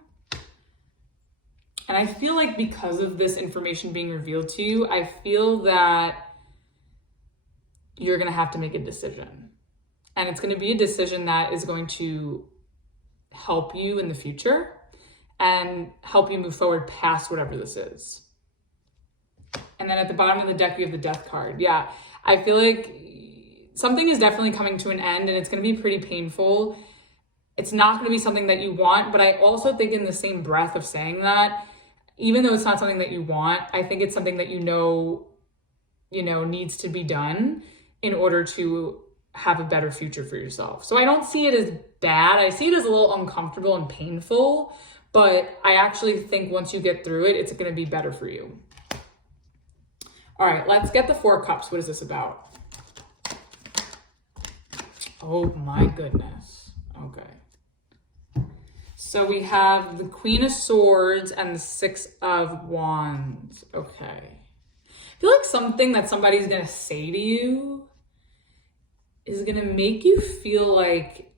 And I feel like because of this information being revealed to you, I feel that you're going to have to make a decision. And it's going to be a decision that is going to help you in the future and help you move forward past whatever this is. And then at the bottom of the deck, you have the Death card. Yeah, I feel like something is definitely coming to an end, and it's going to be pretty painful. It's not going to be something that you want, but I also think in the same breath of saying that, even though it's not something that you want, I think it's something that needs to be done in order to have a better future for yourself. So I don't see it as bad. I see it as a little uncomfortable and painful, but I actually think once you get through it, it's going to be better for you. All right, let's get the 4 Cups. What is this about? Oh my goodness. Okay. So we have the Queen of Swords and the 6 of Wands. Okay. I feel like something that somebody's going to say to you is going to make you feel like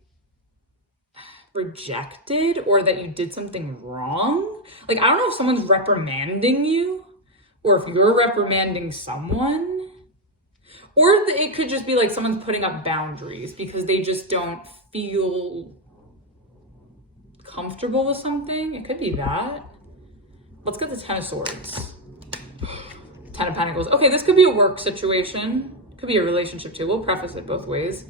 rejected, or that you did something wrong. I don't know if someone's reprimanding you, or if you're reprimanding someone, or it could just be like someone's putting up boundaries because they just don't feel comfortable with something. It could be that. Let's get the 10 of Swords. 10 of Pentacles. Okay, this could be a work situation. Could be a relationship too. We'll preface it both ways.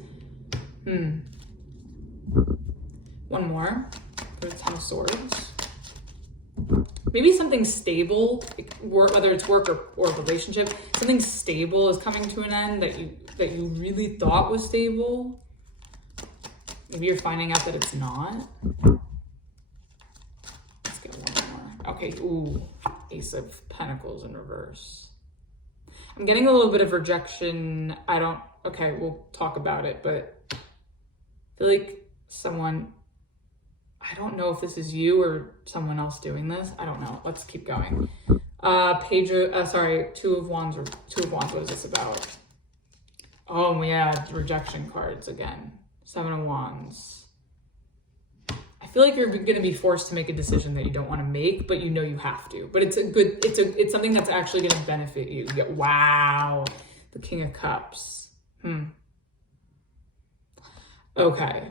One more for the 10 of Swords. Maybe something stable, whether it's work or relationship, something stable is coming to an end that you really thought was stable. Maybe you're finding out that it's not. Let's get one more. Okay, ooh, Ace of Pentacles in reverse. I'm getting a little bit of rejection. Okay, we'll talk about it, but I feel like I don't know if this is you or someone else doing this. I don't know. Let's keep going. 2 of Wands. What is this about? Oh yeah, rejection cards again. 7 of Wands. I feel like you're going to be forced to make a decision that you don't want to make, but you have to. But it's something that's actually going to benefit you. Wow. The King of Cups. Okay.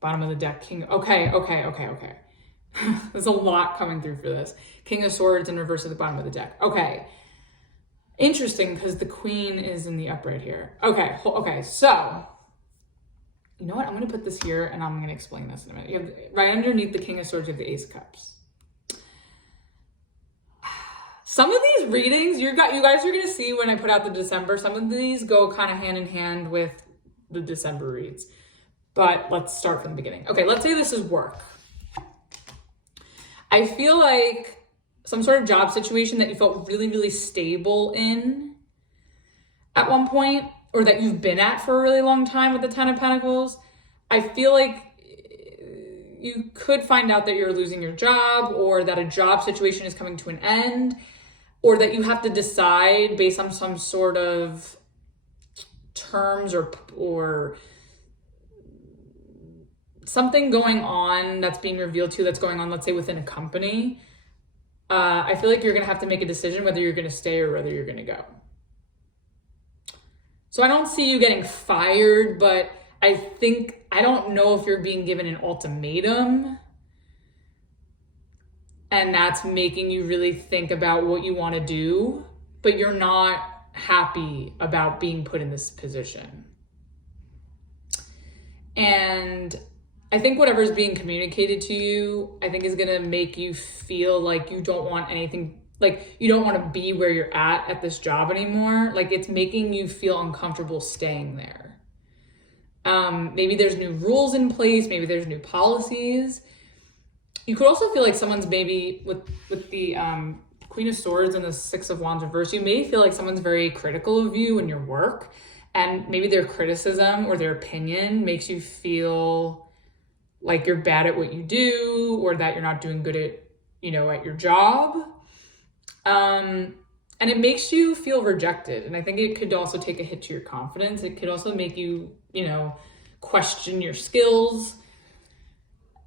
Bottom of the deck, King. Okay. There's a lot coming through for this. King of Swords in reverse at the bottom of the deck. Okay. Interesting, because the queen is in the upright here. Okay, okay, so you know what? I'm going to put this here and I'm going to explain this in a minute. You have, right underneath the King of Swords, you have the Ace of Cups. Some of these readings, you guys are going to see when I put out the December, some of these go kind of hand in hand with the December reads. But let's start from the beginning. Okay, let's say this is work. I feel like some sort of job situation that you felt really, really stable in at one point, or that you've been at for a really long time with the Ten of Pentacles. I feel like you could find out that you're losing your job, or that a job situation is coming to an end, or that you have to decide based on some sort of terms or something going on that's being revealed to you that's going on, let's say, within a company. I feel like you're going to have to make a decision whether you're going to stay or whether you're going to go. So I don't see you getting fired, but I don't know if you're being given an ultimatum and that's making you really think about what you want to do, but you're not happy about being put in this position. And I think whatever's being communicated to you, I think is going to make you feel like you don't want anything, like you don't want to be where you're at this job anymore. Like it's making you feel uncomfortable staying there. Maybe there's new rules in place. Maybe there's new policies. You could also feel like someone's maybe with the Queen of Swords and the Six of Wands reversed, you may feel like someone's very critical of you and your work. And maybe their criticism or their opinion makes you feel like you're bad at what you do, or that you're not doing good at, at your job. And it makes you feel rejected. And I think it could also take a hit to your confidence. It could also make you, question your skills.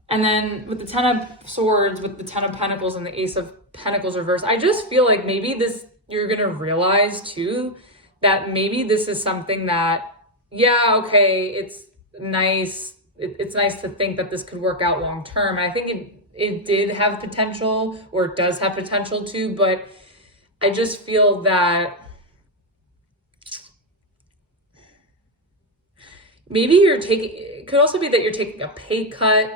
And then with the Ten of Swords, with the Ten of Pentacles and the Ace of Pentacles reversed, I just feel like maybe you're going to realize too, that maybe this is something that, yeah, okay, it's nice. It's nice to think that this could work out long term. And I think it did have potential, or it does have potential too, but I just feel that maybe it could also be that you're taking a pay cut,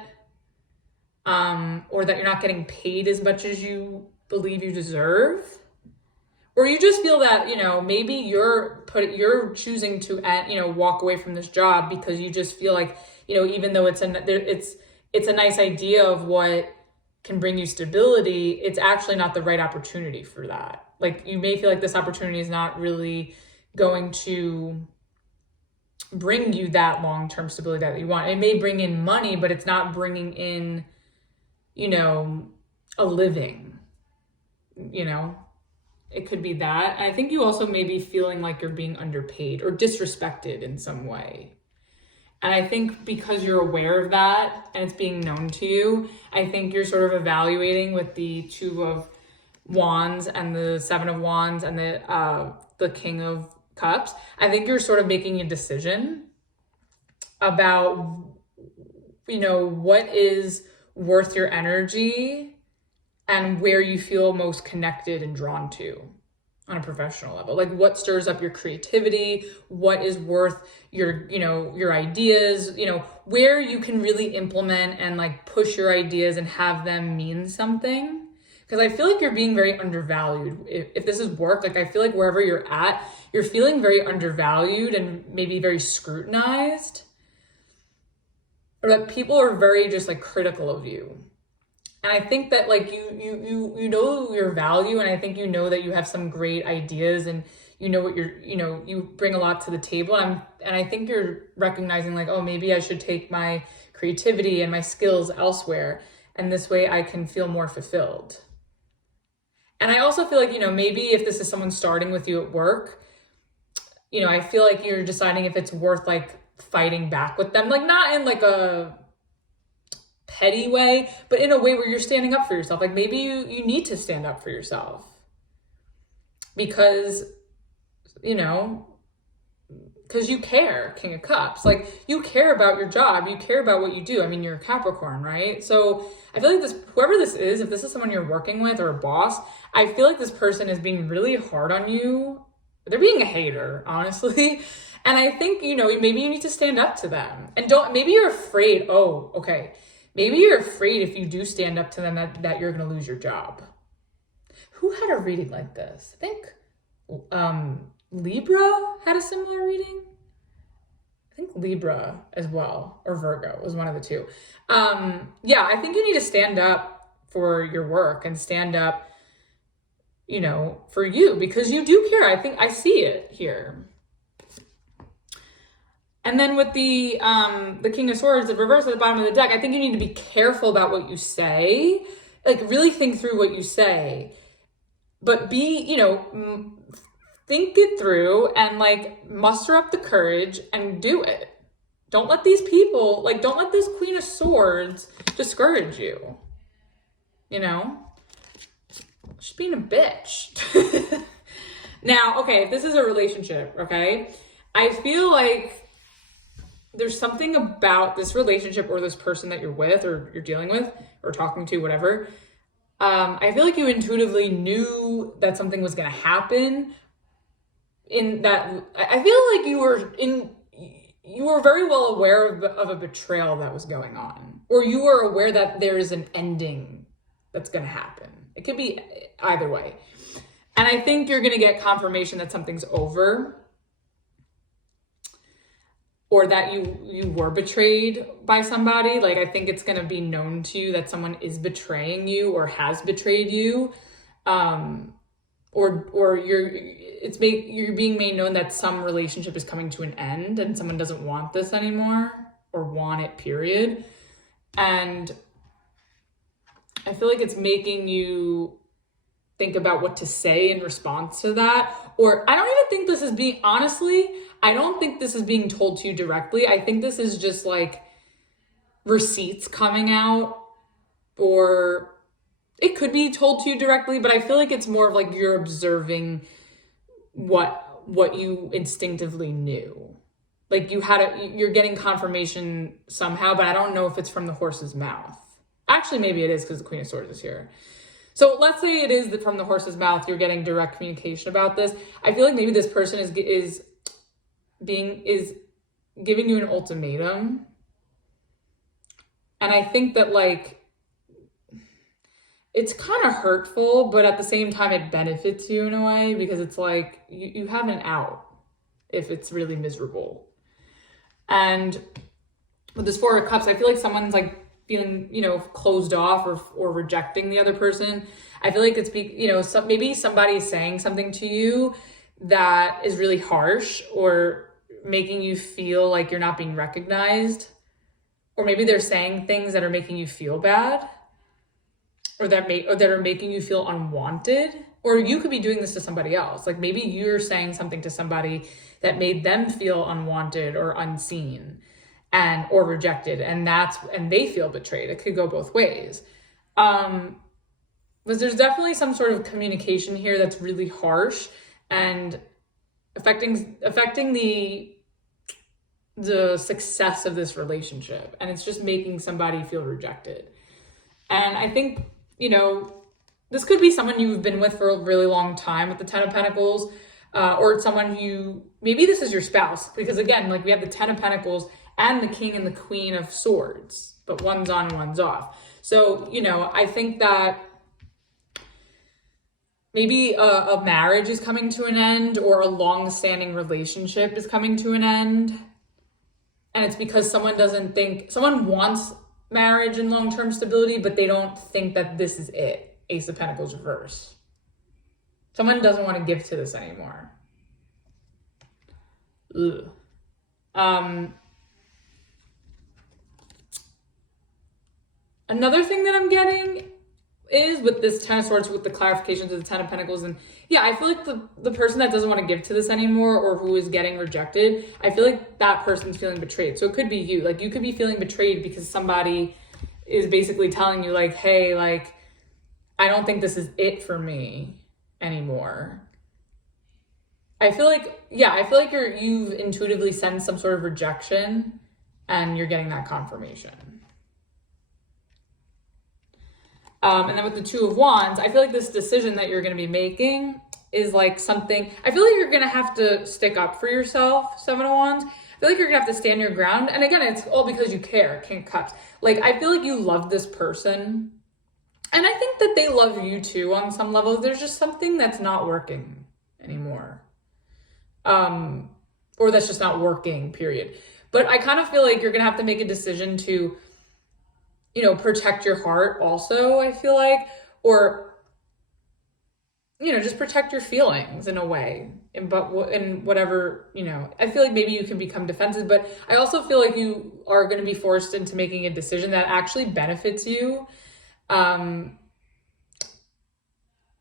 or that you're not getting paid as much as you believe you deserve. Or you just feel that, maybe you're choosing to, walk away from this job because you just feel like, even though it's a nice idea of what can bring you stability, it's actually not the right opportunity for that. Like you may feel like this opportunity is not really going to bring you that long-term stability that you want. It may bring in money, but it's not bringing in, a living, It could be that. And I think you also may be feeling like you're being underpaid or disrespected in some way. And I think because you're aware of that and it's being known to you, I think you're sort of evaluating with the Two of Wands and the Seven of Wands and the King of Cups. I think you're sort of making a decision about, what is worth your energy and where you feel most connected and drawn to on a professional level. Like what stirs up your creativity, what is worth your ideas, where you can really implement and like push your ideas and have them mean something. Because I feel like you're being very undervalued. If this is work, like I feel like wherever you're at, you're feeling very undervalued and maybe very scrutinized. Or that people are very just like critical of you. And I think that like you know your value, and I think that you have some great ideas, and what you bring a lot to the table. And I think you're recognizing like, oh, maybe I should take my creativity and my skills elsewhere, and this way I can feel more fulfilled. And I also feel like, maybe if this is someone starting with you at work, I feel like you're deciding if it's worth like fighting back with them, like not in like a petty way, but in a way where you're standing up for yourself. Like maybe you need to stand up for yourself because, because you care, King of Cups. Like you care about your job, you care about what you do. I mean, you're a Capricorn, right? So I feel like whoever this is, if this is someone you're working with or a boss, I feel like this person is being really hard on you they're being a hater, honestly. And I think, you know, maybe you need to stand up to them. And maybe you're afraid, oh, okay. Maybe you're afraid if you do stand up to them that you're going to lose your job. Who had a reading like this? I think Libra had a similar reading. I think Libra as well, or Virgo was one of the two. Yeah, I think you need to stand up for your work and stand up, you know, for you, because you do care. I think I see it here. And then with the King of Swords, the reverse at the bottom of the deck, I think you need to be careful about what you say. Like, really think through what you say. But you know, think it through and, like, muster up the courage and do it. Don't let these people, like, don't let this Queen of Swords discourage you. You know? She's being a bitch. Now, okay, if this is a relationship, okay, I feel like there's something about this relationship or this person that you're with or you're dealing with or talking to, whatever. I feel like you intuitively knew that something was going to happen. In that, I feel like you were very well aware of a betrayal that was going on, or you were aware that there is an ending that's going to happen. It could be either way. And I think you're going to get confirmation that something's over, or that you were betrayed by somebody. Like, I think it's going to be known to you that someone is betraying you or has betrayed you. Or you're being made known that some relationship is coming to an end and someone doesn't want this anymore or want it, period. And I feel like it's making you think about what to say in response to that. Or I don't even think this is being, honestly, I don't think this is being told to you directly. I think this is just like receipts coming out, or it could be told to you directly, but I feel like it's more of like you're observing what you instinctively knew. Like you're getting confirmation somehow, but I don't know if it's from the horse's mouth. Actually, maybe it is, because the Queen of Swords is here. So let's say it is from the horse's mouth, you're getting direct communication about this. I feel like maybe this person is giving you an ultimatum. And I think that, like, it's kind of hurtful, but at the same time it benefits you in a way, because it's like you have an out if it's really miserable. And with this Four of Cups, I feel like someone's like feeling, you know, closed off or rejecting the other person. I feel like it's, you know, maybe somebody's saying something to you that is really harsh or making you feel like you're not being recognized. Or maybe they're saying things that are making you feel bad, or that are making you feel unwanted. Or you could be doing this to somebody else. Like, maybe you're saying something to somebody that made them feel unwanted or unseen or rejected, and they feel betrayed. It could go both ways. But there's definitely some sort of communication here that's really harsh and affecting the success of this relationship, and it's just making somebody feel rejected. And I think, you know, this could be someone you've been with for a really long time with the Ten of Pentacles, or it's someone maybe this is your spouse, because again, like, we have the Ten of Pentacles and the King and the Queen of Swords, but one's on, one's off. So, you know, I think that maybe a marriage is coming to an end, or a long-standing relationship is coming to an end. And it's because someone wants marriage and long-term stability, but they don't think that this is it. Ace of Pentacles reverse. Someone doesn't want to give to this anymore. Ugh. Another thing that I'm getting is with this Ten of Swords, with the clarifications of the Ten of Pentacles, and yeah, I feel like the person that doesn't want to give to this anymore, or who is getting rejected, I feel like that person's feeling betrayed. So it could be you. Like, you could be feeling betrayed because somebody is basically telling you, like, hey, like, I don't think this is it for me anymore. I feel like you've intuitively sensed some sort of rejection, and you're getting that confirmation. And then with the Two of Wands, I feel like this decision that you're going to be making is like something, I feel like you're gonna have to stick up for yourself, Seven of Wands. I feel like you're gonna have to stand your ground. And again, it's all because you care, King of Cups. Like, I feel like you love this person. And I think that they love you too on some level. There's just something that's not working anymore. Or that's just not working, period. But I kind of feel like you're gonna have to make a decision to, you know, protect your heart also, I feel like, or, you know, just protect your feelings in a way, in whatever, you know, I feel like maybe you can become defensive, but I also feel like you are going to be forced into making a decision that actually benefits you. And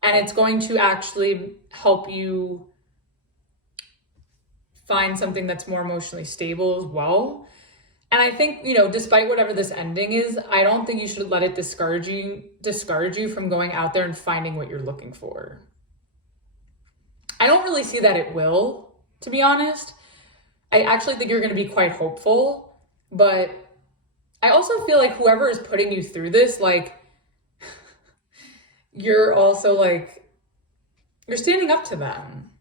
it's going to actually help you find something that's more emotionally stable as well. And I think, you know, despite whatever this ending is, I don't think you should let it discourage you from going out there and finding what you're looking for. I don't really see that it will, to be honest. I actually think you're going to be quite hopeful, but I also feel like whoever is putting you through this, like, you're also like, you're standing up to them.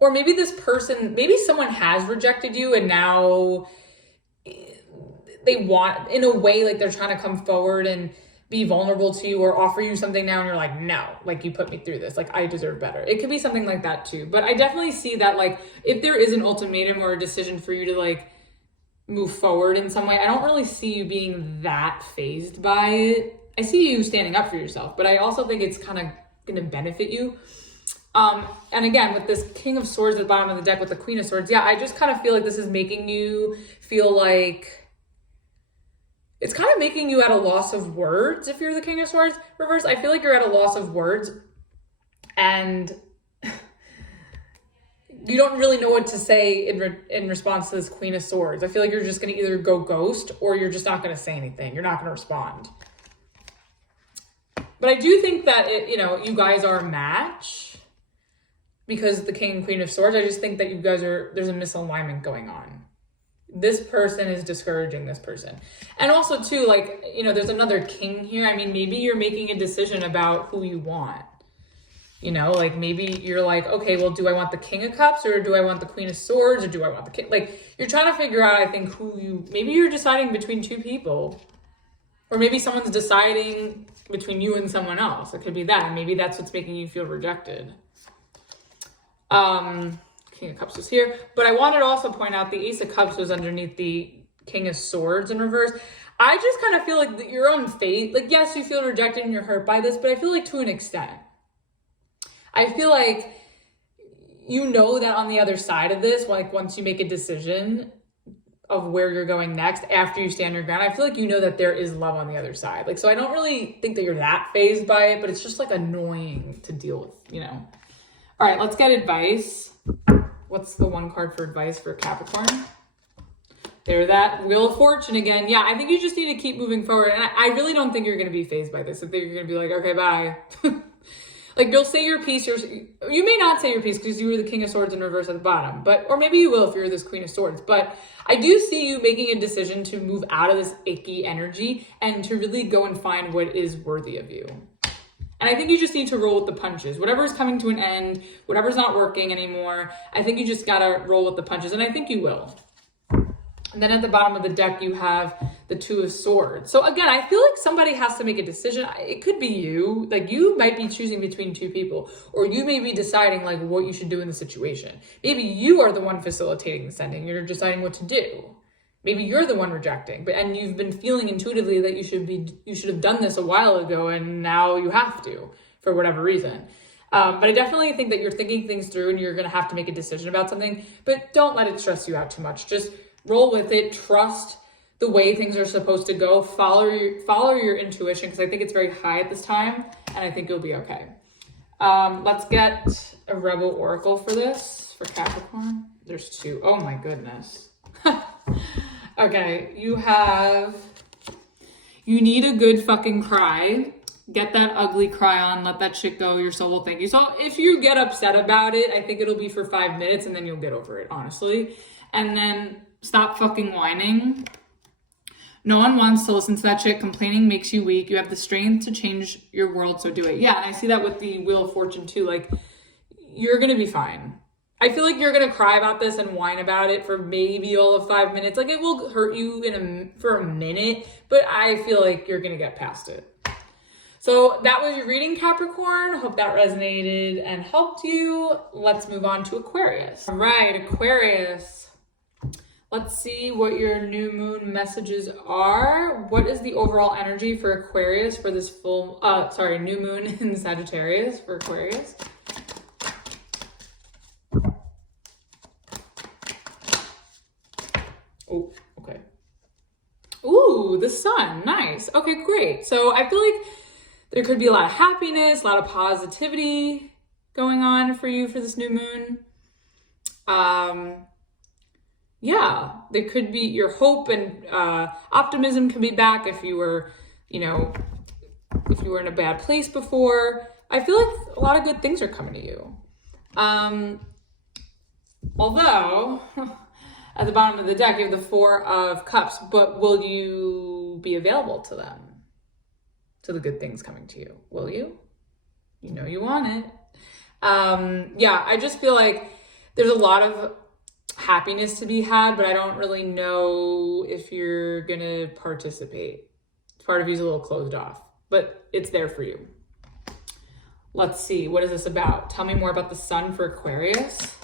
Or maybe this person, maybe someone has rejected you and now they want, in a way, like they're trying to come forward and be vulnerable to you or offer you something now and you're like, no, like you put me through this, like I deserve better. It could be something like that too. But I definitely see that, like, if there is an ultimatum or a decision for you to like move forward in some way, I don't really see you being that fazed by it. I see you standing up for yourself, but I also think it's kind of going to benefit you. And again, with this King of Swords at the bottom of the deck with the Queen of Swords, yeah, I just kind of feel like this is making you feel like, it's kind of making you at a loss of words if you're the King of Swords reverse. I feel like you're at a loss of words and you don't really know what to say in response to this Queen of Swords. I feel like you're just going to either go ghost or you're just not going to say anything. You're not going to respond. But I do think that, you know, you guys are a match because the King and Queen of Swords. I just think that you guys there's a misalignment going on. This person is discouraging this person. And also too, like, you know, there's another king here. I mean, maybe you're making a decision about who you want. You know, like maybe you're like, okay, well, do I want the King of Cups or do I want the Queen of Swords or do I want the King? Like, you're trying to figure out, I think, maybe you're deciding between two people. Or maybe someone's deciding between you and someone else. It could be that. Maybe that's what's making you feel rejected. King of Cups was here, but I wanted to also point out the Ace of Cups was underneath the King of Swords in reverse. I just kind of feel like that your own fate, like, yes, you feel rejected and you're hurt by this, but I feel like to an extent. I feel like you know that on the other side of this, like once you make a decision of where you're going next, after you stand your ground, I feel like you know that there is love on the other side. Like, so I don't really think that you're that fazed by it, but it's just like annoying to deal with, you know? All right, let's get advice. What's the one card for advice for Capricorn? There, that Wheel of Fortune again. Yeah, I think you just need to keep moving forward. And I really don't think you're going to be fazed by this. I think you're going to be like, okay, bye. Like, you'll say your piece. You may not say your piece because you were the King of Swords in reverse at the bottom. Or maybe you will if you're this Queen of Swords. But I do see you making a decision to move out of this icky energy and to really go and find what is worthy of you. And I think you just need to roll with the punches. Whatever's coming to an end, whatever's not working anymore, I think you just gotta roll with the punches, and I think you will. And then at the bottom of the deck, you have the Two of Swords. So again, I feel like somebody has to make a decision. It could be you. Like, you might be choosing between two people, or you may be deciding like what you should do in the situation. Maybe you are the one facilitating the sending. You're deciding what to do. Maybe you're the one rejecting, and you've been feeling intuitively that you should have done this a while ago, and now you have to for whatever reason. But I definitely think that you're thinking things through, and you're going to have to make a decision about something. But don't let it stress you out too much. Just roll with it. Trust the way things are supposed to go. Follow your intuition, because I think it's very high at this time, and I think you'll be okay. Let's get a Rebel Oracle for this for Capricorn. There's two. Oh my goodness. Okay, you need a good fucking cry. Get that ugly cry on, let that shit go, your soul will thank you. So if you get upset about it, I think it'll be for 5 minutes and then you'll get over it, honestly. And then stop fucking whining. No one wants to listen to that shit. Complaining makes you weak. You have the strength to change your world, so do it. Yeah, and I see that with the Wheel of Fortune too. Like, you're gonna be fine. I feel like you're gonna cry about this and whine about it for maybe all of 5 minutes. Like, it will hurt you for a minute, but I feel like you're gonna get past it. So that was your reading, Capricorn. Hope that resonated and helped you. Let's move on to Aquarius. All right, Aquarius. Let's see what your new moon messages are. What is the overall energy for Aquarius for this new moon in Sagittarius for Aquarius? Oh, okay. Ooh, the sun. Nice. Okay, great. So I feel like there could be a lot of happiness, a lot of positivity going on for you for this new moon. Yeah, there could be your hope and optimism can be back if you were, if you were in a bad place before. I feel like a lot of good things are coming to you. Although, at the bottom of the deck, you have the Four of Cups, but will you be available to them? To the good things coming to you? Will you? You know you want it. Yeah, I just feel like there's a lot of happiness to be had, but I don't really know if you're gonna participate. Part of you's a little closed off, but it's there for you. Let's see, what is this about? Tell me more about the sun for Aquarius.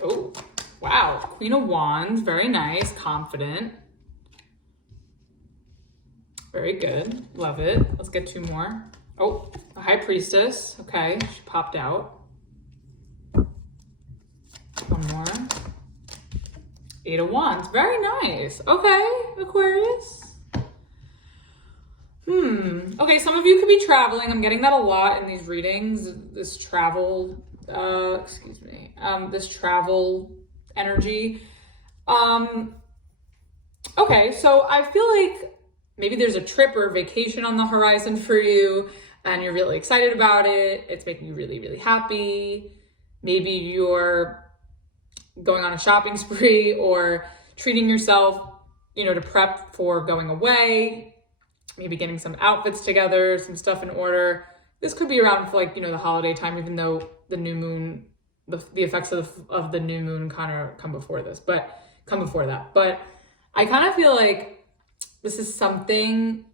Oh, wow. Queen of Wands, very nice, confident. Very good, love it. Let's get two more. Oh, the High Priestess, okay, she popped out. One more. Eight of Wands, very nice. Okay, Aquarius. Okay, some of you could be traveling. I'm getting that a lot in these readings, this travel, this travel energy. Okay, so I feel like maybe there's a trip or a vacation on the horizon for you and you're really excited about it. It's making you really, really happy. Maybe you're going on a shopping spree or treating yourself, to prep for going away, maybe getting some outfits together, some stuff in order. This could be around for the holiday time, even though the new moon, the effects of the new moon kind of come before that. But I kind of feel like this is something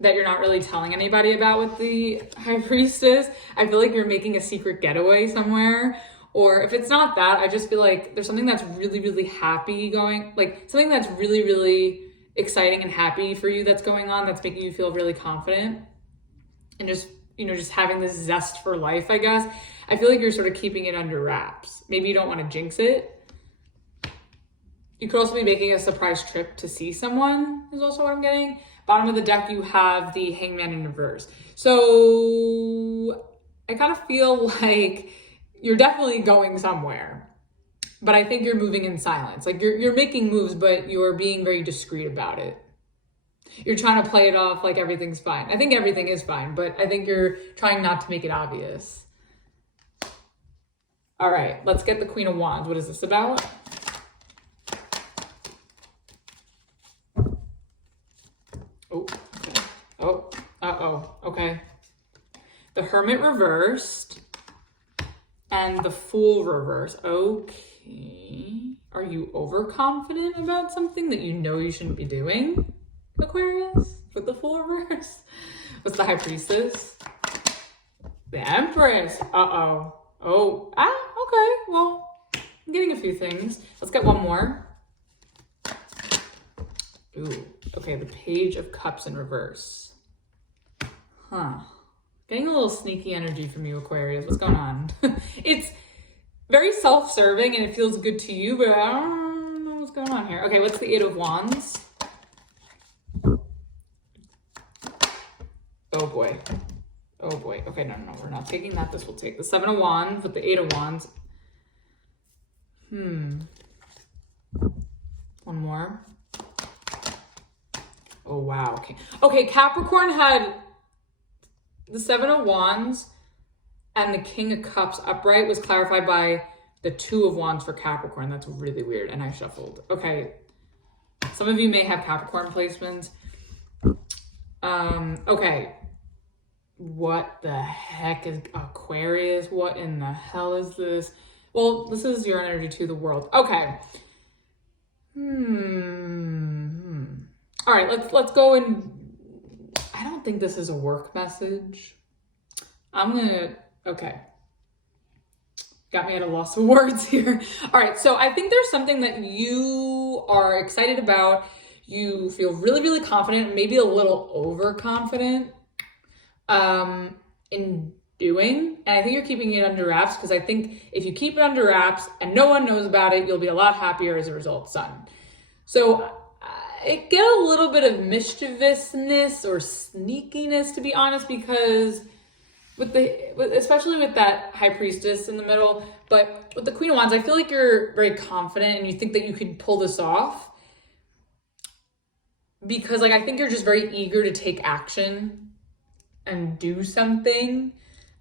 that you're not really telling anybody about with the High Priestess. I feel like you're making a secret getaway somewhere. Or if it's not that, I just feel like there's something that's really, really happy going, like something that's really, really exciting and happy for you that's going on, that's making you feel really confident. And just, just having this zest for life, I guess. I feel like you're sort of keeping it under wraps. Maybe you don't want to jinx it. You could also be making a surprise trip to see someone, is also what I'm getting. Bottom of the deck, you have the Hangman in reverse. So I kind of feel like you're definitely going somewhere, but I think you're moving in silence. Like you're making moves, but you're being very discreet about it. You're trying to play it off like everything's fine. I think everything is fine, but I think you're trying not to make it obvious. All right, let's get the Queen of Wands. What is this about? Oh, okay. Oh, uh-oh, okay. The Hermit reversed and the Fool reversed. Okay. Are you overconfident about something that you know you shouldn't be doing, Aquarius? With the Fool reverse? What's the High Priestess? The Empress. Uh-oh. Oh, okay. Well, I'm getting a few things. Let's get one more. Ooh, okay, the Page of Cups in reverse. Huh. Getting a little sneaky energy from you, Aquarius. What's going on? It's very self-serving and it feels good to you, but I don't know what's going on here. Okay, what's the Eight of Wands? Oh boy. Oh boy. Okay, no, we're not taking that. This will take the Seven of Wands with the Eight of Wands. One more. Oh, wow. Okay, Capricorn had the Seven of Wands and the King of Cups upright was clarified by the Two of Wands for Capricorn. That's really weird. And I shuffled. Okay. Some of you may have Capricorn placements. Okay. What the heck is Aquarius? What in the hell is this? Well, this is your energy to the world. Okay. All right, let's go and I don't think this is a work message. Okay. Got me at a loss of words here. All right, so I think there's something that you are excited about. You feel really, really confident, maybe a little overconfident in doing. And I think you're keeping it under wraps because I think if you keep it under wraps and no one knows about it, you'll be a lot happier as a result, Sun. So it get a little bit of mischievousness or sneakiness, to be honest, because especially with that High Priestess in the middle, but with the Queen of Wands, I feel like you're very confident and you think that you could pull this off because like I think you're just very eager to take action and do something.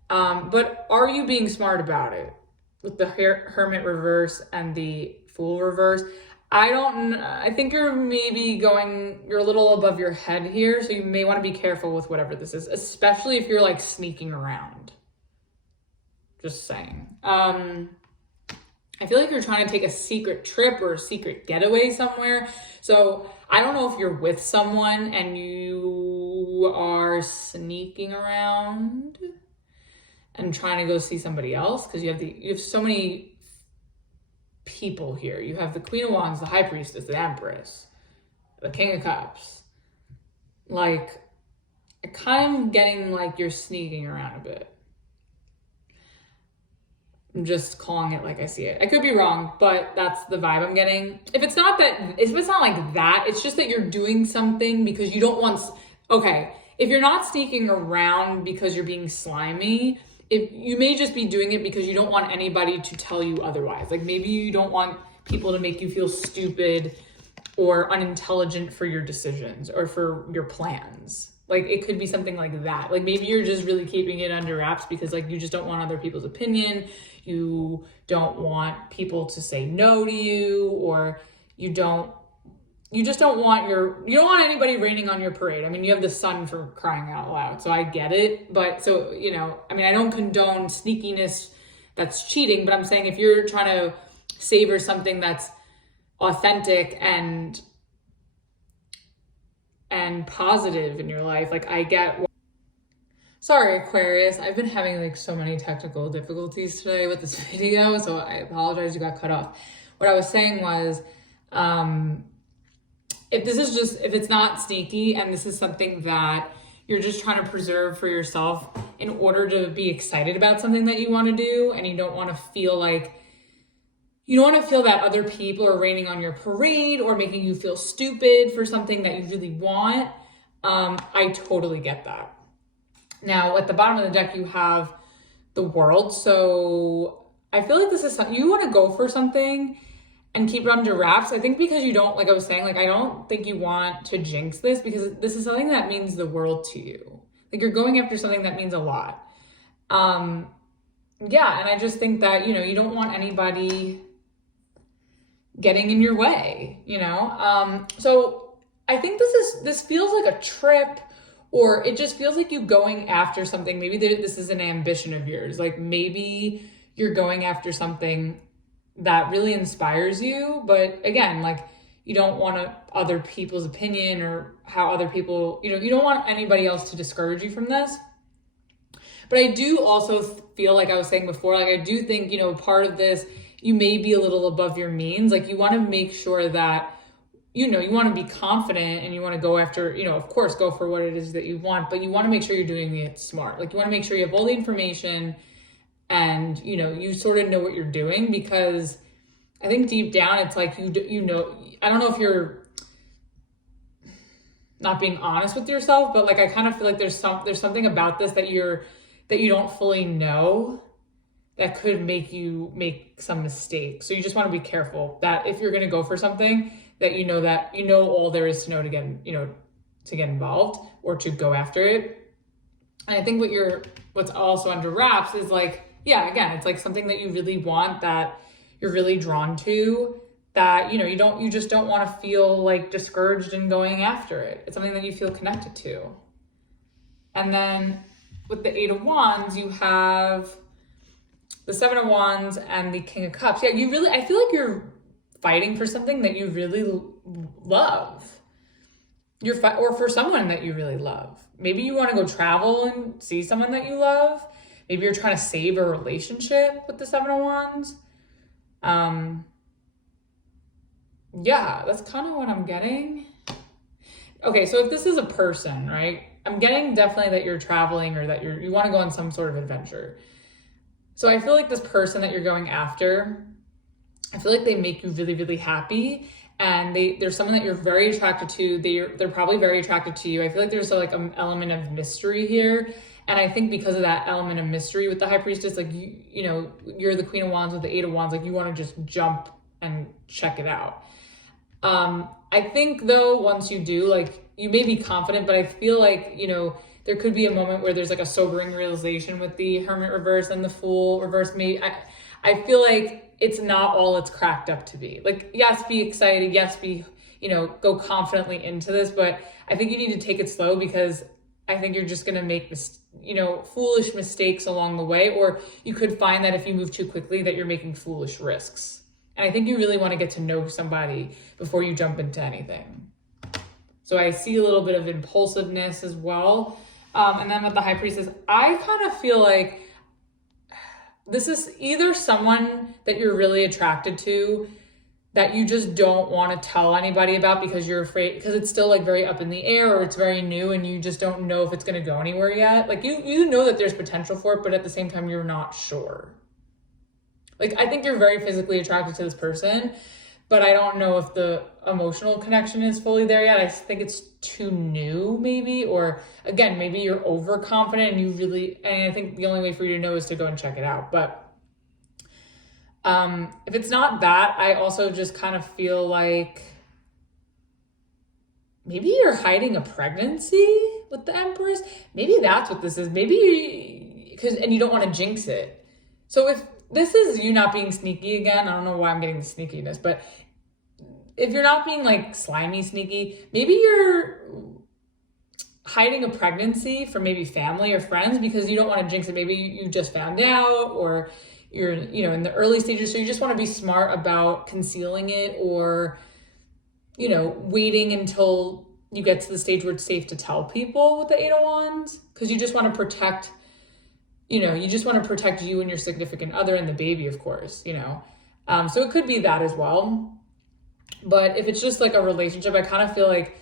But are you being smart about it? With the Hermit reverse and the Fool reverse, I think you're a little above your head here, so you may want to be careful with whatever this is, especially if you're like sneaking around. Just saying. I feel like you're trying to take a secret trip or a secret getaway somewhere. So I don't know if you're with someone and you are sneaking around and trying to go see somebody else because you have so many people here. You have the Queen of Wands, the High Priestess, the Empress, the King of Cups. Like, I kind of getting like you're sneaking around a bit. I'm just calling it like I see it. I could be wrong, but that's the vibe I'm getting. If it's not like that, it's just that you're doing something because you don't want, okay, if you're not sneaking around because you're being slimy, if you may just be doing it because you don't want anybody to tell you otherwise. Like maybe you don't want people to make you feel stupid or unintelligent for your decisions or for your plans. Like it could be something like that. Like maybe you're just really keeping it under wraps because like you just don't want other people's opinion. You don't want people to say no to you, or you don't want anybody raining on your parade. I mean, you have the sun, for crying out loud. So I get it. But so, I mean, I don't condone sneakiness that's cheating, but I'm saying if you're trying to savor something that's authentic and positive in your life, like I get. Sorry, Aquarius. I've been having like so many technical difficulties today with this video, so I apologize you got cut off. What I was saying was, if it's not sneaky and this is something that you're just trying to preserve for yourself in order to be excited about something that you want to do, and you don't want to feel that other people are raining on your parade or making you feel stupid for something that you really want, I totally get that. Now, at the bottom of the deck, you have the World. So I feel like this is something you want to go for something and keep it under wraps. I think because you don't, like I was saying, like I don't think you want to jinx this because this is something that means the world to you. Like you're going after something that means a lot. Yeah, and I just think that, you don't want anybody getting in your way, So I think this feels like a trip, or it just feels like you going after something. Maybe this is an ambition of yours. Like maybe you're going after something that really inspires you, but again, like you don't want other people's opinion or how other people, you don't want anybody else to discourage you from this. But I do also feel like I was saying before, like I do think, part of this, you may be a little above your means. Like you want to make sure that, you want to be confident and you want to go after, of course, go for what it is that you want, but you want to make sure you're doing it smart. Like you want to make sure you have all the information and, you sort of know what you're doing, because I think deep down, it's like, I don't know if you're not being honest with yourself, but like, I kind of feel like there's something about this that you don't fully know that could make you make some mistakes. So you just want to be careful that if you're going to go for something that all there is to know to get involved or to go after it. And I think what's also under wraps is like, yeah, again, it's like something that you really want, that you're really drawn to, that, you know, you just don't want to feel like discouraged in going after it. It's something that you feel connected to. And then with the 8 of Wands, you have the 7 of Wands and the King of Cups. Yeah, I feel like you're fighting for something that you really love. Or for someone that you really love. Maybe you want to go travel and see someone that you love. Maybe you're trying to save a relationship with the 7 of Wands. Yeah, that's kind of what I'm getting. Okay, so if this is a person, right? I'm getting definitely that you're traveling, or that you want to go on some sort of adventure. So I feel like this person that you're going after, I feel like they make you really, really happy. And they're someone that you're very attracted to. They're probably very attracted to you. I feel like there's like an element of mystery here. And I think because of that element of mystery with the High Priestess, like, you know, you're the Queen of Wands with the 8 of Wands, like you want to just jump and check it out. I think though, once you do, like, you may be confident, but I feel like, you know, there could be a moment where there's like a sobering realization with the Hermit reverse and the Fool reverse. I feel like it's not all it's cracked up to be. Like, yes, be excited. Yes, you know, go confidently into this, but I think you need to take it slow, because I think you're just going to make foolish mistakes along the way, or you could find that if you move too quickly that you're making foolish risks. And I think you really want to get to know somebody before you jump into anything. So I see a little bit of impulsiveness as well. And then with the High Priestess, I kind of feel like this is either someone that you're really attracted to that you just don't want to tell anybody about because you're afraid, because it's still like very up in the air, or it's very new and you just don't know if it's going to go anywhere yet. Like you know that there's potential for it, but at the same time, you're not sure. Like, I think you're very physically attracted to this person, but I don't know if the emotional connection is fully there yet. I think it's too new maybe, or again, maybe you're overconfident and I think the only way for you to know is to go and check it out. But if it's not that, I also just kind of feel like maybe you're hiding a pregnancy with the Empress. Maybe that's what this is. Maybe and you don't want to jinx it. So if this is you not being sneaky again, I don't know why I'm getting the sneakiness, but if you're not being like slimy sneaky, maybe you're hiding a pregnancy from maybe family or friends because you don't want to jinx it. Maybe you just found out, or you're, you know, in the early stages. So you just want to be smart about concealing it, or, you know, waiting until you get to the stage where it's safe to tell people with the 8 of Wands, because you just want to protect, you know, you just want to protect you and your significant other and the baby, of course, you know. So it could be that as well. But if it's just like a relationship, I kind of feel like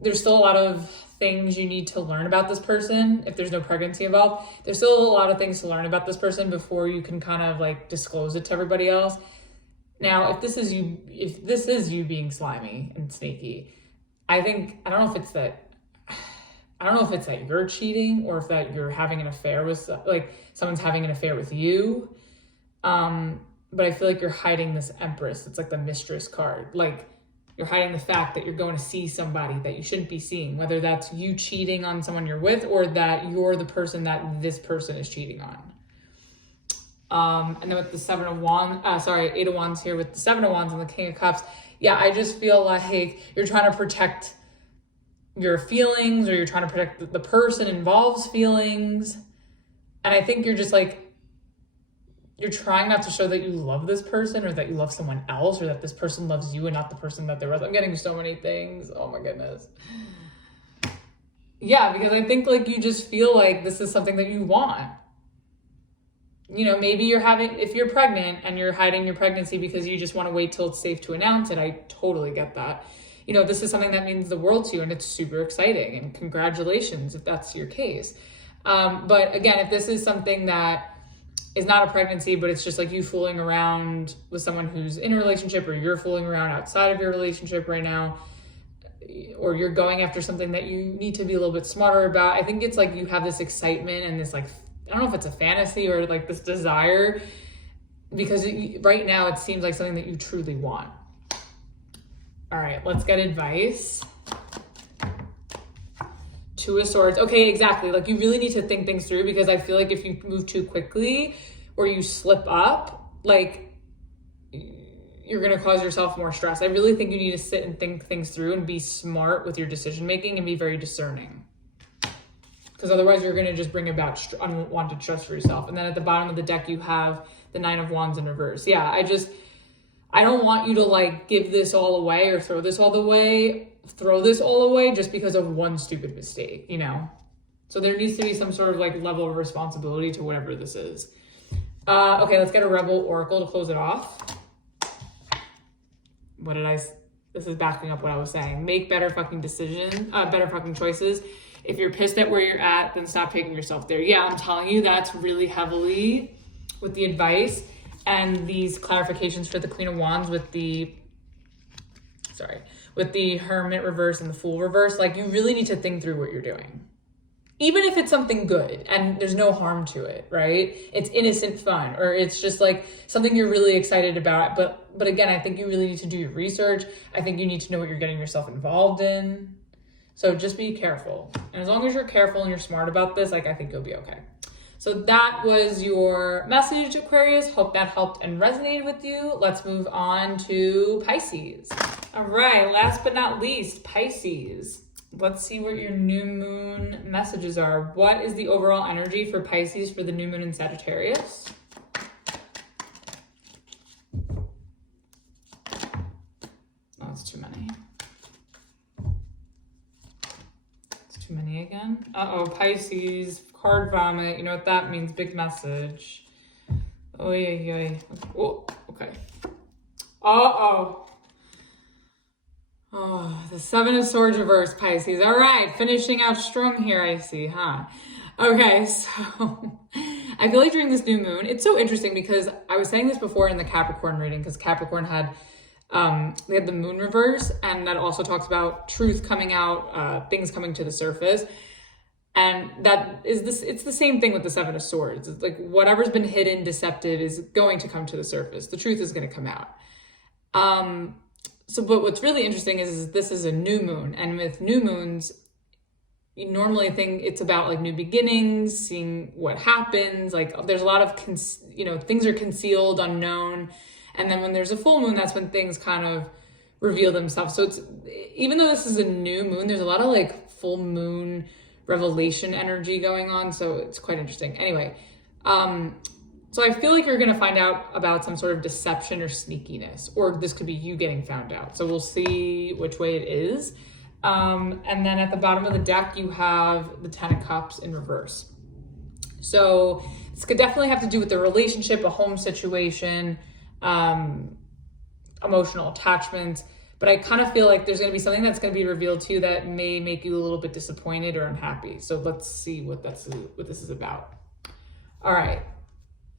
there's still a lot of things you need to learn about this person. If there's no pregnancy involved, there's still a lot of things to learn about this person before you can kind of like disclose it to everybody else. Now, if this is you being slimy and sneaky, I don't know if it's that you're cheating, or if that you're having an affair with, like, someone's having an affair with you. But I feel like you're hiding this Empress. It's like the Mistress card. Like, you're hiding the fact that you're going to see somebody that you shouldn't be seeing, whether that's you cheating on someone you're with, or that you're the person that this person is cheating on. And then with the 8 of Wands here with the 7 of Wands and the King of Cups. Yeah, I just feel like you're trying to protect your feelings, or you're trying to protect the person involved's feelings. And I think you're just like, you're trying not to show that you love this person, or that you love someone else, or that this person loves you and not the person that they're with. I'm getting so many things. Oh my goodness. Yeah, because I think like you just feel like this is something that you want. You know, maybe if you're pregnant and you're hiding your pregnancy because you just want to wait till it's safe to announce it, I totally get that. You know, this is something that means the world to you, and it's super exciting, and congratulations if that's your case. But again, if this is something that is not a pregnancy, but it's just like you fooling around with someone who's in a relationship, or you're fooling around outside of your relationship right now, or you're going after something that you need to be a little bit smarter about, I think it's like you have this excitement and this, like, I don't know if it's a fantasy or like this desire, because right now it seems like something that you truly want. All right, let's get advice. Two of Swords. Okay, exactly. Like you really need to think things through, because I feel like if you move too quickly or you slip up, like you're going to cause yourself more stress. I really think you need to sit and think things through and be smart with your decision making and be very discerning. Because otherwise you're going to just bring about unwanted stress for yourself. And then at the bottom of the deck, you have the Nine of Wands in reverse. Yeah, I don't want you to like give this all away or throw this all away just because of one stupid mistake, you know? So there needs to be some sort of like level of responsibility to whatever this is. Okay, let's get a Rebel Oracle to close it off. This is backing up what I was saying. Make better fucking better fucking choices. If you're pissed at where you're at, then stop taking yourself there. Yeah, I'm telling you, that's really heavily with the advice and these clarifications for the Queen of Wands with the Hermit reverse and the Fool reverse. Like you really need to think through what you're doing. Even if it's something good and there's no harm to it, right? It's innocent fun, or it's just like something you're really excited about. But again, I think you really need to do your research. I think you need to know what you're getting yourself involved in. So just be careful. And as long as you're careful and you're smart about this, like I think you'll be okay. So that was your message, Aquarius. Hope that helped and resonated with you. Let's move on to Pisces. All right, last but not least, Pisces. Let's see what your new moon messages are. What is the overall energy for Pisces for the new moon in Sagittarius? Oh, that's too many. It's too many again. Uh-oh, Pisces, card vomit. You know what that means? Big message. Oh, yeah. Oh, okay. Uh-oh. Oh, the Seven of Swords reverse, Pisces. All right, finishing out strong here, I see, huh? Okay, so I feel like during this new moon, it's so interesting because I was saying this before in the Capricorn reading, because Capricorn had, they had the moon reverse, and that also talks about truth coming out, things coming to the surface. And it's the same thing with the Seven of Swords. It's like whatever's been hidden, deceptive is going to come to the surface. The truth is going to come out. But what's really interesting is this is a new moon, and with new moons, you normally think it's about like new beginnings, seeing what happens. Like there's a lot of, things are concealed, unknown. And then when there's a full moon, that's when things kind of reveal themselves. So even though this is a new moon, there's a lot of like full moon revelation energy going on. So it's quite interesting. Anyway, so I feel like you're going to find out about some sort of deception or sneakiness, or this could be you getting found out. So we'll see which way it is. And then at the bottom of the deck, you have the Ten of Cups in reverse. So this could definitely have to do with the relationship, a home situation, emotional attachment. But I kind of feel like there's going to be something that's going to be revealed to you that may make you a little bit disappointed or unhappy. So let's see what this is about. All right.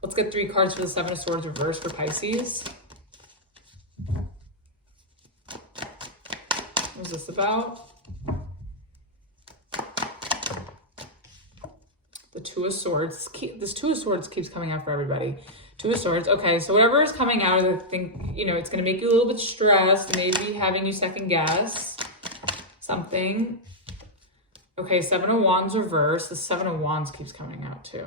Let's get 3 cards for the Seven of Swords reverse for Pisces. What is this about? The Two of Swords. This Two of Swords keeps coming out for everybody. Two of Swords. Okay, so whatever is coming out, I think, it's going to make you a little bit stressed, maybe having you second guess something. Okay, Seven of Wands reverse. The Seven of Wands keeps coming out too.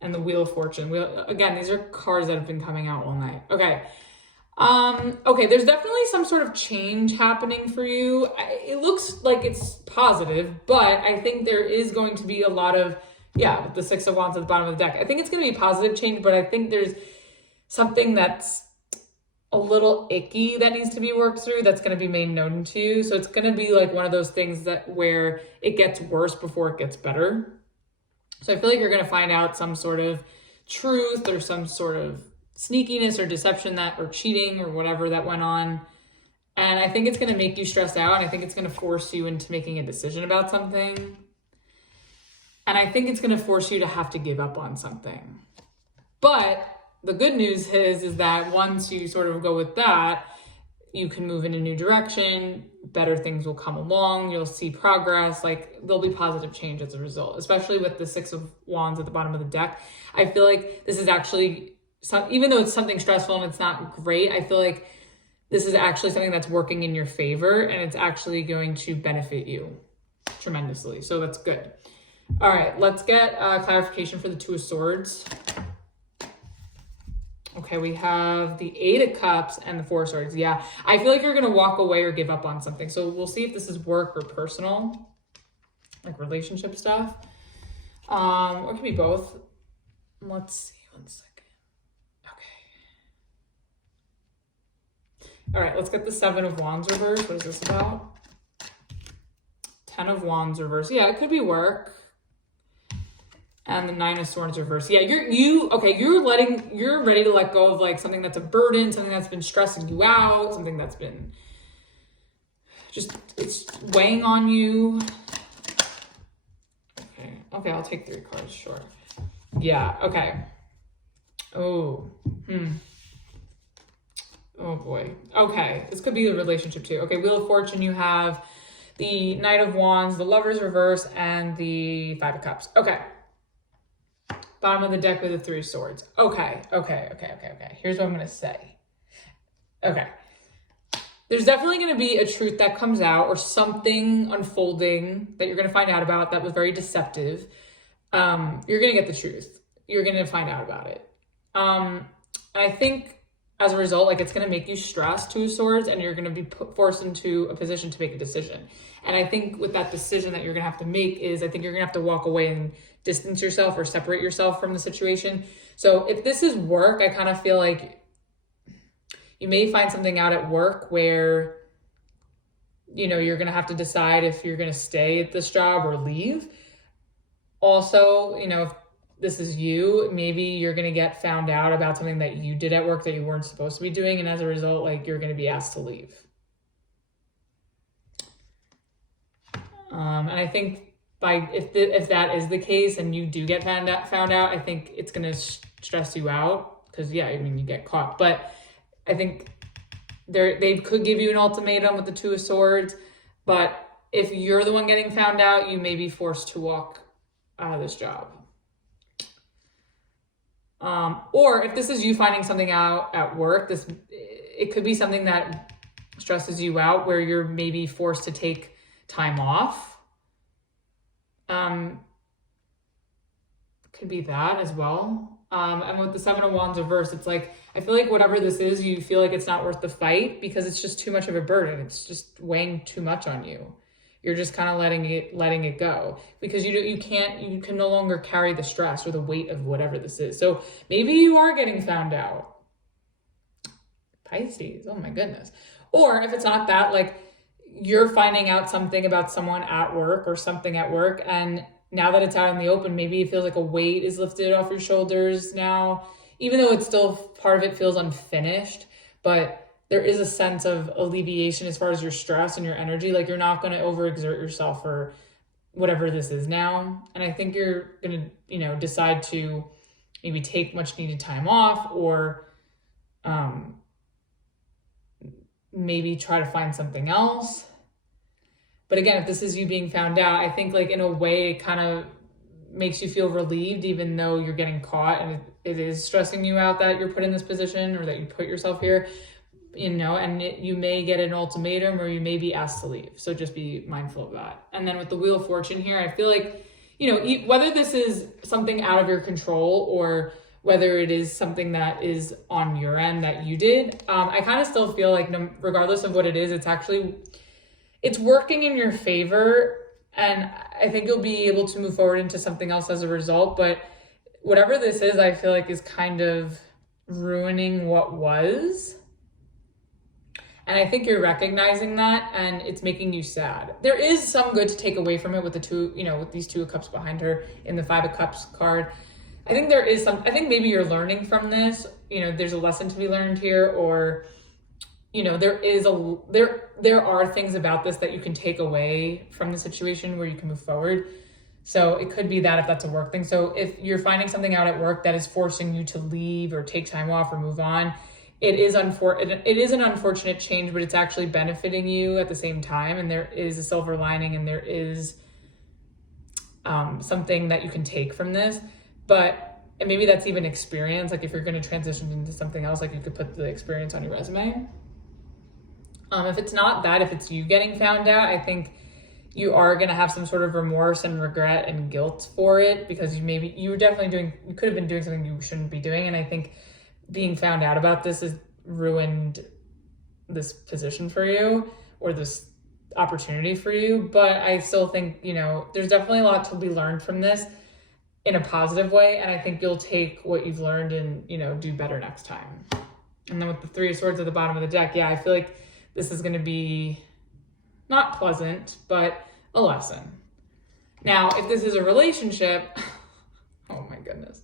And the Wheel of Fortune. Again, these are cards that have been coming out all night. Okay. Okay, there's definitely some sort of change happening for you. It looks like it's positive, but I think there is going to be a lot of, with the Six of Wands at the bottom of the deck. I think it's going to be positive change, but I think there's something that's a little icky that needs to be worked through that's going to be made known to you. So it's going to be like one of those things where it gets worse before it gets better. So I feel like you're going to find out some sort of truth or some sort of sneakiness or deception or cheating or whatever that went on. And I think it's going to make you stressed out. And I think it's going to force you into making a decision about something. And I think it's going to force you to have to give up on something. But the good news is that once you sort of go with that, you can move in a new direction, better things will come along, you'll see progress, like there'll be positive change as a result, especially with the Six of Wands at the bottom of the deck. I feel like this is actually, even though it's something stressful and it's not great, I feel like this is actually something that's working in your favor and it's actually going to benefit you. tremendously. So that's good. All right, let's get clarification for the Two of Swords. Okay, we have the Eight of Cups and the Four of Swords. Yeah, I feel like you're going to walk away or give up on something. So we'll see if this is work or personal, like relationship stuff. Or it could be both. Let's see, 1 second. Okay. All right, let's get the Seven of Wands reverse. What is this about? 10 of Wands reverse. Yeah, it could be work. And the Nine of Swords reverse. Yeah, you're ready to let go of like something that's a burden, something that's been stressing you out, something that's been just, it's weighing on you. Okay, I'll take 3 cards, sure. Yeah, okay. Oh, oh boy. Okay, this could be a relationship too. Okay, Wheel of Fortune, you have the Knight of Wands, the Lover's reverse, and the Five of Cups. Okay. Bottom of the deck with the Three of Swords. Okay. Here's what I'm going to say. Okay. There's definitely going to be a truth that comes out or something unfolding that you're going to find out about that was very deceptive. You're going to get the truth. You're going to find out about it. And I think as a result, like it's going to make you stress, Two of Swords, and you're going to be forced into a position to make a decision. And I think with that decision that you're going to have to make is, I think you're going to have to walk away and distance yourself or separate yourself from the situation. So if this is work, I kind of feel like you may find something out at work where, you know, you're going to have to decide if you're going to stay at this job or leave. Also, you know, if this is you, maybe you're going to get found out about something that you did at work that you weren't supposed to be doing. And as a result, like you're going to be asked to leave. And I think if that is the case and you do get found out, I think it's going to stress you out because, yeah, I mean, you get caught. But I think they could give you an ultimatum with the Two of Swords. But if you're the one getting found out, you may be forced to walk out of this job. Or if this is you finding something out at work, it could be something that stresses you out where you're maybe forced to take time off. Could be that as well. And with the Seven of Wands reverse, it's like, I feel like whatever this is, you feel like it's not worth the fight because it's just too much of a burden. It's just weighing too much on you. You're just kind of letting it go because you can no longer carry the stress or the weight of whatever this is. So maybe you are getting found out. Pisces, oh my goodness. Or if it's not that, like you're finding out something about someone at work or something at work, and now that it's out in the open, maybe it feels like a weight is lifted off your shoulders now, even though it's still, part of it feels unfinished, but there is a sense of alleviation as far as your stress and your energy. Like you're not going to overexert yourself for whatever this is now. And I think you're going to, you know, decide to maybe take much needed time off or maybe try to find something else. But again, if this is you being found out, I think like in a way it kind of makes you feel relieved, even though you're getting caught and it is stressing you out that you're put in this position or that you put yourself here. You know, and you may get an ultimatum or you may be asked to leave. So just be mindful of that. And then with the Wheel of Fortune here, I feel like, you know, whether this is something out of your control or whether it is something that is on your end that you did, I kind of still feel like regardless of what it is, it's working in your favor. And I think you'll be able to move forward into something else as a result. But whatever this is, I feel like is kind of ruining what was. And I think you're recognizing that and it's making you sad. There is some good to take away from it with the two, you know, with these Two of Cups behind her in the Five of Cups card. I think there is I think maybe you're learning from this, you know, there's a lesson to be learned here, or, you know, there are things about this that you can take away from the situation where you can move forward. So it could be that if that's a work thing. So if you're finding something out at work that is forcing you to leave or take time off or move on, it is an unfortunate change, but it's actually benefiting you at the same time. And there is a silver lining and there is something that you can take from this. And maybe that's even experience. Like if you're going to transition into something else, like you could put the experience on your resume. If it's not that, if it's you getting found out, I think you are going to have some sort of remorse and regret and guilt for it, because you could have been doing something you shouldn't be doing. And I think being found out about this has ruined this position for you, or this opportunity for you. But I still think, there's definitely a lot to be learned from this in a positive way. And I think you'll take what you've learned and, do better next time. And then with the Three of Swords at the bottom of the deck, I feel like this is going to be not pleasant, but a lesson. Now, if this is a relationship, oh my goodness,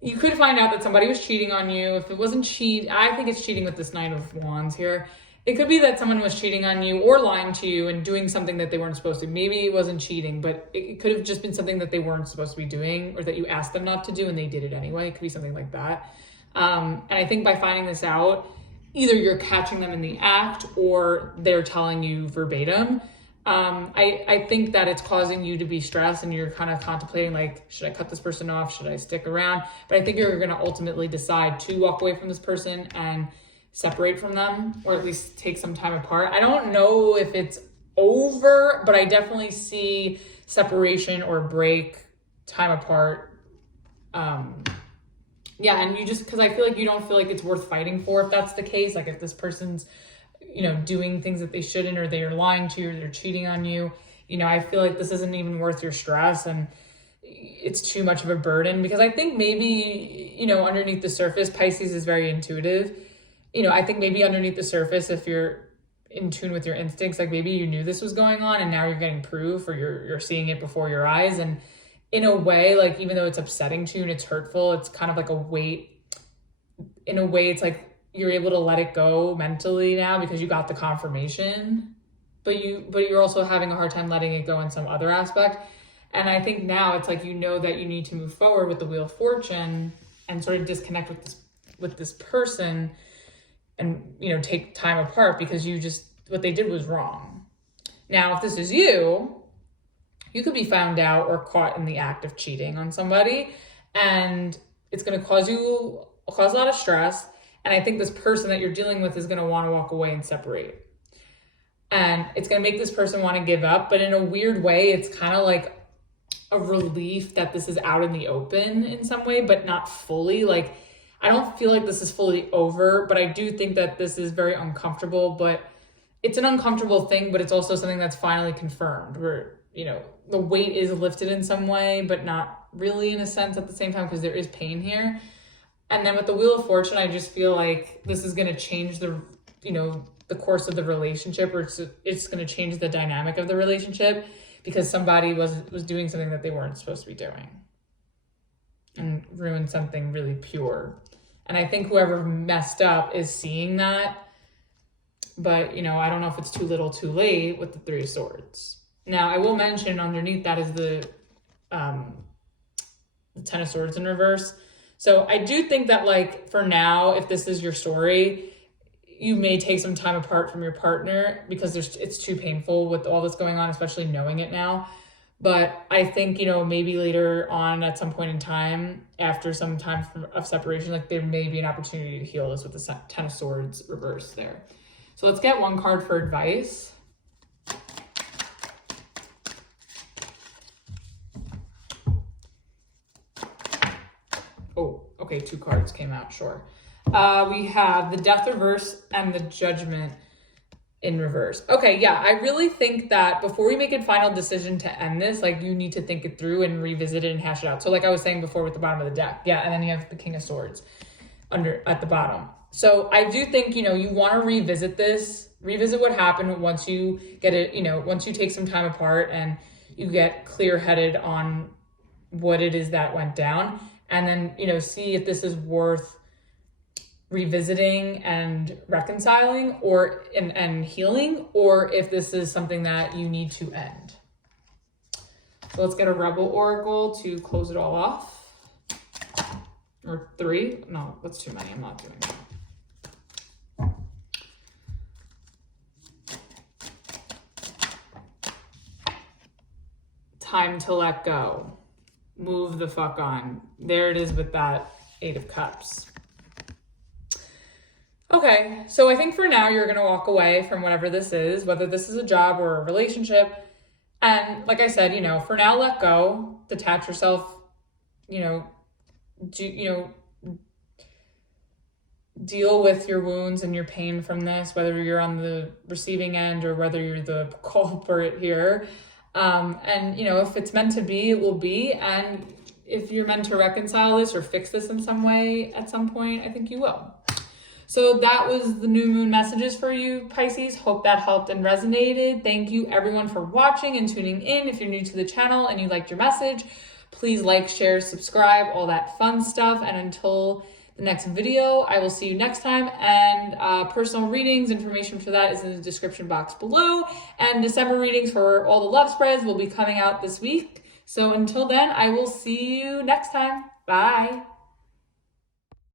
you could find out that somebody was cheating on you. If it wasn't I think it's cheating with this Knight of Wands here. It could be that someone was cheating on you or lying to you and doing something that they weren't supposed to. Maybe it wasn't cheating, but it could have just been something that they weren't supposed to be doing, or that you asked them not to do and they did it anyway. It could be something like that. And I think by finding this out, either you're catching them in the act or they're telling you verbatim. I think that it's causing you to be stressed, and you're kind of contemplating, like, should I cut this person off? Should I stick around? But I think you're going to ultimately decide to walk away from this person and separate from them, or at least take some time apart. I don't know if it's over, but I definitely see separation or break, time apart. And you just, because I feel like you don't feel like it's worth fighting for if that's the case. Like if this person's, doing things that they shouldn't, or they are lying to you, or they're cheating on you, I feel like this isn't even worth your stress, and it's too much of a burden. Because I think maybe, underneath the surface, Pisces is very intuitive. I think maybe underneath the surface, if you're in tune with your instincts, like maybe you knew this was going on and now you're getting proof, or you're seeing it before your eyes. And in a way, like, even though it's upsetting to you and it's hurtful, it's kind of like a weight. In a way, it's like you're able to let it go mentally now because you got the confirmation, but you're also having a hard time letting it go in some other aspect. And I think now it's like, that you need to move forward with the Wheel of Fortune and sort of disconnect with this person, and, take time apart, because what they did was wrong. Now, if this is you could be found out or caught in the act of cheating on somebody, and it's going to cause a lot of stress. And I think this person that you're dealing with is going to want to walk away and separate. And it's going to make this person want to give up. But in a weird way, it's kind of like a relief that this is out in the open in some way, but not fully. Like, I don't feel like this is fully over, but I do think that this is very uncomfortable. But it's an uncomfortable thing, but it's also something that's finally confirmed, where, the weight is lifted in some way, but not really in a sense at the same time, because there is pain here. And then with the Wheel of Fortune, I just feel like this is going to change the course of the relationship, or it's going to change the dynamic of the relationship, because somebody was doing something that they weren't supposed to be doing and ruined something really pure. And I think whoever messed up is seeing that. But, I don't know if it's too little too late with the Three of Swords. Now, I will mention underneath that is the Ten of Swords in reverse. So I do think that, like, for now, if this is your story, you may take some time apart from your partner, because it's too painful with all this going on, especially knowing it now. But I think, maybe later on at some point in time, after some time of separation, like, there may be an opportunity to heal this with the Ten of Swords reverse there. So let's get one card for advice. Oh, okay, 2 cards came out, sure. We have the Death reverse and the Judgment in reverse. Okay, yeah, I really think that before we make a final decision to end this, like, you need to think it through and revisit it and hash it out. So like I was saying before with the bottom of the deck, yeah, and then you have the King of Swords at the bottom. So I do think, you want to revisit what happened once you get it, once you take some time apart and you get clear-headed on what it is that went down. And then, see if this is worth revisiting and reconciling, or and healing, or if this is something that you need to end. So let's get a Rebel Oracle to close it all off. Or 3. No, that's too many. I'm not doing that. Time to let go. Move the fuck on. There it is with that 8 of Cups. Okay, so I think for now you're going to walk away from whatever this is, whether this is a job or a relationship. And like I said, you know, for now, let go, detach yourself, you know, deal with your wounds and your pain from this, whether you're on the receiving end or whether you're the culprit here. And, you know, if it's meant to be, it will be. And if you're meant to reconcile this or fix this in some way at some point, I think you will. So that was the new moon messages for you, Pisces. Hope that helped and resonated. Thank you everyone for watching and tuning in. If you're new to the channel and you liked your message, please like, share, subscribe, all that fun stuff. And until the next video, I will see you next time. And personal readings, information for that is in the description box below. And December readings for all the love spreads will be coming out this week. So until then, I will see you next time. Bye.